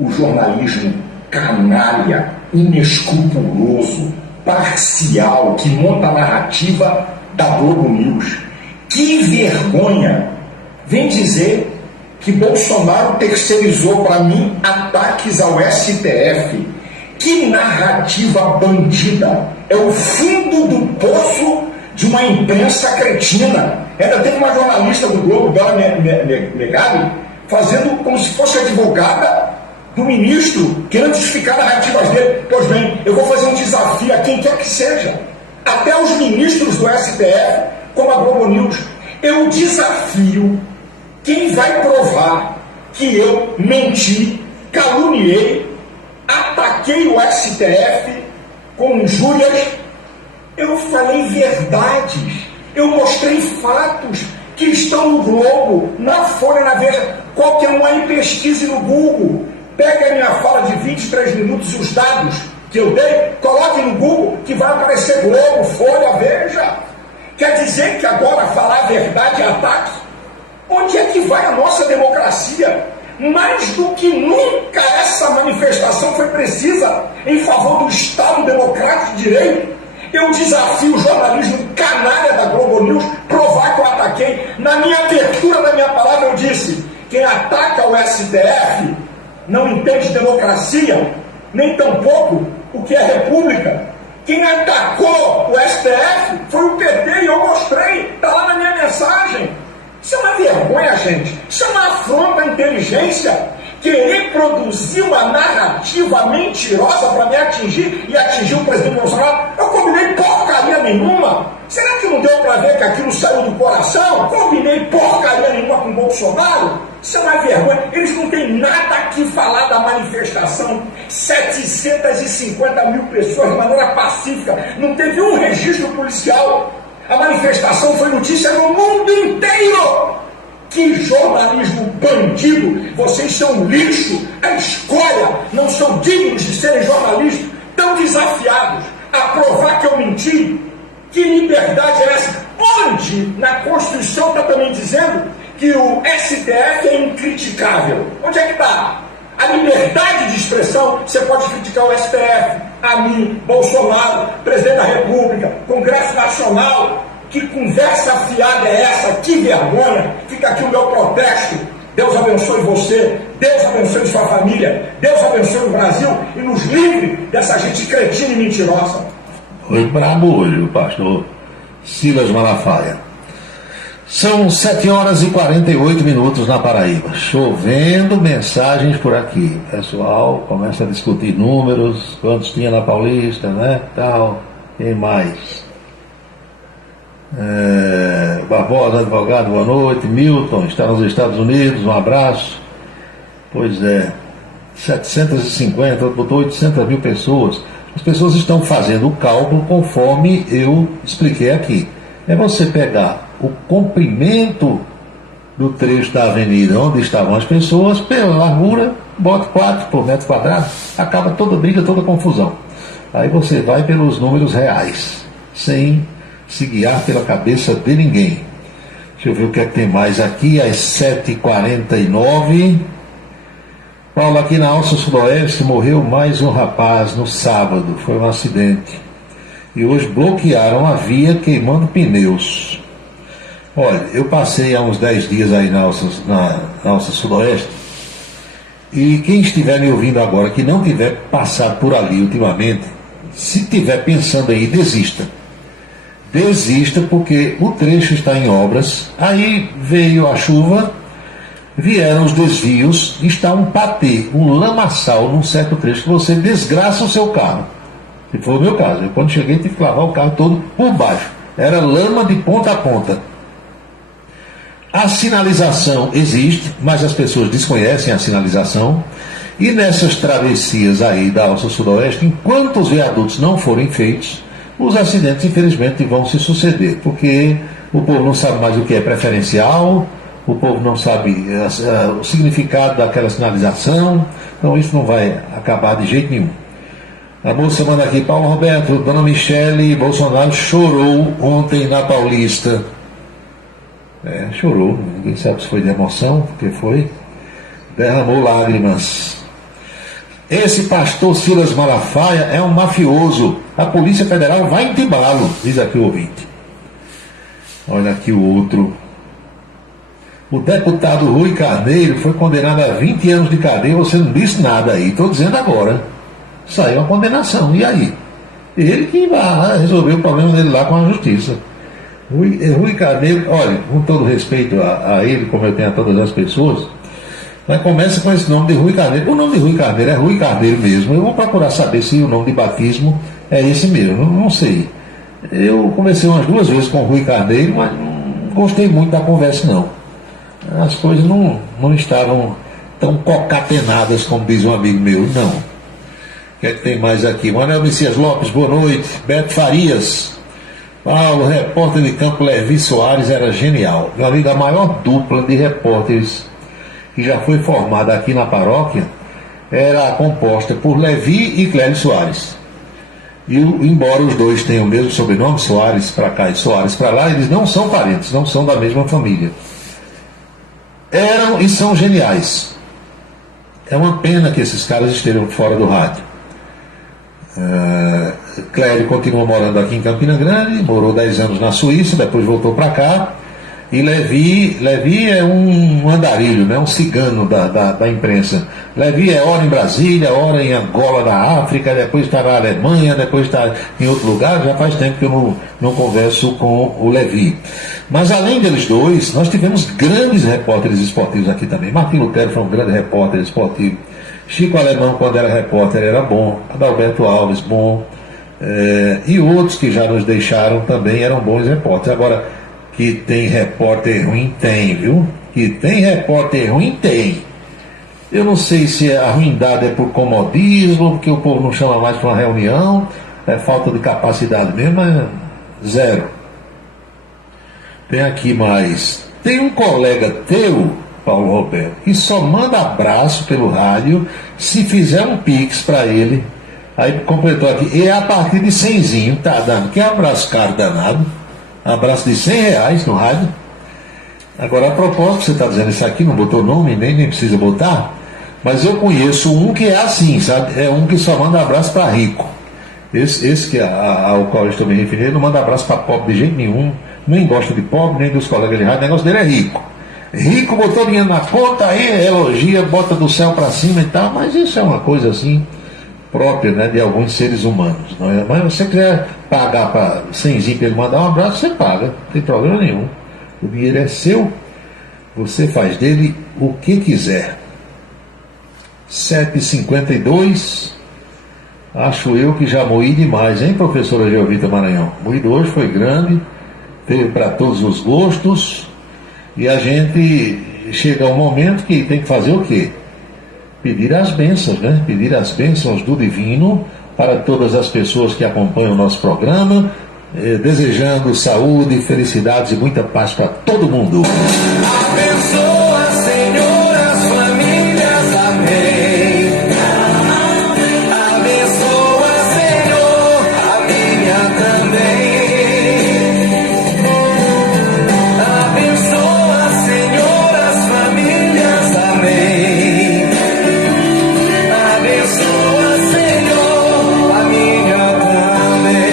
o jornalismo canalha, inescrupuloso, parcial, que monta a narrativa da Globo News. Que vergonha! Vem dizer que Bolsonaro terceirizou para mim ataques ao STF. Que narrativa bandida! É o fundo do poço de uma imprensa cretina. Ainda tem uma jornalista do Globo, Bela Megali, fazendo como se fosse advogada do ministro, querendo justificar narrativas dele. Pois bem, eu vou fazer um desafio a quem quer que seja, até os ministros do STF, como a Globo News. Eu desafio quem vai provar que eu menti, caluniei, ataquei o STF com injúrias. Eu falei verdades, eu mostrei fatos que estão no Globo, na Folha, na Veja. Qualquer um aí pesquise no Google, pega a minha fala de 23 minutos e os dados que eu dei, coloque no Google que vai aparecer Globo, Folha, Veja. Quer dizer que agora falar a verdade é ataque? Onde é que vai a nossa democracia? Mais do que nunca essa manifestação foi precisa em favor do Estado Democrático de Direito. Eu desafio o jornalismo canalha da Globo News provar que eu ataquei. Na minha abertura da minha palavra eu disse: quem ataca o STF não entende democracia, nem tampouco o que é república. Quem atacou o STF foi o PT e eu mostrei, está lá na minha mensagem. Isso é uma vergonha, gente. Isso é uma afronta à inteligência. Querer produzir uma narrativa mentirosa para me atingir e atingir o presidente Bolsonaro. Eu combinei porcaria nenhuma. Será que não deu para ver que aquilo saiu do coração? Combinei porcaria nenhuma com o Bolsonaro? Isso é uma vergonha. Eles não têm nada aqui falar da manifestação. 750 mil pessoas de maneira pacífica. Não teve um registro policial. A manifestação foi notícia no mundo inteiro. Que jornalismo bandido! Vocês são lixo, a escória, não são dignos de serem jornalistas, tão desafiados a provar que eu menti. Que liberdade é essa? Onde na Constituição está também dizendo que o STF é incriticável? Onde é que está? A liberdade de expressão, você pode criticar o STF, a mim, Bolsonaro, presidente da República, Congresso Nacional. Que conversa afiada é essa? Que vergonha! Fica aqui o meu protesto. Deus abençoe você, Deus abençoe sua família, Deus abençoe o Brasil e nos livre dessa gente cretina e mentirosa. Foi brabo hoje o pastor Silas Malafaia. São 7 horas e 48 minutos na Paraíba. Chovendo mensagens por aqui. O pessoal começa a discutir números, quantos tinha na Paulista, né? Tal, e mais. Barbosa, advogado, boa noite. Milton, está nos Estados Unidos, um abraço. Pois é, 750, botou 800 mil pessoas. As pessoas estão fazendo o cálculo conforme eu expliquei aqui. É você pegar o comprimento do trecho da avenida onde estavam as pessoas, pela largura, bota 4 por metro quadrado, acaba toda briga, toda confusão. Aí você vai pelos números reais, sem se guiar pela cabeça de ninguém. Deixa eu ver o que é que tem mais aqui, às 7h49. Paulo, aqui na Alça Sudoeste morreu mais um rapaz no sábado, foi um acidente. E hoje bloquearam a via queimando pneus. Olha, eu passei há uns 10 dias aí na Alça Sudoeste, e quem estiver me ouvindo agora, que não tiver passado por ali ultimamente, se tiver pensando aí, desista. Desista, porque o trecho está em obras. Aí veio a chuva, vieram os desvios, está um patê, um lamaçal num certo trecho que você desgraça o seu carro. Se for o meu caso, eu quando cheguei tive que lavar o carro todo por baixo. Era lama de ponta a ponta. A sinalização existe, mas as pessoas desconhecem a sinalização. E nessas travessias aí da Alça Sudoeste, enquanto os viadutos não forem feitos, os acidentes, infelizmente, vão se suceder, porque o povo não sabe mais o que é preferencial, o povo não sabe o significado daquela sinalização, então isso não vai acabar de jeito nenhum. A moça manda aqui, Paulo Roberto, Dona Michele Bolsonaro chorou ontem na Paulista. Chorou, ninguém sabe se foi de emoção, porque foi. Derramou lágrimas. Esse pastor Silas Malafaia é um mafioso. A Polícia Federal vai intibá-lo, diz aqui o ouvinte. Olha aqui o outro. O deputado Rui Carneiro foi condenado a 20 anos de cadeia. Você não disse nada aí, estou dizendo agora. Saiu a condenação, e aí? Ele que vai resolver o problema dele lá com a justiça. Rui Carneiro, olha, com todo respeito a ele, como eu tenho a todas as pessoas, mas começa com esse nome de Rui Carneiro. O nome de Rui Carneiro é Rui Carneiro mesmo. Eu vou procurar saber se o nome de batismo é esse mesmo, não sei. Eu conversei umas 2 vezes com o Rui Carneiro, mas não gostei muito da conversa não. As coisas não estavam tão concatenadas como diz um amigo meu, não. O que é que tem mais aqui? Manuel Messias Lopes, boa noite. Beto Farias. Paulo, repórter de campo Levi Soares era genial. Meu amigo, a maior dupla de repórteres que já foi formada aqui na paróquia era composta por Levi e Clélio Soares. E embora os dois tenham o mesmo sobrenome, Soares para cá e Soares para lá, eles não são parentes, não são da mesma família. Eram e são geniais. É uma pena que esses caras estejam fora do rádio. Clélio continua morando aqui em Campina Grande, morou 10 anos na Suíça, depois voltou para cá. E Levi é um andarilho, né? Um cigano da imprensa. Levi é hora em Brasília, hora em Angola, na África, depois está na Alemanha, depois está em outro lugar. Já faz tempo que eu não converso com o Levi. Mas além deles dois, nós tivemos grandes repórteres esportivos aqui também. Martim Lutero foi um grande repórter esportivo. Chico Alemão, quando era repórter, era bom. Adalberto Alves, bom. E outros que já nos deixaram também eram bons repórteres. Agora, que tem repórter ruim, tem, viu? Que tem repórter ruim, tem. Eu não sei se a ruindade é por comodismo, porque o povo não chama mais para uma reunião, é falta de capacidade mesmo, mas zero. Tem aqui mais. Tem um colega teu, Paulo Roberto, que só manda abraço pelo rádio se fizer um pix para ele. Aí completou aqui, e é a partir de 100zinho, tá dando. Que abraço caro danado. Abraço de R$100 no rádio. Agora, a propósito, você está dizendo isso aqui, não botou nome, nem precisa botar, mas eu conheço um que é assim, sabe? É um que só manda abraço para rico. Esse que ao qual eu estou me referindo, não manda abraço para pobre de jeito nenhum, nem gosta de pobre, nem dos colegas de rádio, o negócio dele é rico. Rico, botou dinheiro na conta, aí elogia, bota do céu para cima e tal, mas isso é uma coisa assim, própria, né, de alguns seres humanos, não é? Mas se você quiser pagar para 100 para ele mandar um abraço, você paga, não tem problema nenhum. O dinheiro é seu, você faz dele o que quiser. 7h52, acho eu que já moí demais, hein, professora Geovita Maranhão? Moído hoje foi grande, teve para todos os gostos, e a gente chega a um momento que tem que fazer o quê? Pedir as bênçãos, né? Pedir as bênçãos do divino para todas as pessoas que acompanham o nosso programa, desejando saúde, felicidades e muita paz para todo mundo. Abençoa, Senhor, as famílias, amém. Abençoa, Senhor, a minha também. Abençoa, Senhor, as famílias, amém. Abençoa, Senhor, a minha também.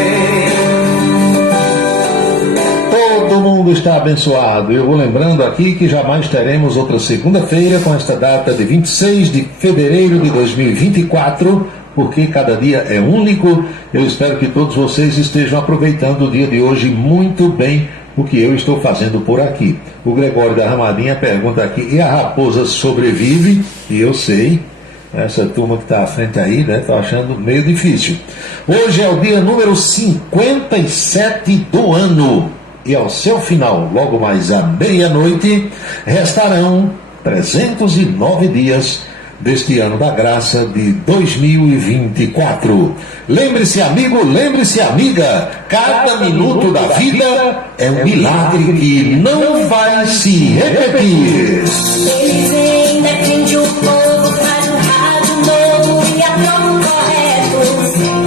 Todo mundo está abençoado. Eu vou lembrando aqui que jamais teremos outra segunda-feira com esta data de 26 de fevereiro de 2024, porque cada dia é único. Eu espero que todos vocês estejam aproveitando o dia de hoje muito bem, o que eu estou fazendo por aqui. O Gregório da Ramadinha pergunta aqui, e a raposa sobrevive? E eu sei, essa turma que está à frente aí, né, está achando meio difícil. Hoje é o dia número 57 do ano. E ao seu final, logo mais à meia-noite, restarão 309 dias deste ano da graça de 2024. Lembre-se, amigo, lembre-se, amiga, cada minuto da vida é um milagre que não vai se repetir. Eles ainda defendem o povo, faz um rádio novo e a prova correto.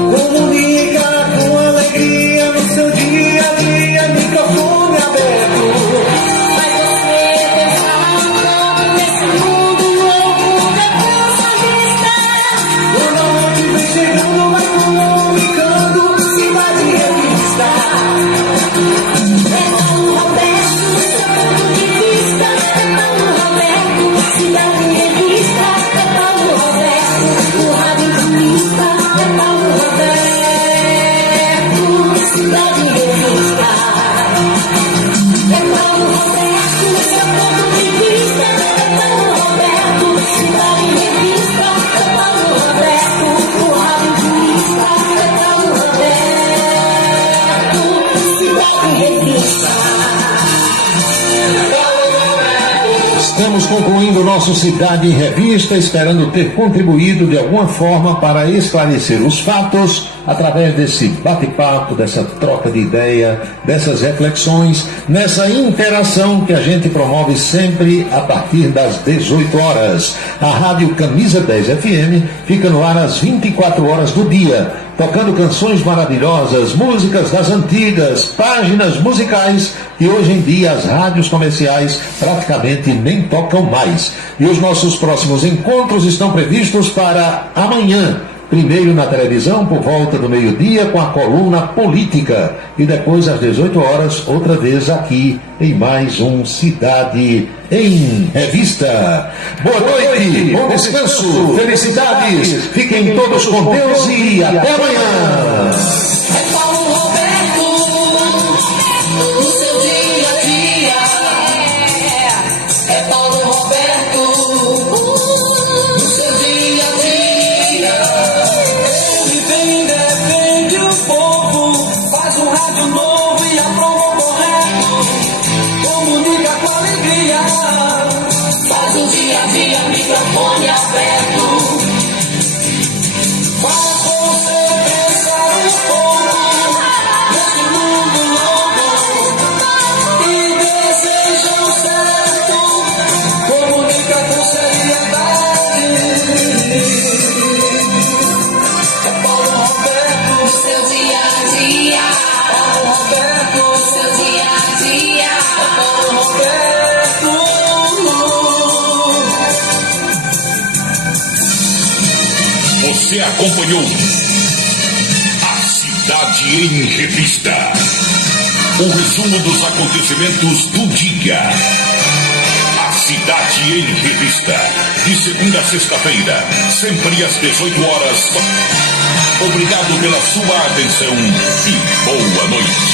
Estamos concluindo o nosso Cidade em Revista, esperando ter contribuído de alguma forma para esclarecer os fatos através desse bate-papo, dessa troca de ideia, dessas reflexões, nessa interação que a gente promove sempre a partir das 18 horas. A Rádio Camisa 10 FM fica no ar às 24 horas do dia, tocando canções maravilhosas, músicas das antigas, páginas musicais que hoje em dia as rádios comerciais praticamente nem tocam mais. E os nossos próximos encontros estão previstos para amanhã. Primeiro na televisão, por volta do meio-dia, com a coluna Política. E depois, às 18 horas, outra vez aqui, em mais um Cidade em Revista. Boa noite, bom descanso, felicidades, fiquem todos com Deus e até amanhã. É Paulo Roberto, no seu dia a dia. É Paulo Roberto, no seu dia a dia. Ele vem, defende o povo, faz um rádio novo e aprova o correto. Comunica com alegria, faz o dia a dia, microfone aberto. Faz você pensar um pouco nesse mundo louco e deseja o certo. Comunica com seriedade. É Paulo Roberto, no seu dia a dia. Paulo Roberto, no seu dia a dia. É Paulo Roberto. Você acompanhou a Cidade em Revista. O resumo dos acontecimentos do dia. A Cidade em Revista. De segunda a sexta-feira, sempre às 18 horas. Obrigado pela sua atenção e boa noite.